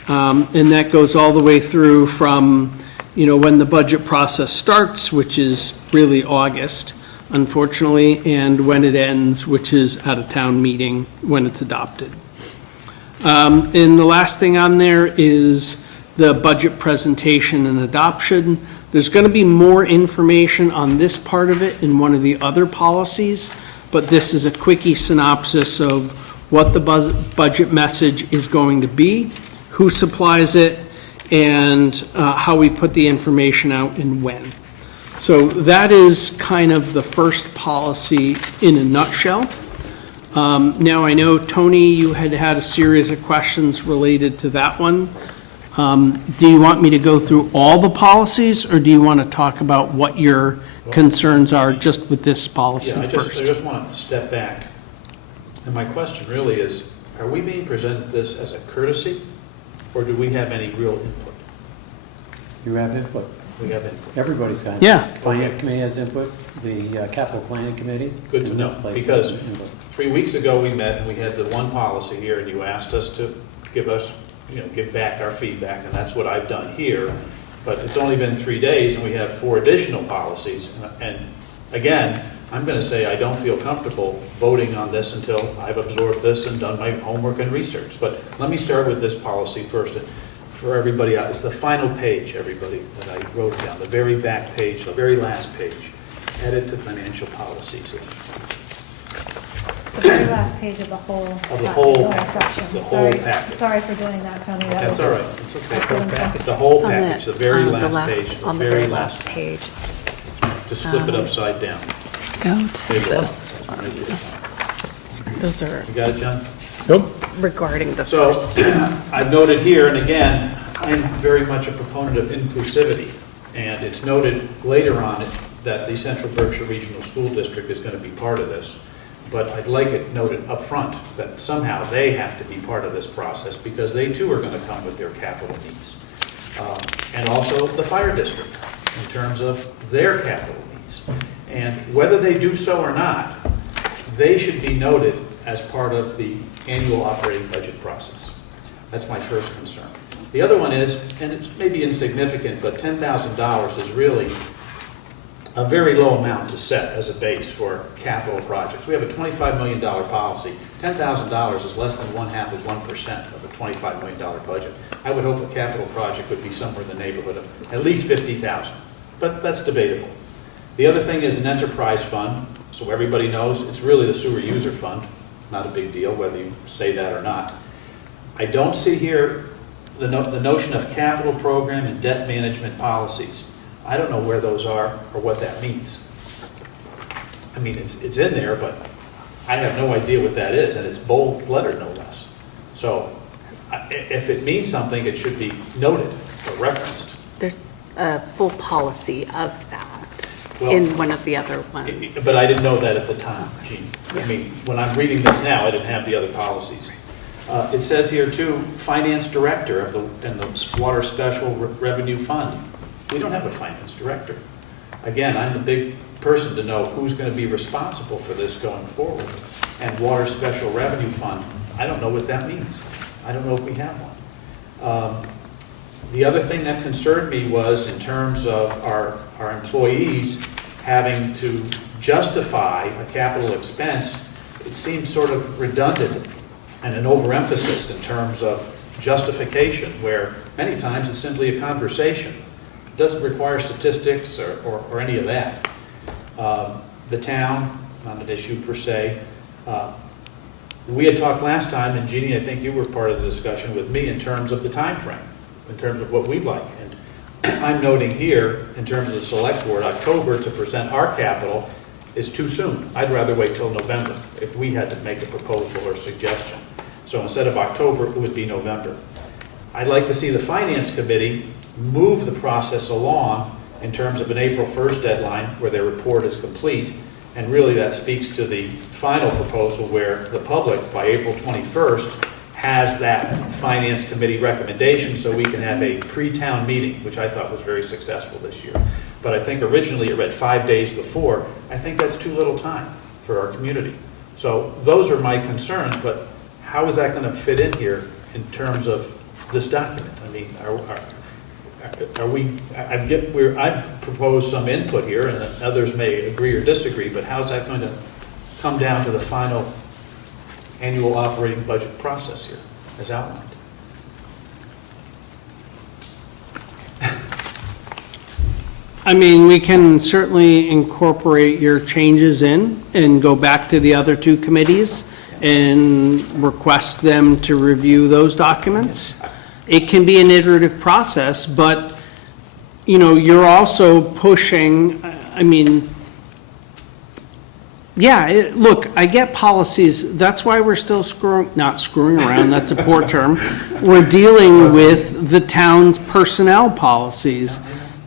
And that goes all the way through from, you know, when the budget process starts, which is really August, unfortunately, and when it ends, which is at a town meeting when it's adopted. And the last thing on there is the budget presentation and adoption. There's going to be more information on this part of it in one of the other policies, but this is a quickie synopsis of what the budget message is going to be, who supplies it, and how we put the information out and when. So that is kind of the first policy in a nutshell. Now I know, Tony, you had a series of questions related to that one. Do you want me to go through all the policies, or do you want to talk about what your concerns are just with this policy Yeah, I first? just want to step back. And my question really is, are we being presented this as a courtesy, or do we have any real input? You have input. We have input. Everybody's got input. Yeah. Finance Committee has input, the Capital Planning Committee. Good to and this know, place because has input. 3 weeks ago, we met and we had the one policy here, and you asked us to give us, give back our feedback, and that's what I've done here. But it's only been 3 days, and we have 4 additional policies. And again, I'm going to say I don't feel comfortable voting on this until I've absorbed this and done my homework and research. But let me start with this policy first. For everybody out, it's the final page, everybody, that I wrote down, the very back page, the very last page. Edit to financial policies. The very last page of the whole. Of the whole section. the whole Sorry- packet. Sorry for doing that, Tony. That That's was- all right, it's okay. Excellent. The whole It's on package, the very the last page, the on the very last, page. just flip it upside down. Go There to you go. this one. Those are You got it, John? Nope. regarding the So, first. I've noted here, and again, I'm very much a proponent of inclusivity, and it's noted later on that the Central Berkshire Regional School District is going to be part of this, but I'd like it noted up front that somehow they have to be part of this process, because they too are going to come with their capital needs. And also the fire district, in terms of their capital needs. And whether they do so or not, they should be noted as part of the annual operating budget process. That's my first concern. The other one is, and it's maybe insignificant, but $10,000 is really a very low amount to set as a base for capital projects. We have a $25 million policy. $10,000 is less than 0.5% of a $25 million budget. I would hope a capital project would be somewhere in the neighborhood of at least $50,000, but that's debatable. The other thing is an enterprise fund, so everybody knows it's really the sewer user fund. Not a big deal whether you say that or not. I don't see here the notion of capital program and debt management policies. I don't know where those are or what that means. I mean, it's in there, but I have no idea what that is, and it's bold lettered no less. So if it means something, it should be noted or referenced. There's a full policy of that Well, in one of the other ones. But I didn't know that at the time, Gene. I Yeah. mean, when I'm reading this now, I didn't have the other policies. It says here too, finance director of the Water Special Revenue Fund. We don't have a finance director. Again, I'm the big person to know who's going to be responsible for this going forward. And Water Special Revenue Fund, I don't know what that means. I don't know if we have one. The other thing that concerned me was in terms of our employees having to justify a capital expense. It seems sort of redundant and an overemphasis in terms of justification, where many times it's simply a conversation. It doesn't require statistics or any of that. The town, not an issue per se. We had talked last time, and Jeannie, I think you were part of the discussion with me in terms of the time frame, in terms of what we'd like. And I'm noting here, in terms of the select board, October to present our capital is too soon. I'd rather wait till November if we had to make a proposal or suggestion. So instead of October, it would be November. I'd like to see the Finance Committee move the process along in terms of an April 1st deadline where their report is complete. And really that speaks to the final proposal where the public, by April 21st, has that Finance Committee recommendation so we can have a pre-town meeting, which I thought was very successful this year. But I think originally it read 5 days before. I think that's too little time for our community. So those are my concerns, but how is that going to fit in here in terms of this document? I mean, are we, I've proposed some input here, and others may agree or disagree, but how's that going to come down to the final annual operating budget process here, as outlined? I mean, we can certainly incorporate your changes in and go back to the other two committees and request them to review those documents. It can be an iterative process, but, you know, you're also pushing, I mean, Yeah, look, I get policies, that's why we're still not screwing around, that's a poor term. We're dealing with the town's personnel policies,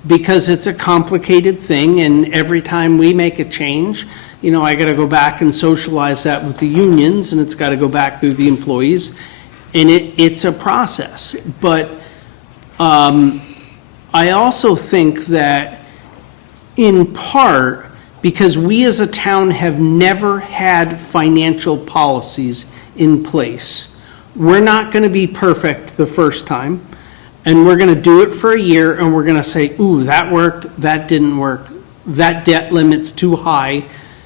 because it's a complicated thing, and every time we make a change, I gotta go back and socialize that with the unions, and it's gotta go back to the employees, and it's a process. But I also think that, in part, because we as a town have never had financial policies in place. We're not going to be perfect the first time, and we're going to do it for a year, and we're going to say, ooh, that worked, that didn't work, that debt limit's too high,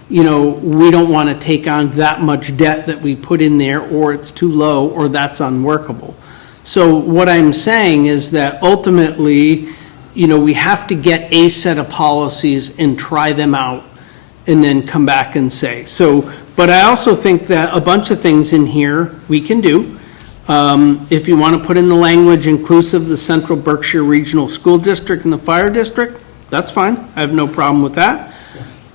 we don't want to take on that much debt that we put in there, or it's too low, or that's unworkable. So what I'm saying is that ultimately, we have to get a set of policies and try them out and then come back and say. But I also think that a bunch of things in here we can do. If you want to put in the language inclusive of the Central Berkshire Regional School District and the Fire District, that's fine. I have no problem with that.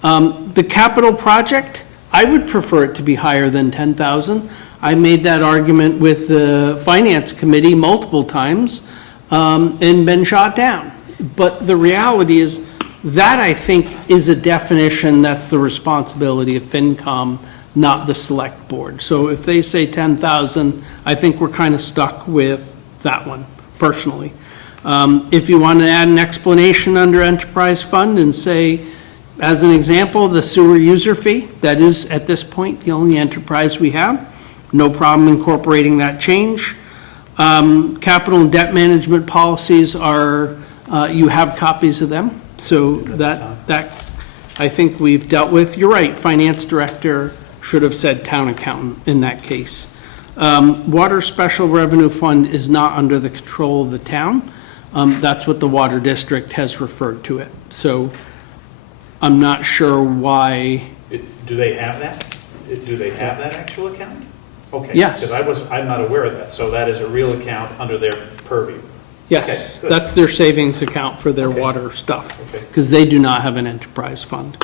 The capital project, I would prefer it to be higher than 10,000. I made that argument with the Finance Committee multiple times and been shot down. But the reality is that, I think, is a definition that's the responsibility of FinCom, not the Select Board. So if they say 10,000, I think we're kind of stuck with that one, personally. If you want to add an explanation under Enterprise Fund and say, as an example, the sewer user fee, that is, at this point, the only enterprise we have, no problem incorporating that change. Capital and debt management policies are, you have copies of them, so that I think we've dealt with. You're right, finance director should have said town accountant in that case. Water Special Revenue Fund is not under the control of the town. That's what the Water District has referred to it. So I'm not sure why. Do they have that? Do they have that actual account? Okay. Yes. Because I'm not aware of that. So that is a real account under their purview. Yes, Okay, that's their savings account for their Okay. water stuff, Okay. because they do not have an enterprise fund.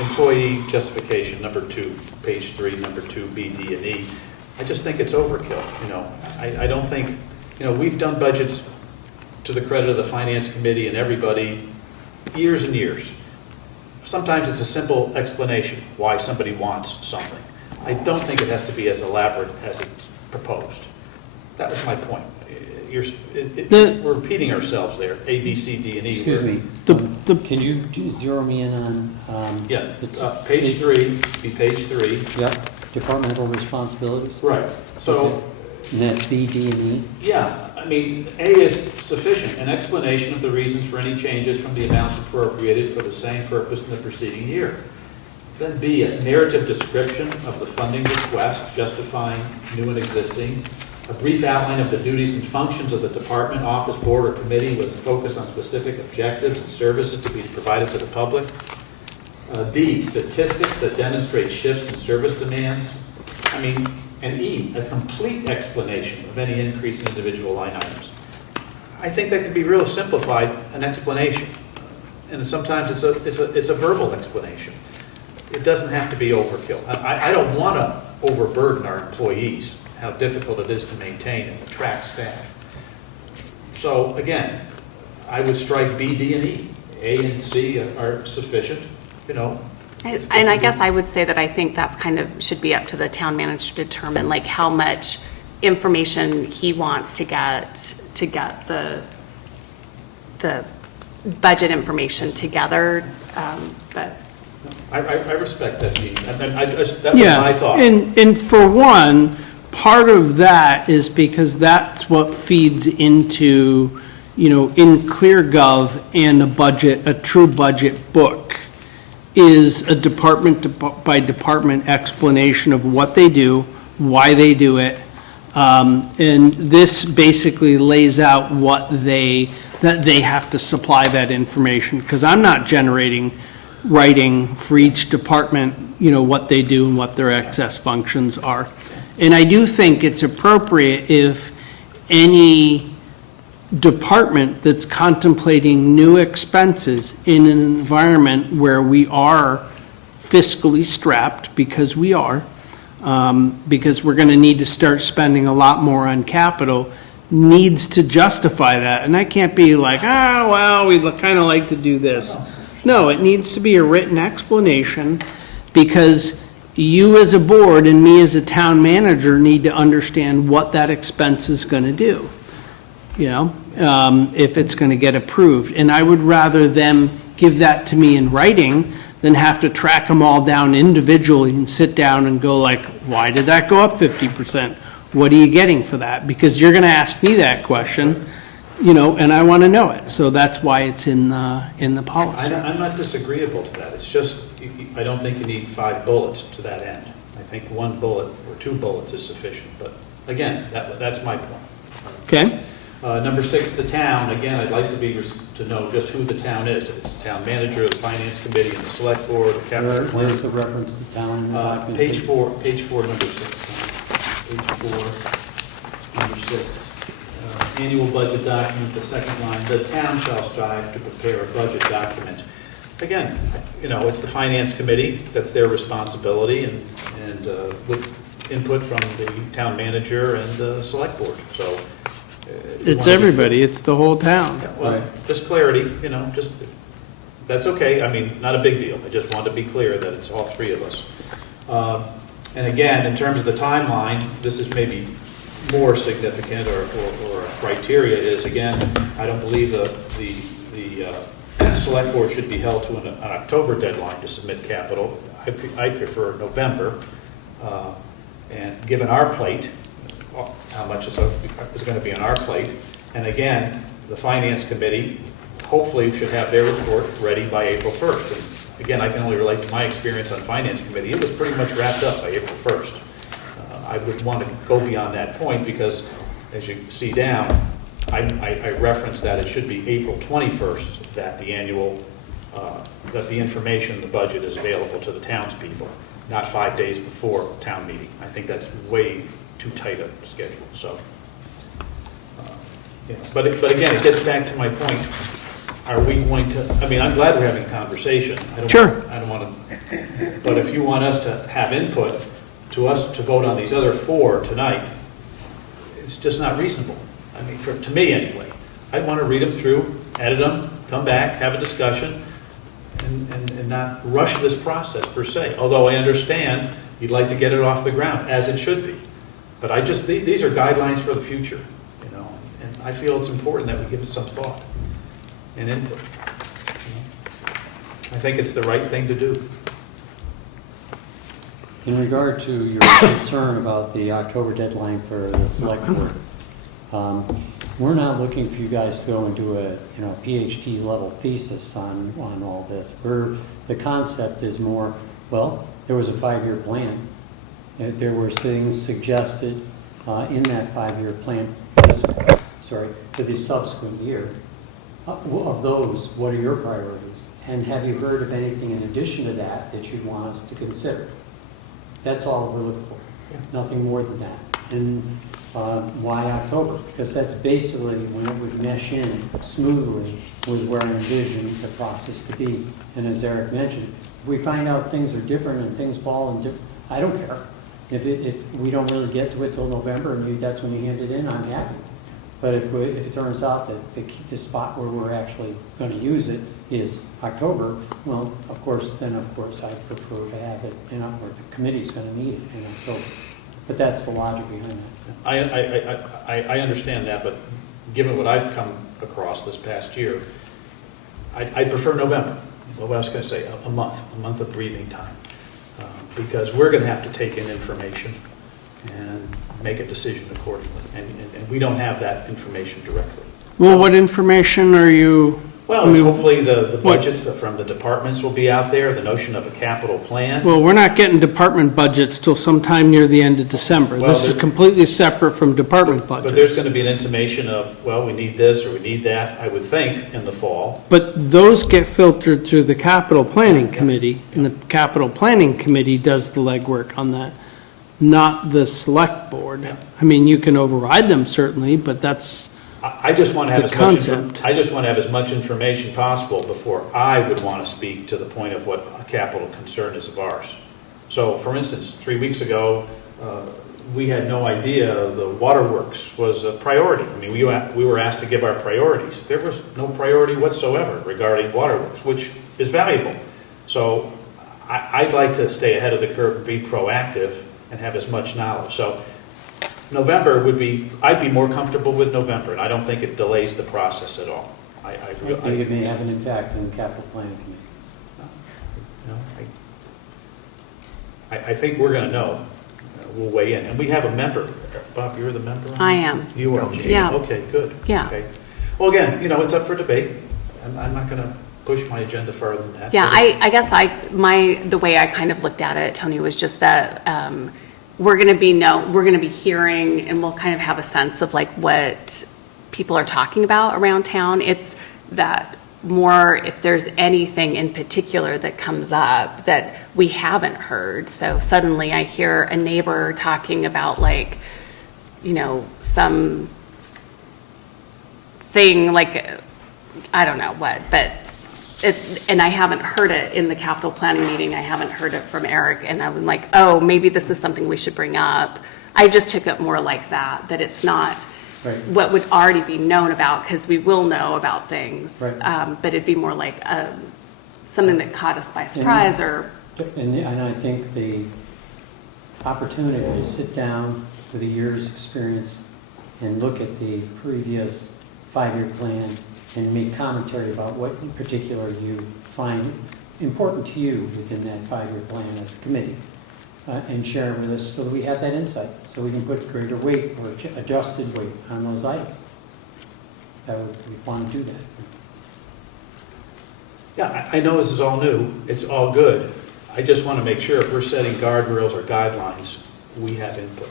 Employee justification, number 2, page 3, number 2, B, D, and E. I just think it's overkill, I don't think, we've done budgets to the credit of the Finance Committee and everybody years and years. Sometimes it's a simple explanation why somebody wants something. I don't think it has to be as elaborate as it's proposed. That was my point. We're repeating ourselves there, A, B, C, D, and E. Excuse me, can you zero me in on? Yeah, page 3, be page 3. Yep, departmental responsibilities? Right, so, Okay. And that's B, D, and E? yeah, A is sufficient, an explanation of the reasons for any changes from the amounts appropriated for the same purpose in the preceding year. Then B, a narrative description of the funding request justifying new and existing, a brief outline of the duties and functions of the department, office, board, or committee with a focus on specific objectives and services to be provided to the public. D, statistics that demonstrate shifts in service demands. And E, a complete explanation of any increase in individual line items. I think that could be real simplified, an explanation. And sometimes it's a verbal explanation. It doesn't have to be overkill. I don't want to overburden our employees, how difficult it is to maintain and attract staff. So again, I would strike B, D, and E. A and C are sufficient, And I guess I would say that I think that's should be up to the town manager to determine how much information he wants to get the budget information together, but. I respect that, Gene. That was my thought. And for one, part of that is because that's what feeds into, in ClearGov and a true budget book, is a department by department explanation of what they do, why they do it. And this basically lays out that they have to supply that information, because I'm not writing for each department, what they do and what their excess functions are. And I do think it's appropriate if any department that's contemplating new expenses in an environment where we are fiscally strapped, because we are, because we're going to need to start spending a lot more on capital, needs to justify that. And I can't be like, well, we kind of like to do this. No, it needs to be a written explanation, because you as a board and me as a town manager need to understand what that expense is going to do, if it's going to get approved. And I would rather them give that to me in writing than have to track them all down individually and sit down and go like, why did that go up 50%? What are you getting for that? Because you're going to ask me that question, and I want to know it. So that's why it's in the policy. I'm not disagreeable to that. It's just, I don't think you need 5 bullets to that end. I think 1 bullet or 2 bullets is sufficient. But again, that's my point. Okay. Number 6, the town. Again, I'd like to know just who the town is. If it's the town manager, the finance committee, and the select board, the capital. Where's the reference to town in the document? Page 4, number 6. Page 4, number 6. Annual budget document, the second line, the town shall strive to prepare a budget document. Again, it's the finance committee, that's their responsibility, and with input from the town manager and the select board, so. It's everybody, it's the whole town. Yeah, well, just clarity, that's okay, I mean, not a big deal, I just want to be clear that it's all 3 of us. And again, in terms of the timeline, this is maybe more significant or a criteria is, again, I don't believe the select board should be held to an October deadline to submit capital. I prefer November. And given our plate, how much is going to be on our plate. And again, the finance committee hopefully should have their report ready by April 1st. And again, I can only relate to my experience on finance committee. It was pretty much wrapped up by April 1st. I would want to go beyond that point because, as you see down, I referenced that it should be April 21st that the annual, that the information, the budget is available to the townspeople, not 5 days before town meeting. I think that's way too tight a schedule. So, but again, it gets back to my point. Are we going to? I mean, I'm glad we're having a conversation. I don't want to. But if you want us to have input, to us to vote on these other 4 tonight, it's just not reasonable. I mean, to me anyway. I'd want to read them through, edit them, come back, have a discussion, and not rush this process per se. Although I understand you'd like to get it off the ground, as it should be. But these are guidelines for the future, and I feel it's important that we give it some thought and input. I think it's the right thing to do. In regard to your concern about the October deadline for the select board, we're not looking for you guys to go and do a PhD level thesis on all this. The concept is more, well, there was a 5-year plan. There were things suggested in that 5-year plan, for the subsequent year. Of those, what are your priorities? And have you heard of anything in addition to that that you'd want us to consider? That's all we're looking for, nothing more than that. And why October? Because that's basically when it would mesh in smoothly with where I envisioned the process to be. And as Eric mentioned, if we find out things are different and things fall in different, I don't care. If we don't really get to it till November and that's when you hand it in, I'm happy. But if it turns out that the spot where we're actually going to use it is October, well, of course, I prefer to have it, or the committee's going to need it in October. But that's the logic behind that. I understand that, but given what I've come across this past year, I prefer November. What I was going to say, a month of breathing time. Because we're going to have to take in information and make a decision accordingly. And we don't have that information directly. Well, what information are you? Well, hopefully the budgets from the departments will be out there, the notion of a capital plan. Well, we're not getting department budgets till sometime near the end of December. Well, this is completely separate from department budgets. But there's going to be an intimation of, well, we need this or we need that, I would think, in the fall. But those get filtered through the capital planning committee, and the capital planning committee does the legwork on that, not the select board. I mean, you can override them certainly, but that's I just want to have The as much, concept. I just want to have as much information possible before I would want to speak to the point of what a capital concern is of ours. So, for instance, 3 weeks ago, we had no idea the waterworks was a priority. I mean, we were asked to give our priorities. There was no priority whatsoever regarding waterworks, which is valuable. So I'd like to stay ahead of the curve and be proactive and have as much knowledge. So November would be, I'd be more comfortable with November, and I don't think it delays the process at all. I think it may have an impact on the capital planning committee. I think we're going to know. We'll weigh in. And we have a member. Bob, you're the member? on I that? am. You are? Yeah. Okay, good. Yeah. Okay. Well, again, it's up for debate. I'm not going to push my agenda further than that. Yeah, I guess the way I kind of looked at it, Tony, was just that we're going to be hearing, and we'll kind of have a sense of like what people are talking about around town. It's that more if there's anything in particular that comes up that we haven't heard. So suddenly I hear a neighbor talking about like, some thing like, I don't know what, but and I haven't heard it in the capital planning meeting. I haven't heard it from Eric, and I'm like, oh, maybe this is something we should bring up. I just took it more like that it's not Right. what would already be known about, because we will know about things. Right. But it'd be more like something that caught us by surprise or. And I think the opportunity to sit down with a year's experience and look at the previous 5-year plan and make commentary about what in particular you find important to you within that 5-year plan as a committee, and share it with us so that we have that insight, so we can put greater weight or adjusted weight on those items. We want to do that. Yeah, I know this is all new. It's all good. I just want to make sure if we're setting guardrails or guidelines, we have input,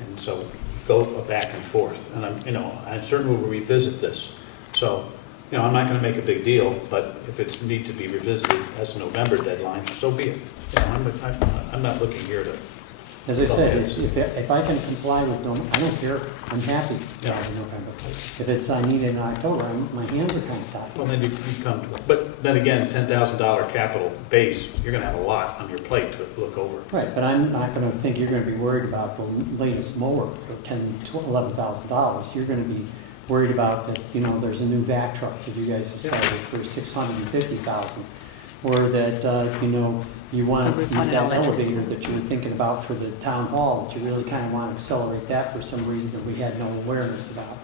and so go back and forth. And I'm certain we'll revisit this. So, I'm not going to make a big deal, but if it's need to be revisited as a November deadline, so be it. I'm not looking here to. As I said, if I can comply with I don't care, I'm happy to Yeah. have in November. If I need it in October, my hands are kind of tied. Well, then you come to it. But then again, $10,000 capital base, you're going to have a lot on your plate to look over. Right, but I'm not going to think you're going to be worried about the latest mower for $10,000 to $11,000. You're going to be worried about that, there's a new vac truck that you guys decided for $650,000, or that, you want that elevator that you were thinking about for the town hall, that you really kind of want to accelerate that for some reason that we had no awareness about.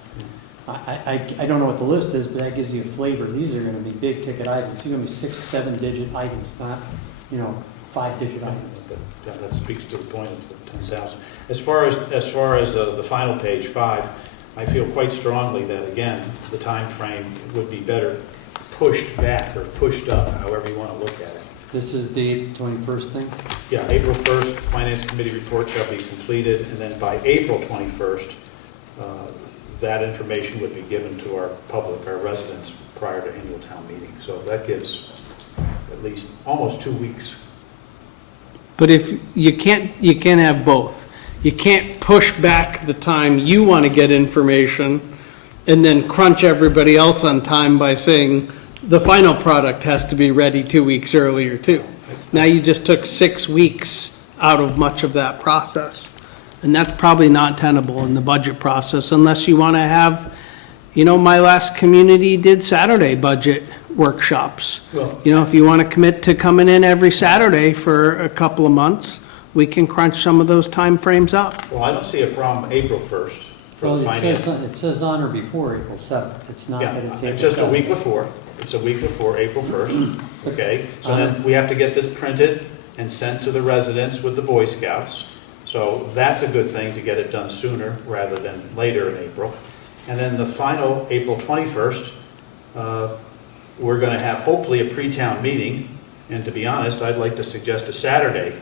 I don't know what the list is, but that gives you a flavor. These are going to be big ticket items. You're going to be 6, 7-digit items, not 5-digit items. Yeah, that speaks to the point of the 10,000. As far as the final page 5, I feel quite strongly that again the time frame would be better pushed back or pushed up, however you want to look at it. This is the 21st thing? Yeah, April 1st, Finance Committee report shall be completed, and then by April 21st, that information would be given to our public, our residents, prior to annual town meeting. So that gives at least almost 2 weeks. But if you can't have both. You can't push back the time you want to get information and then crunch everybody else on time by saying the final product has to be ready 2 weeks earlier too. Now you just took 6 weeks out of much of that process. And that's probably not tenable in the budget process unless you want to have, my last community did Saturday budget workshops. Well- If you want to commit to coming in every Saturday for a couple of months, we can crunch some of those time frames up. Well, I don't see a problem April 1st for the Well, finance. it says on or before April 7th. It's not Yeah, that it's April 7th. it's just a week before. It's a week before April 1st, okay? So then we have to get this printed and sent to the residents with the Boy Scouts. So that's a good thing to get it done sooner rather than later in April. And then the final, April 21st, we're going to have hopefully a pre-town meeting. And to be honest, I'd like to suggest a Saturday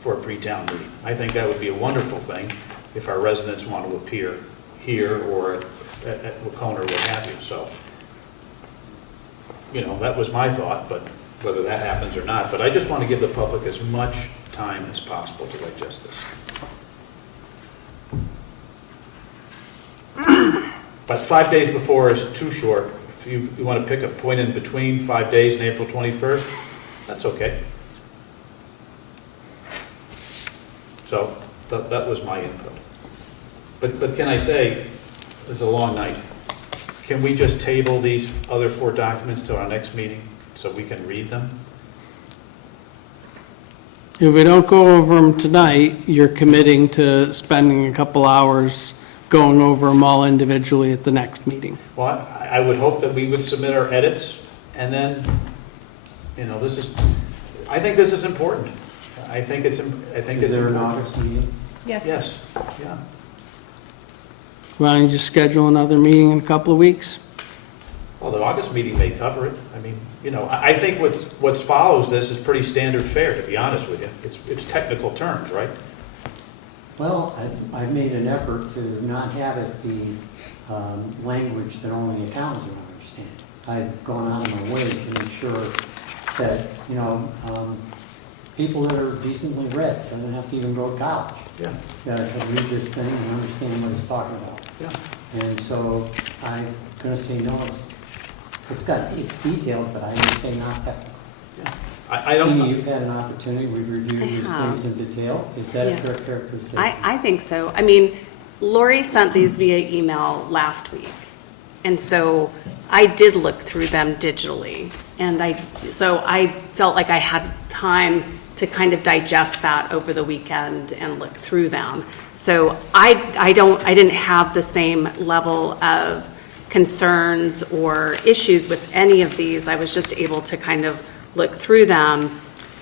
for a pre-town meeting. I think that would be a wonderful thing if our residents want to appear here or at Wacona or what have you. So, that was my thought, but whether that happens or not. But I just want to give the public as much time as possible to digest this. But 5 days before is too short. If you want to pick a point in between 5 days and April 21st, that's okay. So that was my input. But can I say, this is a long night. Can we just table these other 4 documents till our next meeting so we can read them? If we don't go over them tonight, you're committing to spending a couple hours going over them all individually at the next meeting. Well, I would hope that we would submit our edits, and then, I think this is important. I think it's important. Is there an August meeting? Yes. Yes, yeah. Why don't you just schedule another meeting in a couple of weeks? Well, the August meeting may cover it. I mean, I think what follows this is pretty standard fare, to be honest with you. It's technical terms, right? Well, I've made an effort to not have it be language that only accountants will understand. I've gone out of my way to make sure that, people that are decently read, doesn't have to even go to college, Yeah, that can read this thing and understand what he's talking about. yeah. And so I'm gonna say, no, it's detailed, but I would say not technical. Yeah. I don't. Jeannie, you've had an opportunity, we've reviewed these things in detail. Is that a fair characterization? I think so. I mean, Lori sent these via email last week. And so I did look through them digitally. And so I felt like I had time to kind of digest that over the weekend and look through them. So I didn't have the same level of concerns or issues with any of these. I was just able to kind of look through them.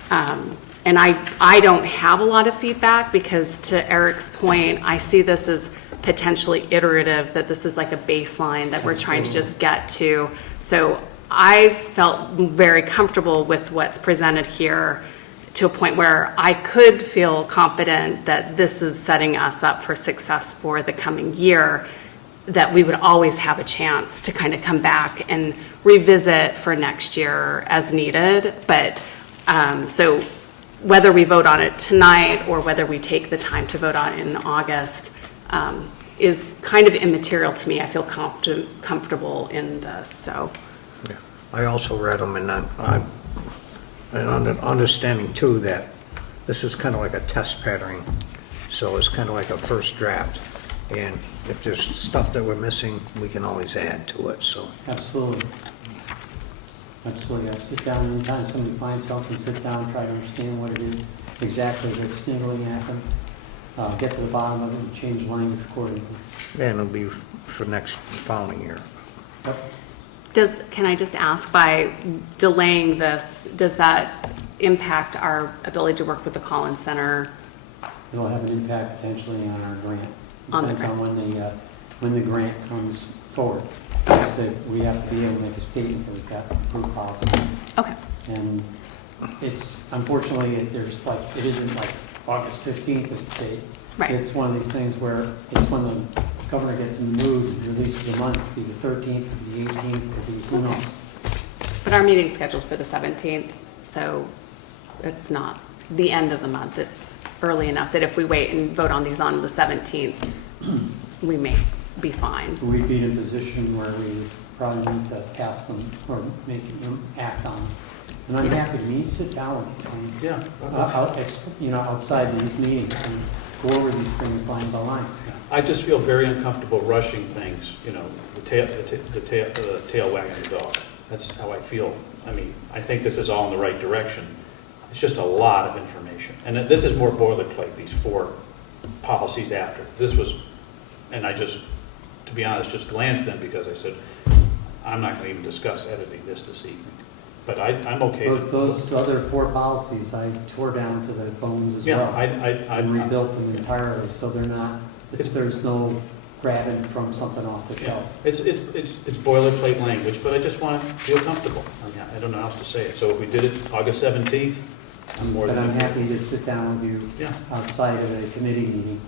And I don't have a lot of feedback because, to Eric's point, I see this as potentially iterative, that this is like a baseline that we're trying to just get to. So I felt very comfortable with what's presented here, to a point where I could feel confident that this is setting us up for success for the coming year, that we would always have a chance to kind of come back and revisit for next year as needed. But so whether we vote on it tonight or whether we take the time to vote on it in August is kind of immaterial to me. I feel comfortable in this, so. Yeah. I also read them, and I'm understanding too that this is kind of like a test pattern, so it's kind of like a first draft. And if there's stuff that we're missing, we can always add to it, so. Absolutely. Absolutely. I'd sit down anytime somebody finds something, sit down, try to understand what it is exactly that's signaling at them, get to the bottom of it and change language accordingly. And it'll be for following year. Yep. Can I just ask, by delaying this, does that impact our ability to work with the Collins Center? It'll have an impact potentially on our grant. On the Depends on when the grant comes forward. So we have to be able to make a statement that we've got approved policies. Okay. And it's, unfortunately, it isn't like August 15th is the date. Right. It's one of these things where it's when the governor gets in the mood, releases the month, it'll be the 13th, it'll be the 18th, it'll be, who knows? But our meeting's scheduled for the 17th, so it's not the end of the month. It's early enough that if we wait and vote on these on the 17th, we may be fine. We'd be in a position where we probably need to pass them or make them act on them. And I'm happy to meet, sit down with you. Yeah. Outside these meetings and go over these things line by line. I just feel very uncomfortable rushing things, the tail wagging the dog. That's how I feel. I mean, I think this is all in the right direction. It's just a lot of information. And this is more boilerplate, these 4 policies after. This was, and I just, to be honest, just glanced them because I said, I'm not going to even discuss editing this evening. But I'm okay with those other 4 policies I tore down to the bones as well. I rebuilt them entirely, so they're not, there's no grabbing from something off the shelf. It's boilerplate language, but I just want to feel comfortable. I don't know how else to say it. So if we did it August 17th, I'm more But than I'm happy to sit down with you outside of a committee meeting.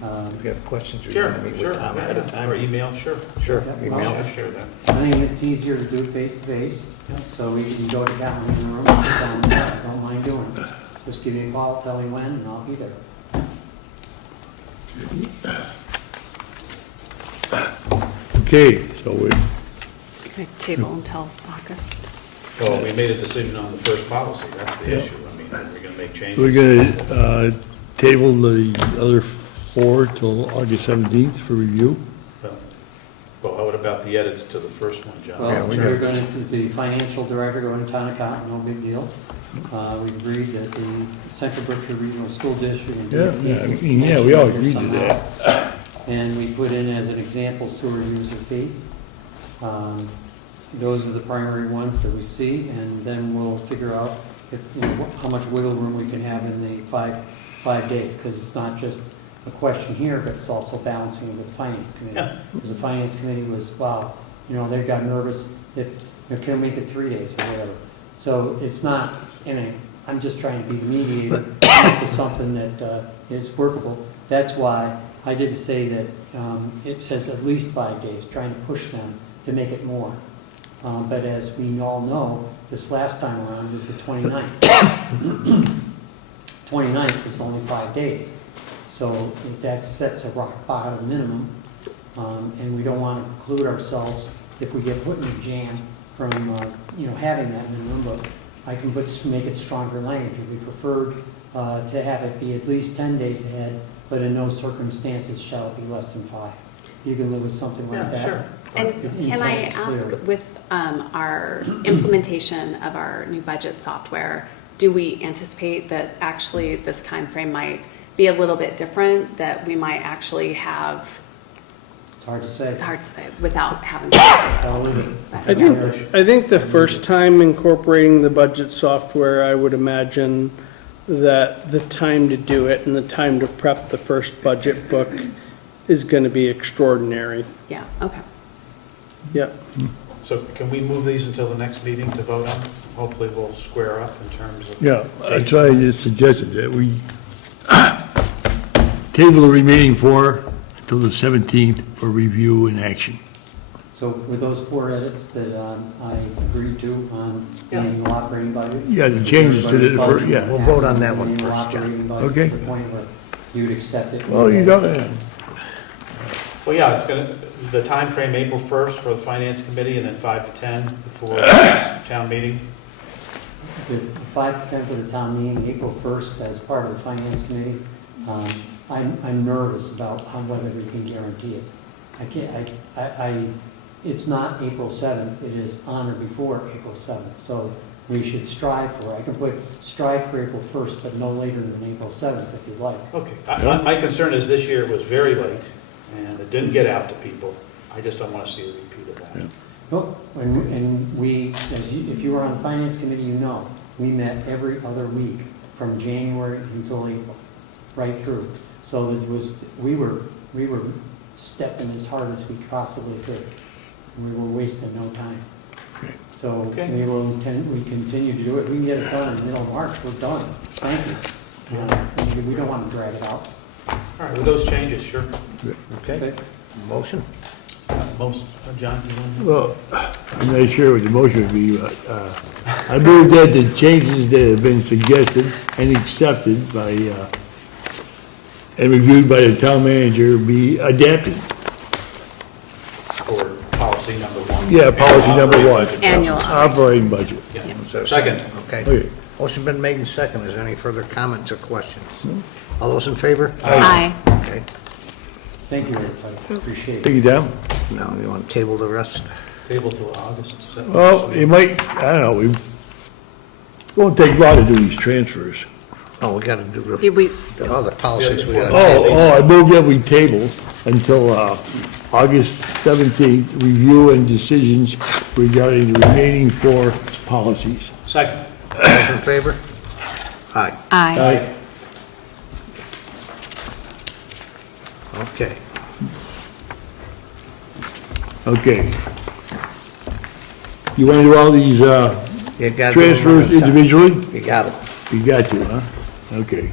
If you have questions, Sure, want to meet with Tom ahead of time. Or email, sure. Sure, Yeah, email. well, Share that. I think it's easier to do it face to face, so we can go to Calvin in the room and sit down. I don't mind doing it. Just give me a call, tell me when, and I'll be there. Okay, so we, Can I table until August? Well, we made a decision on the first policy, that's the issue. I mean, are we going to make changes? we're gonna, table the other 4 till August 17th for review. Well, what about the edits to the first one, John? Well, we're going to, the financial director going to town accountant, no big deal. We agreed that the Central Berkshire Regional School District. and Yeah, we all agreed to somehow. that. And we put in as an example sewer user fee. Those are the primary ones that we see, and then we'll figure out if, how much wiggle room we can have in the five days, because it's not just a question here, but it's also balancing with the finance committee. Yeah. Because the finance committee was, wow, they got nervous if, can we make it 3 days or whatever. So it's not, I'm just trying to be the mediator, come up with something that is workable. That's why I didn't say that it says at least 5 days, trying to push them to make it more. But as we all know, this last time around was the 29th. 29th was only 5 days. So if that sets a rock bottom minimum, and we don't want to preclude ourselves if we get put in a jam from, having that minimum, but I can make it stronger language. We preferred to have it be at least 10 days ahead, but in no circumstances shall it be less than 5. You can live with something like that. Sure. And The can I intent is ask, clear. with our implementation of our new budget software, do we anticipate that actually this time frame might be a little bit different, that we might actually have, It's hard to say. hard to say, without having to? I think the first time incorporating the budget software, I would imagine that the time to do it and the time to prep the first budget book is going to be extraordinary. Yeah, okay. Yep. So can we move these until the next meeting to vote on? Hopefully we'll square up in terms of. Yeah, that's why I just suggested that we table the remaining 4 till the 17th for review and action. So with those 4 edits that I agreed to on the annual operating budget? Yeah, the changes to the first, yeah. We'll vote on that one Annual first, John. operating budget Okay. To the point where you'd accept it. Well, you don't, Well, yeah, it's going to, the time frame April 1st for the finance committee and then 5 to 10 before town meeting. The 5 to 10 for the town meeting, April 1st, as part of the finance committee, I'm nervous about whether we can guarantee it. I can't, it's not April 7th, it is on or before April 7th, so we should strive for it. I can put strive for April 1st, but no later than April 7th if you'd like. Okay. My concern is this year it was very late and it didn't get out to people. I just don't want to see a repeat of that. Well, and we, if you were on the finance committee, we met every other week from January until April, right through. So it was, we were stepping as hard as we possibly could. We were wasting no time. So Okay. we continue to do it. We can get it done in the middle of March, we're done. Thank you. We don't want to drag it out. All right, with those changes, sure. Okay, motion? John, do you want to? well, I'm not sure what the motion would be, but I move that the changes that have been suggested and accepted by, and reviewed by the town manager be adapted. For policy number 1. Yeah, policy number 1. Annual Operating budget. Yeah. Is there a Second. Okay. Okay. Motion been made and second. Is there any further comments or questions? All those in favor? Aye. Okay. Thank you, everybody. Appreciate it. Take it down. Now, you want to table the rest? Table till August 7th. Well, it might, I don't know, it won't take long to do these transfers. Oh, we got to do Did we, the other policies. We got to I moved that we table until August 17th, review and decisions regarding the remaining 4 policies. Second. All those in favor? Aye. aye. Okay. Okay. You want to do all these You got to do them transfers one at a time. individually? You got it. You got to, huh? Okay.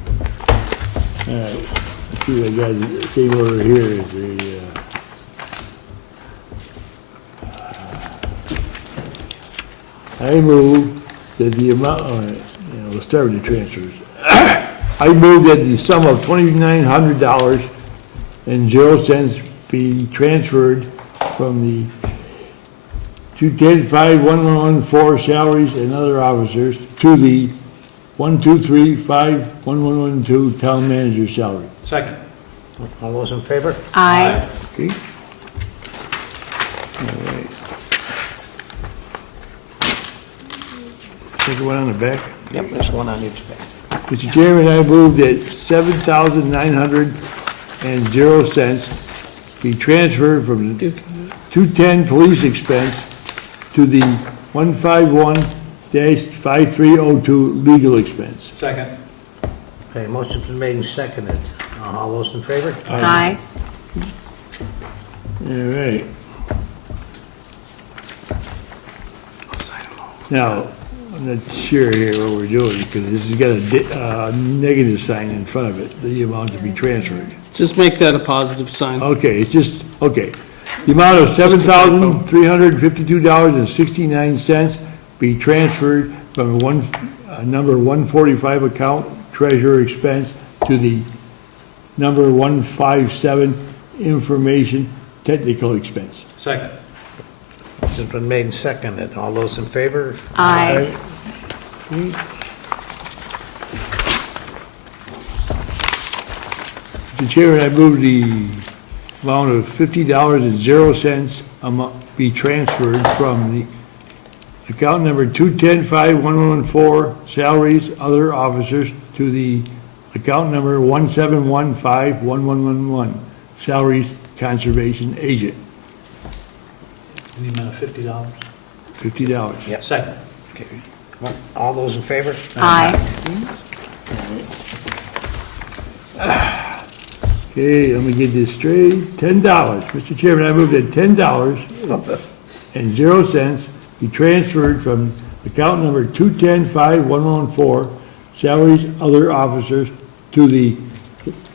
All right. Let's see what I got to see over here is the, I move that the amount, we'll start with the transfers. I move that the sum of $2,900.00 be transferred from the 210-5-1114 salaries and other officers to the 123-5-1112 town manager salary. Second. All those in favor? Aye. Okay? All right. Second one on the back. Yep, there's one on each page. Mr. Chairman, I move that $7,900.00 be transferred from the 210 police expense to the 151-5302 legal expense. Second. Okay, motion's been made and seconded. All those in favor? Aye. All right. Now, I'm not sure here what we're doing, because this has got a negative sign in front of it, the amount to be transferred. Just make that a positive sign. Okay, it's just, okay. The amount of $7,352.69 be transferred from number 145 account treasurer expense to the number 157 information technical expense. Second. Motion's been made and seconded. All those in favor? Aye. Mr. Chairman, I move the amount of $50.00 be transferred from the account number 210-5114 salaries, other officers, to the account number 1715-1111 salaries, conservation agent. In the amount of $50. $50. Yep. Second. Okay. All those in favor? Aye. Okay, let me get this straight. $10. Mr. Chairman, I move that $10.00 be transferred from account number 210-5114 salaries, other officers, to the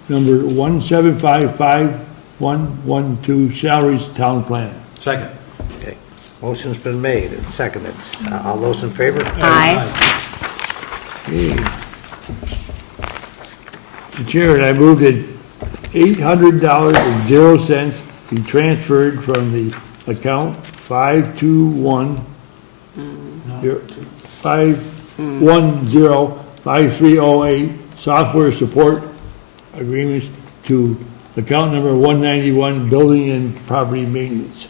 number 1755112 salaries, town planner. Second. Okay. Motion's been made and seconded. All those in favor? Aye. Okay. Mr. Chairman, I move that $800.00 be transferred from the account 510-5308 software support agreements to account number 191 building and property maintenance.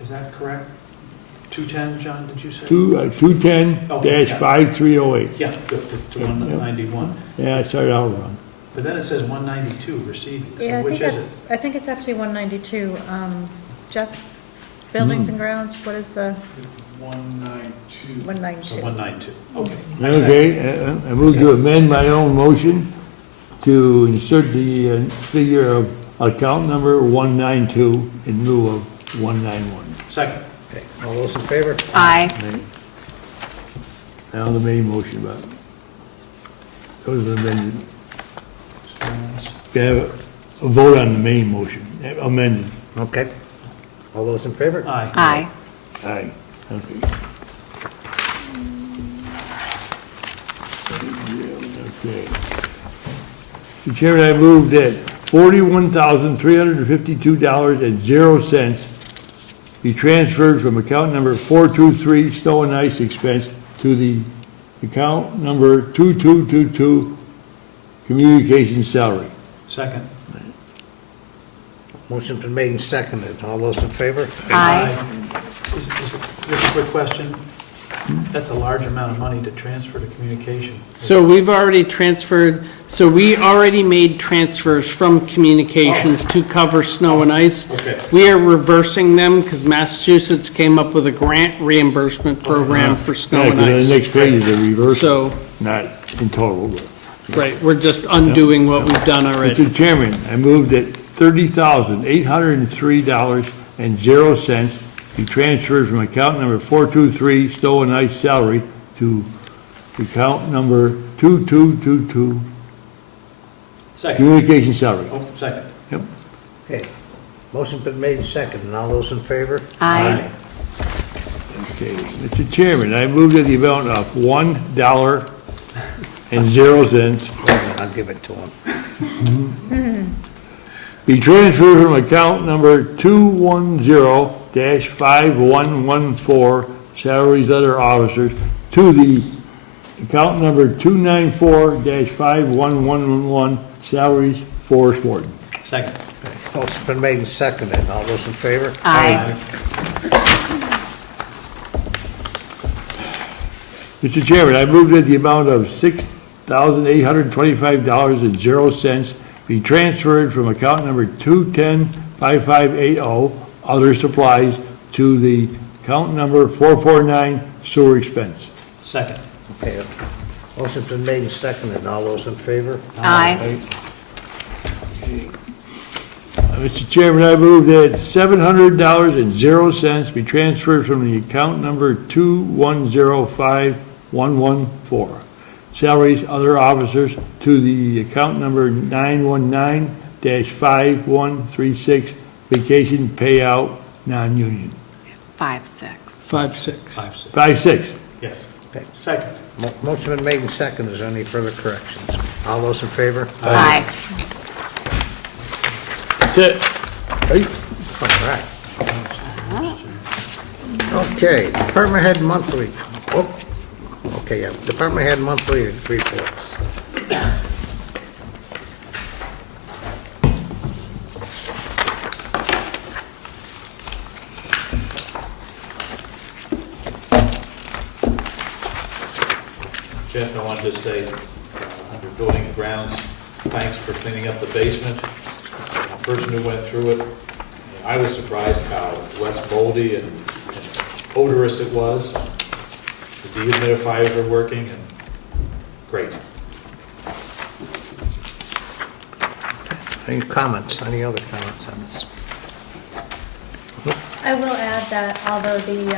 Is that correct? 210, John, did you say? 210-5308. Yeah, to 191. Yeah, I started out wrong. But then it says 192 receiving. So Yeah, which is it? I think it's actually 192. Jeff, Buildings and Grounds, what is the? 192. 192. So 192. Okay. Okay, I move to amend my own motion to insert the figure of account number 192 in lieu of 191. Second. Okay. All those in favor? Aye. Now the main motion about it. Those are amended. We have a vote on the main motion, amended. Okay. All those in favor? Aye. Aye. Aye, okay. Okay. Mr. Chairman, I move that $41,352.00 be transferred from account number 423 snow and ice expense to the account number 2222 communications salary. Second. Motion's been made and seconded. All those in favor? Aye. Just a quick question. That's a large amount of money to transfer to communication. So we've already transferred, so we already made transfers from communications to cover snow and ice. Okay. We are reversing them because Massachusetts came up with a grant reimbursement program for snow Yeah, and 'cause ice. the next page is a reverse, So, not in total, but. right, we're just undoing what we've done already. Mr. Chairman, I move that $30,803.00 be transferred from account number 423 snow and ice salary to account number 2222 Second. communication salary. Oh, second. Yep. Okay. Motion's been made and seconded. All those in favor? Aye. Okay, Mr. Chairman, I move that the amount of $1.00 I'll give it to him. be transferred from account number 210-5114, salaries other officers, to the account number 294-5111, salaries forest warden. Second. Motion's been made and seconded. All those in favor? Aye. Mr. Chairman, I move that the amount of $6,825.00 be transferred from account number 210-5580, other supplies, to the account number 449, sewer expense. Second. Okay. Motion's been made and seconded. All those in favor? Aye. Mr. Chairman, I move that $700.00 be transferred from the account number 2105114, salaries other officers, to the account number 919-5136, vacation payout non-union. 5-6. 5-6. 5-6. Yes. Okay. Second. Motion been made and seconded. Is there any further corrections? All those in favor? Aye. That's it. Right? All right. Okay, department head monthly. Oh, okay, yeah, department head monthly reports. Jeff, I wanted to say, under building and grounds, thanks for cleaning up the basement. The person who went through it, I was surprised how less moldy and odorous it was. The dehumidifiers are working, and great. Any comments, any other comments on this? I will add that although the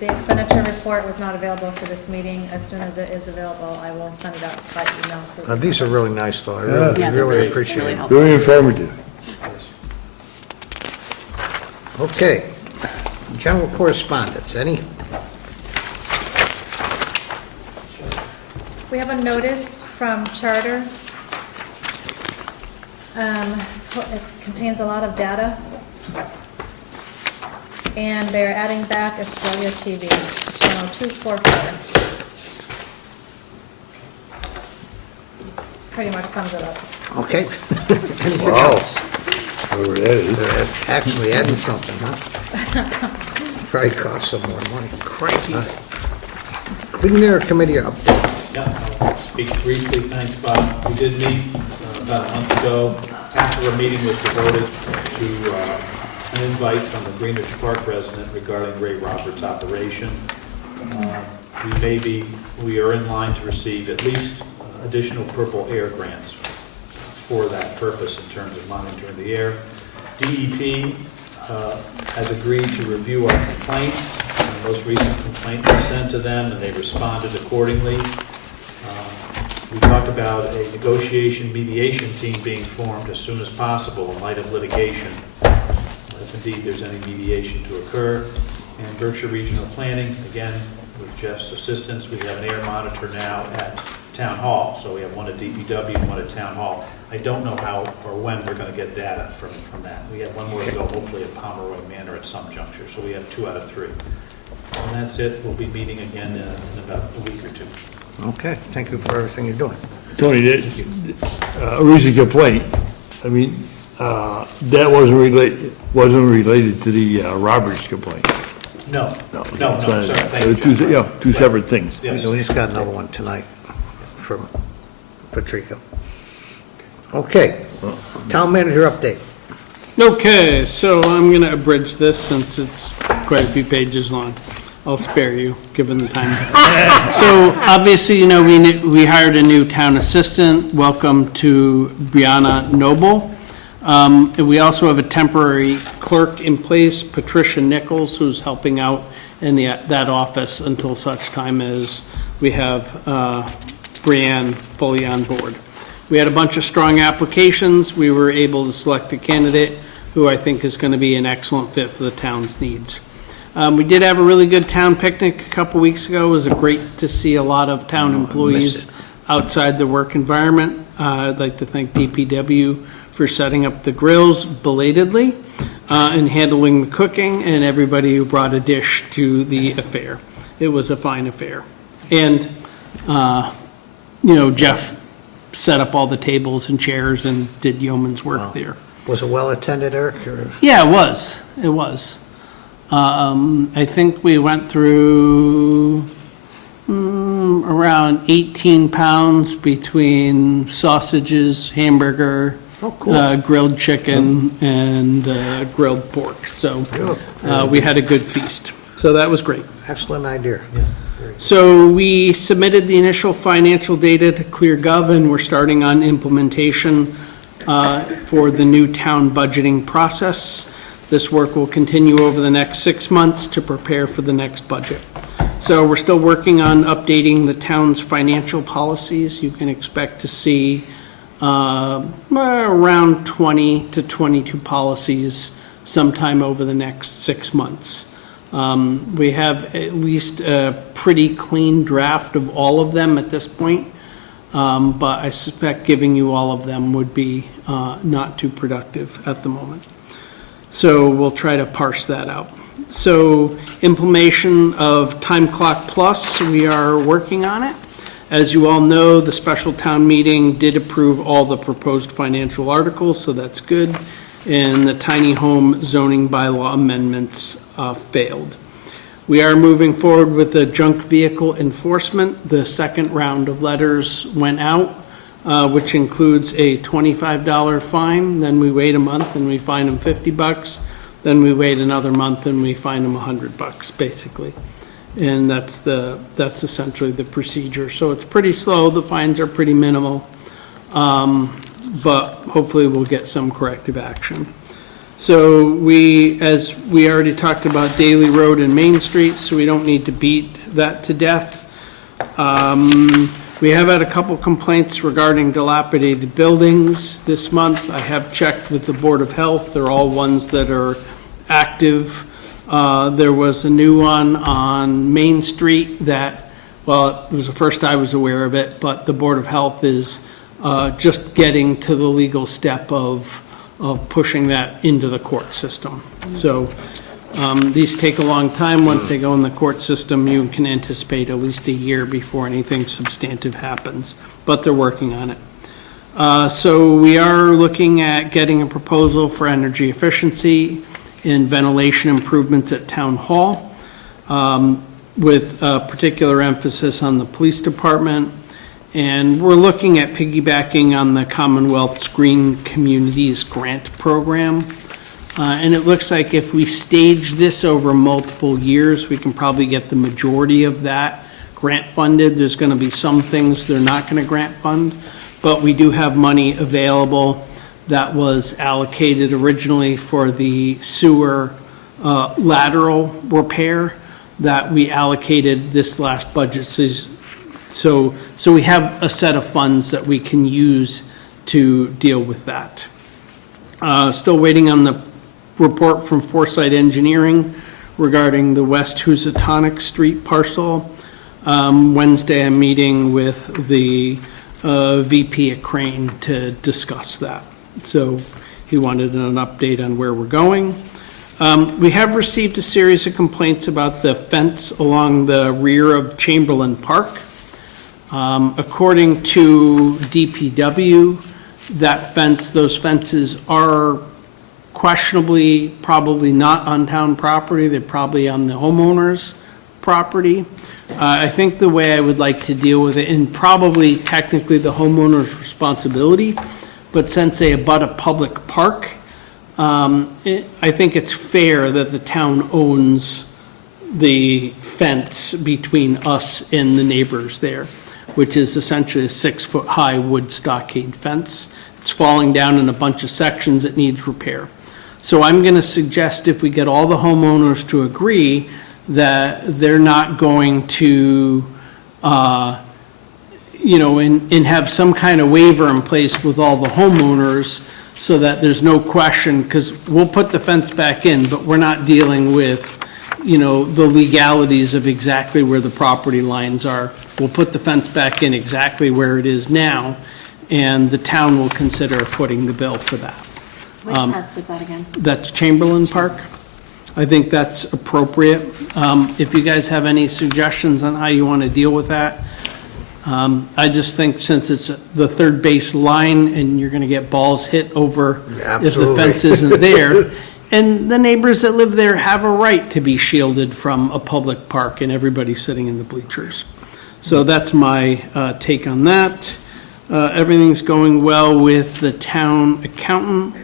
expenditure report was not available for this meeting, as soon as it is available, I will send it out by email. So These are really nice, though. I Yeah, really they're appreciate really it. helpful. Very informative. Okay, general correspondence, any? we have a notice from Charter. It contains a lot of data. And they're adding back Australia TV, channel 244. Pretty much sums it up. Okay. Anything Wow. else? Whatever that is. They're actually adding something, huh? Probably cost some more money. Crikey. Clean Air Committee update. Yeah, I'll speak briefly. Thanks, Bob. We did meet about a month ago. After our meeting was devoted to an invite from the Greenwich Park resident regarding Ray Roberts' operation. We are in line to receive at least additional Purple Air grants for that purpose in terms of monitoring the air. DEP has agreed to review our complaints. The most recent complaint was sent to them, and they responded accordingly. We talked about a negotiation mediation team being formed as soon as possible in light of litigation, if indeed there's any mediation to occur. And Berkshire Regional Planning, again, with Jeff's assistance, we have an air monitor now at Town Hall. So we have one at DPW and one at Town Hall. I don't know how or when we're going to get data from that. We have one more to go, hopefully at Pomeroy Manor at some juncture. So we have 2 out of 3. And that's it. We'll be meeting again in about a week or 2. Okay, thank you for everything you're doing. Tony, a recent complaint, I mean, that wasn't related to the Roberts complaint. No, It's sorry, not- thank they're you, John. two separate things. Yes. We just got another one tonight from Patrica. Okay, town manager update. Okay, so I'm going to abridge this since it's quite a few pages long. I'll spare you, given the time. So obviously, you know, we hired a new town assistant. Welcome to Brianne Noble. And we also have a temporary clerk in place, Patricia Nichols, who's helping out in that office until such time as we have Brianne fully on board. We had a bunch of strong applications. We were able to select a candidate who I think is going to be an excellent fit for the town's needs. We did have a really good town picnic a couple weeks ago. It was great to see a lot of town employees outside the work environment. I'd like to thank DPW for setting up the grills belatedly and handling the cooking, and everybody who brought a dish to the affair. It was a fine affair. And, Jeff set up all the tables and chairs and did yeoman's work there. Was it well-attended, Eric, or? Yeah, it was. It was. I think we went through around 18 pounds between sausages, hamburger, grilled chicken, and grilled pork. So we had a good feast. So that was great. Excellent idea. So we submitted the initial financial data to ClearGov, and we're starting on implementation for the new town budgeting process. This work will continue over the next 6 months to prepare for the next budget. So we're still working on updating the town's financial policies. You can expect to see around 20 to 22 policies sometime over the next 6 months. We have at least a pretty clean draft of all of them at this point, but I suspect giving you all of them would be not too productive at the moment. So we'll try to parse that out. So implementation of Time Clock Plus, we are working on it. As you all know, the special town meeting did approve all the proposed financial articles, so that's good. And the tiny home zoning bylaw amendments failed. We are moving forward with the junk vehicle enforcement. The second round of letters went out, which includes a $25 fine. Then we wait a month and we fine them $50. Then we wait another month and we fine them $100, basically. And that's essentially the procedure. So it's pretty slow. The fines are pretty minimal, but hopefully we'll get some corrective action. So as we already talked about Daly Road and Main Street, so we don't need to beat that to death. We have had a couple complaints regarding dilapidated buildings this month. I have checked with the Board of Health. They're all ones that are active. There was a new one on Main Street that, well, it was the first I was aware of it, but the Board of Health is just getting to the legal step of pushing that into the court system. So these take a long time. Once they go in the court system, you can anticipate at least a year before anything substantive happens, but they're working on it. So we are looking at getting a proposal for energy efficiency and ventilation improvements at Town Hall, with a particular emphasis on the police department. And we're looking at piggybacking on the Commonwealth's Green Communities Grant Program. And it looks like if we stage this over multiple years, we can probably get the majority of that grant funded. There's going to be some things they're not going to grant fund, but we do have money available that was allocated originally for the sewer lateral repair that we allocated this last budget season. So we have a set of funds that we can use to deal with that. Still waiting on the report from Foresight Engineering regarding the West Housatonic Street parcel. Wednesday, I'm meeting with the VP at Crane to discuss that. So he wanted an update on where we're going. We have received a series of complaints about the fence along the rear of Chamberlain Park. According to DPW, those fences are questionably probably not on town property. They're probably on the homeowner's property. I think the way I would like to deal with it, and probably technically the homeowner's responsibility, but since they abut a public park, I think it's fair that the town owns the fence between us and the neighbors there, which is essentially a 6-foot-high wood stockade fence. It's falling down in a bunch of sections. It needs repair. So I'm going to suggest if we get all the homeowners to agree that they're not going to, and have some kind of waiver in place with all the homeowners so that there's no question, because we'll put the fence back in, but we're not dealing with, the legalities of exactly where the property lines are. We'll put the fence back in exactly where it is now, and the town will consider footing the bill for that. Which park was that again? That's Chamberlain Park. I think that's appropriate. If you guys have any suggestions on how you want to deal with that, I just think since it's the third base line and you're going to get balls hit over if the Absolutely. fence isn't there, and the neighbors that live there have a right to be shielded from a public park and everybody sitting in the bleachers. So that's my take on that. Everything's going well with the town accountant.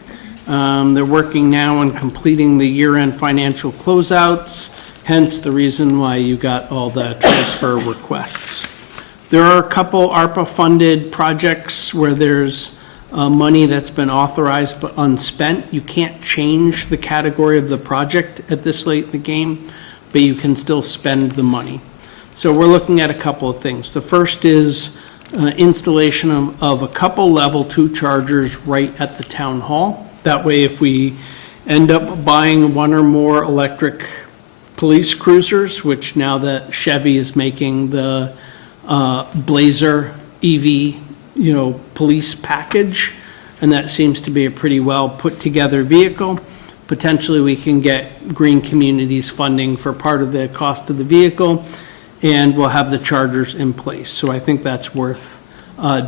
They're working now on completing the year-end financial closeouts, hence the reason why you got all the transfer requests. There are a couple ARPA-funded projects where there's money that's been authorized but unspent. You can't change the category of the project at this late in the game, but you can still spend the money. So we're looking at a couple of things. The first is installation of a couple level 2 chargers right at the town hall. That way, if we end up buying one or more electric police cruisers, which now that Chevy is making the Blazer EV, police package, and that seems to be a pretty well put together vehicle, potentially we can get Green Communities funding for part of the cost of the vehicle, and we'll have the chargers in place. So I think that's worth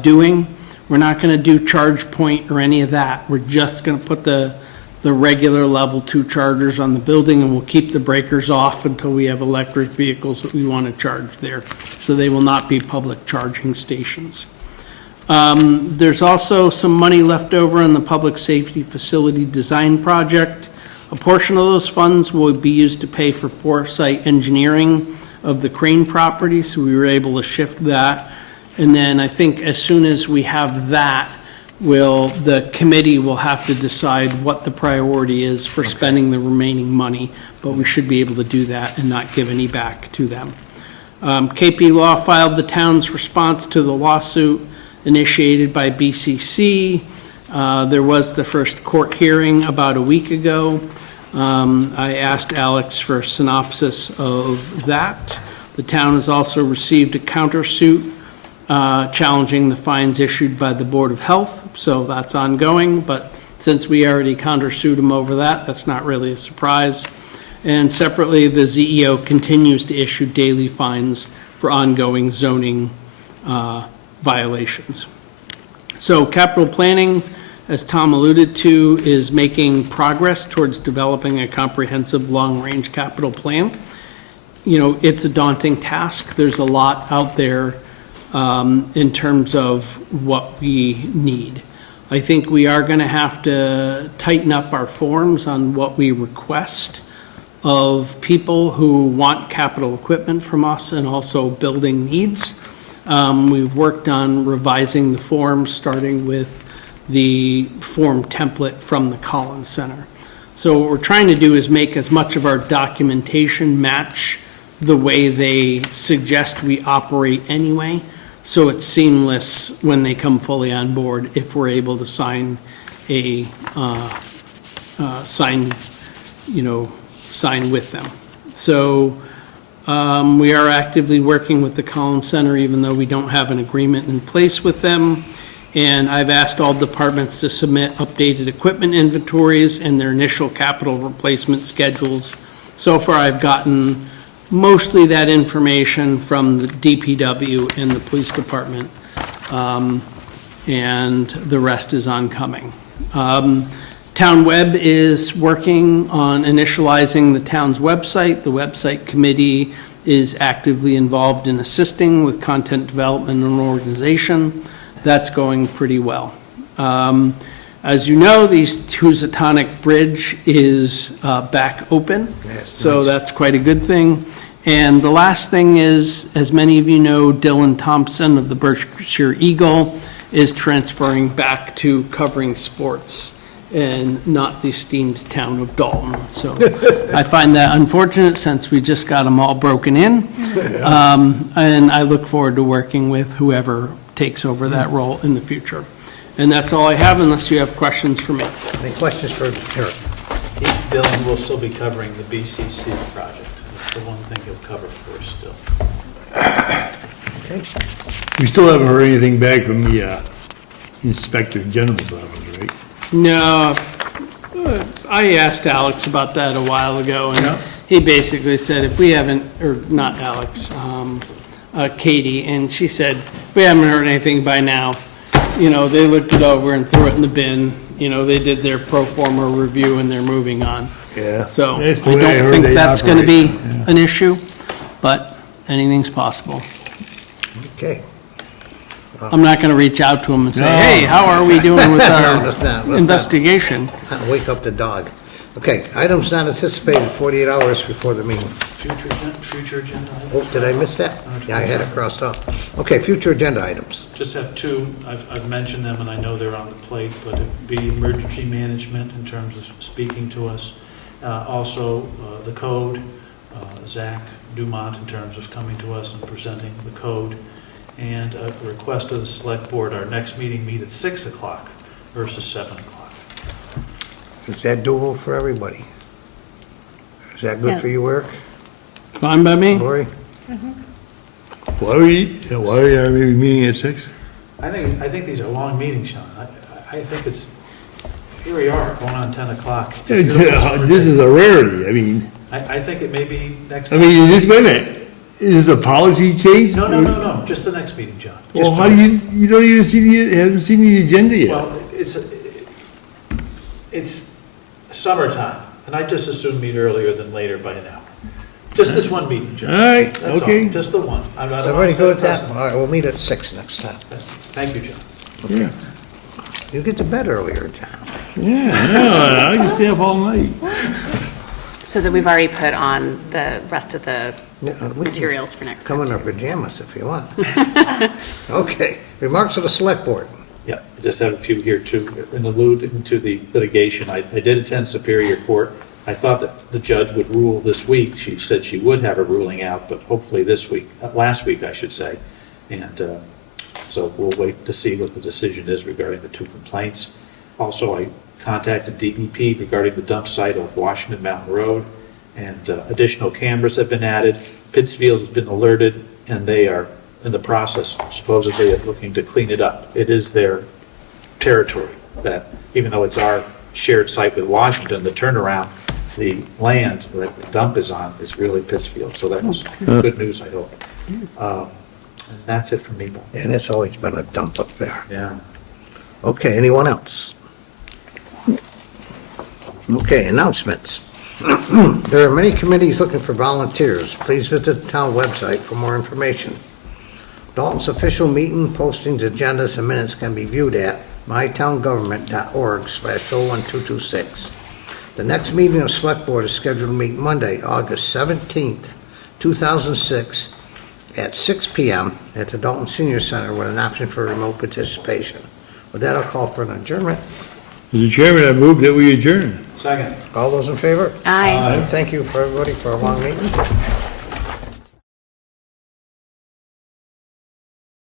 doing. We're not going to do charge point or any of that. We're just going to put the regular level 2 chargers on the building, and we'll keep the breakers off until we have electric vehicles that we want to charge there. So they will not be public charging stations. There's also some money left over in the public safety facility design project. A portion of those funds will be used to pay for foresight engineering of the Crane property, so we were able to shift that. And then I think as soon as we have that, the committee will have to decide what the priority is for spending the remaining money, but we should be able to do that and not give any back to them. KP Law filed the town's response to the lawsuit initiated by BCC. There was the first court hearing about a week ago. I asked Alex for a synopsis of that. The town has also received a countersuit challenging the fines issued by the Board of Health, so that's ongoing, but since we already countersued them over that, that's not really a surprise. And separately, the ZEO continues to issue daily fines for ongoing zoning violations. So capital planning, as Tom alluded to, is making progress towards developing a comprehensive long-range capital plan. It's a daunting task. There's a lot out there in terms of what we need. I think we are going to have to tighten up our forms on what we request of people who want capital equipment from us and also building needs. We've worked on revising the forms, starting with the form template from the Collins Center. So what we're trying to do is make as much of our documentation match the way they suggest we operate anyway, so it's seamless when they come fully on board if we're able to sign with them. So we are actively working with the Collins Center, even though we don't have an agreement in place with them. And I've asked all departments to submit updated equipment inventories and their initial capital replacement schedules. So far, I've gotten mostly that information from the DPW and the police department, and the rest is oncoming. Town Web is working on initializing the town's website. The website committee is actively involved in assisting with content development and organization. That's going pretty well. As you know, the Housatonic Bridge is back open, so that's quite a good thing. And the last thing is, as many of you know, Dylan Thompson of the Berkshire Eagle is transferring back to covering sports and not the esteemed town of Dalton. So I find that unfortunate since we just got them all broken in. And I look forward to working with whoever takes over that role in the future. And that's all I have, unless you have questions for me. Any questions for Eric? Dylan will still be covering the BCC project. That's the one thing he'll cover for us still. We still haven't heard anything back from the Inspector General's office, right? No, I asked Alex about that a while ago, Yeah. and he basically said if we haven't, or not Alex, Katie, and she said, we haven't heard anything by now. You know, they looked it over and threw it in the bin. You know, they did their pro forma review and they're moving on. Yeah. So I That's the way I don't heard think they that's going to operate. be Yeah. an issue, but anything's possible. Okay. I'm not going to reach out to him and say, No. hey, how are we doing with let's not. our investigation? Wake up the dog. Okay, items not anticipated 48 hours before the meeting. Future agenda items? Oh, did I miss that? Yeah, I had it crossed off. Okay, future agenda items. Just have two, I've mentioned them and I know they're on the plate, but it'd be emergency management in terms of speaking to us. Also, the code, Zach Dumont in terms of coming to us and presenting the code. And a request of the select board, our next meeting meet at 6 o'clock versus 7 o'clock. Is that doable for everybody? Is that good for you, Eric? Fine by me? Lori? Why are we meeting at 6? I think these are long meetings, Sean. I think it's, here we are, going on 10 o'clock. It's a beautiful summer This day. is a rarity, I mean, I think it may be next. wait a minute, is the policy change? No, just the next meeting, John. Well, Just how do you don't even haven't seen the agenda yet? Well, it's summertime, and I just assume meet earlier than later by an hour. Just this one meeting, All John. right, That's all, okay. just the one. I don't Is wanna everybody set good a with that? precedent. All right, we'll meet at 6 next time. Thank you, John. Yeah, You get to bed earlier, John. yeah, I can stay up all night. So that we've already put on the rest of the Yeah, we can materials for next come time. in our pajamas if you want. Okay, remarks of the select board. Yeah, I just have a few here too, in alluding to the litigation. I did attend Superior Court. I thought that the judge would rule this week. She said she would have a ruling out, but hopefully this week, last week, I should say. And so we'll wait to see what the decision is regarding the two complaints. Also, I contacted DEP regarding the dump site off Washington Mountain Road, and additional cameras have been added. Pittsfield has been alerted, and they are in the process, supposedly, of looking to clean it up. It is their territory, that even though it's our shared site with Washington, the turnaround, the land that the dump is on is really Pittsfield. So that was good news, I hope. And that's it for me, Bob. And it's always been a dump up there. Yeah. Okay, anyone else? Okay, announcements. There are many committees looking for volunteers. Please visit the town website for more information. Dalton's official meeting postings, agendas, and minutes can be viewed at mytowngovernment.org/01226. The next meeting of Select Board is scheduled to meet Monday, August 17th, 2006, at 6 p.m. at the Dalton Senior Center with an option for remote participation. With that, I'll call for an adjournment. Mr. Chairman, I move that we adjourn. Second. All those in favor? Aye. Thank you for everybody for a long meeting.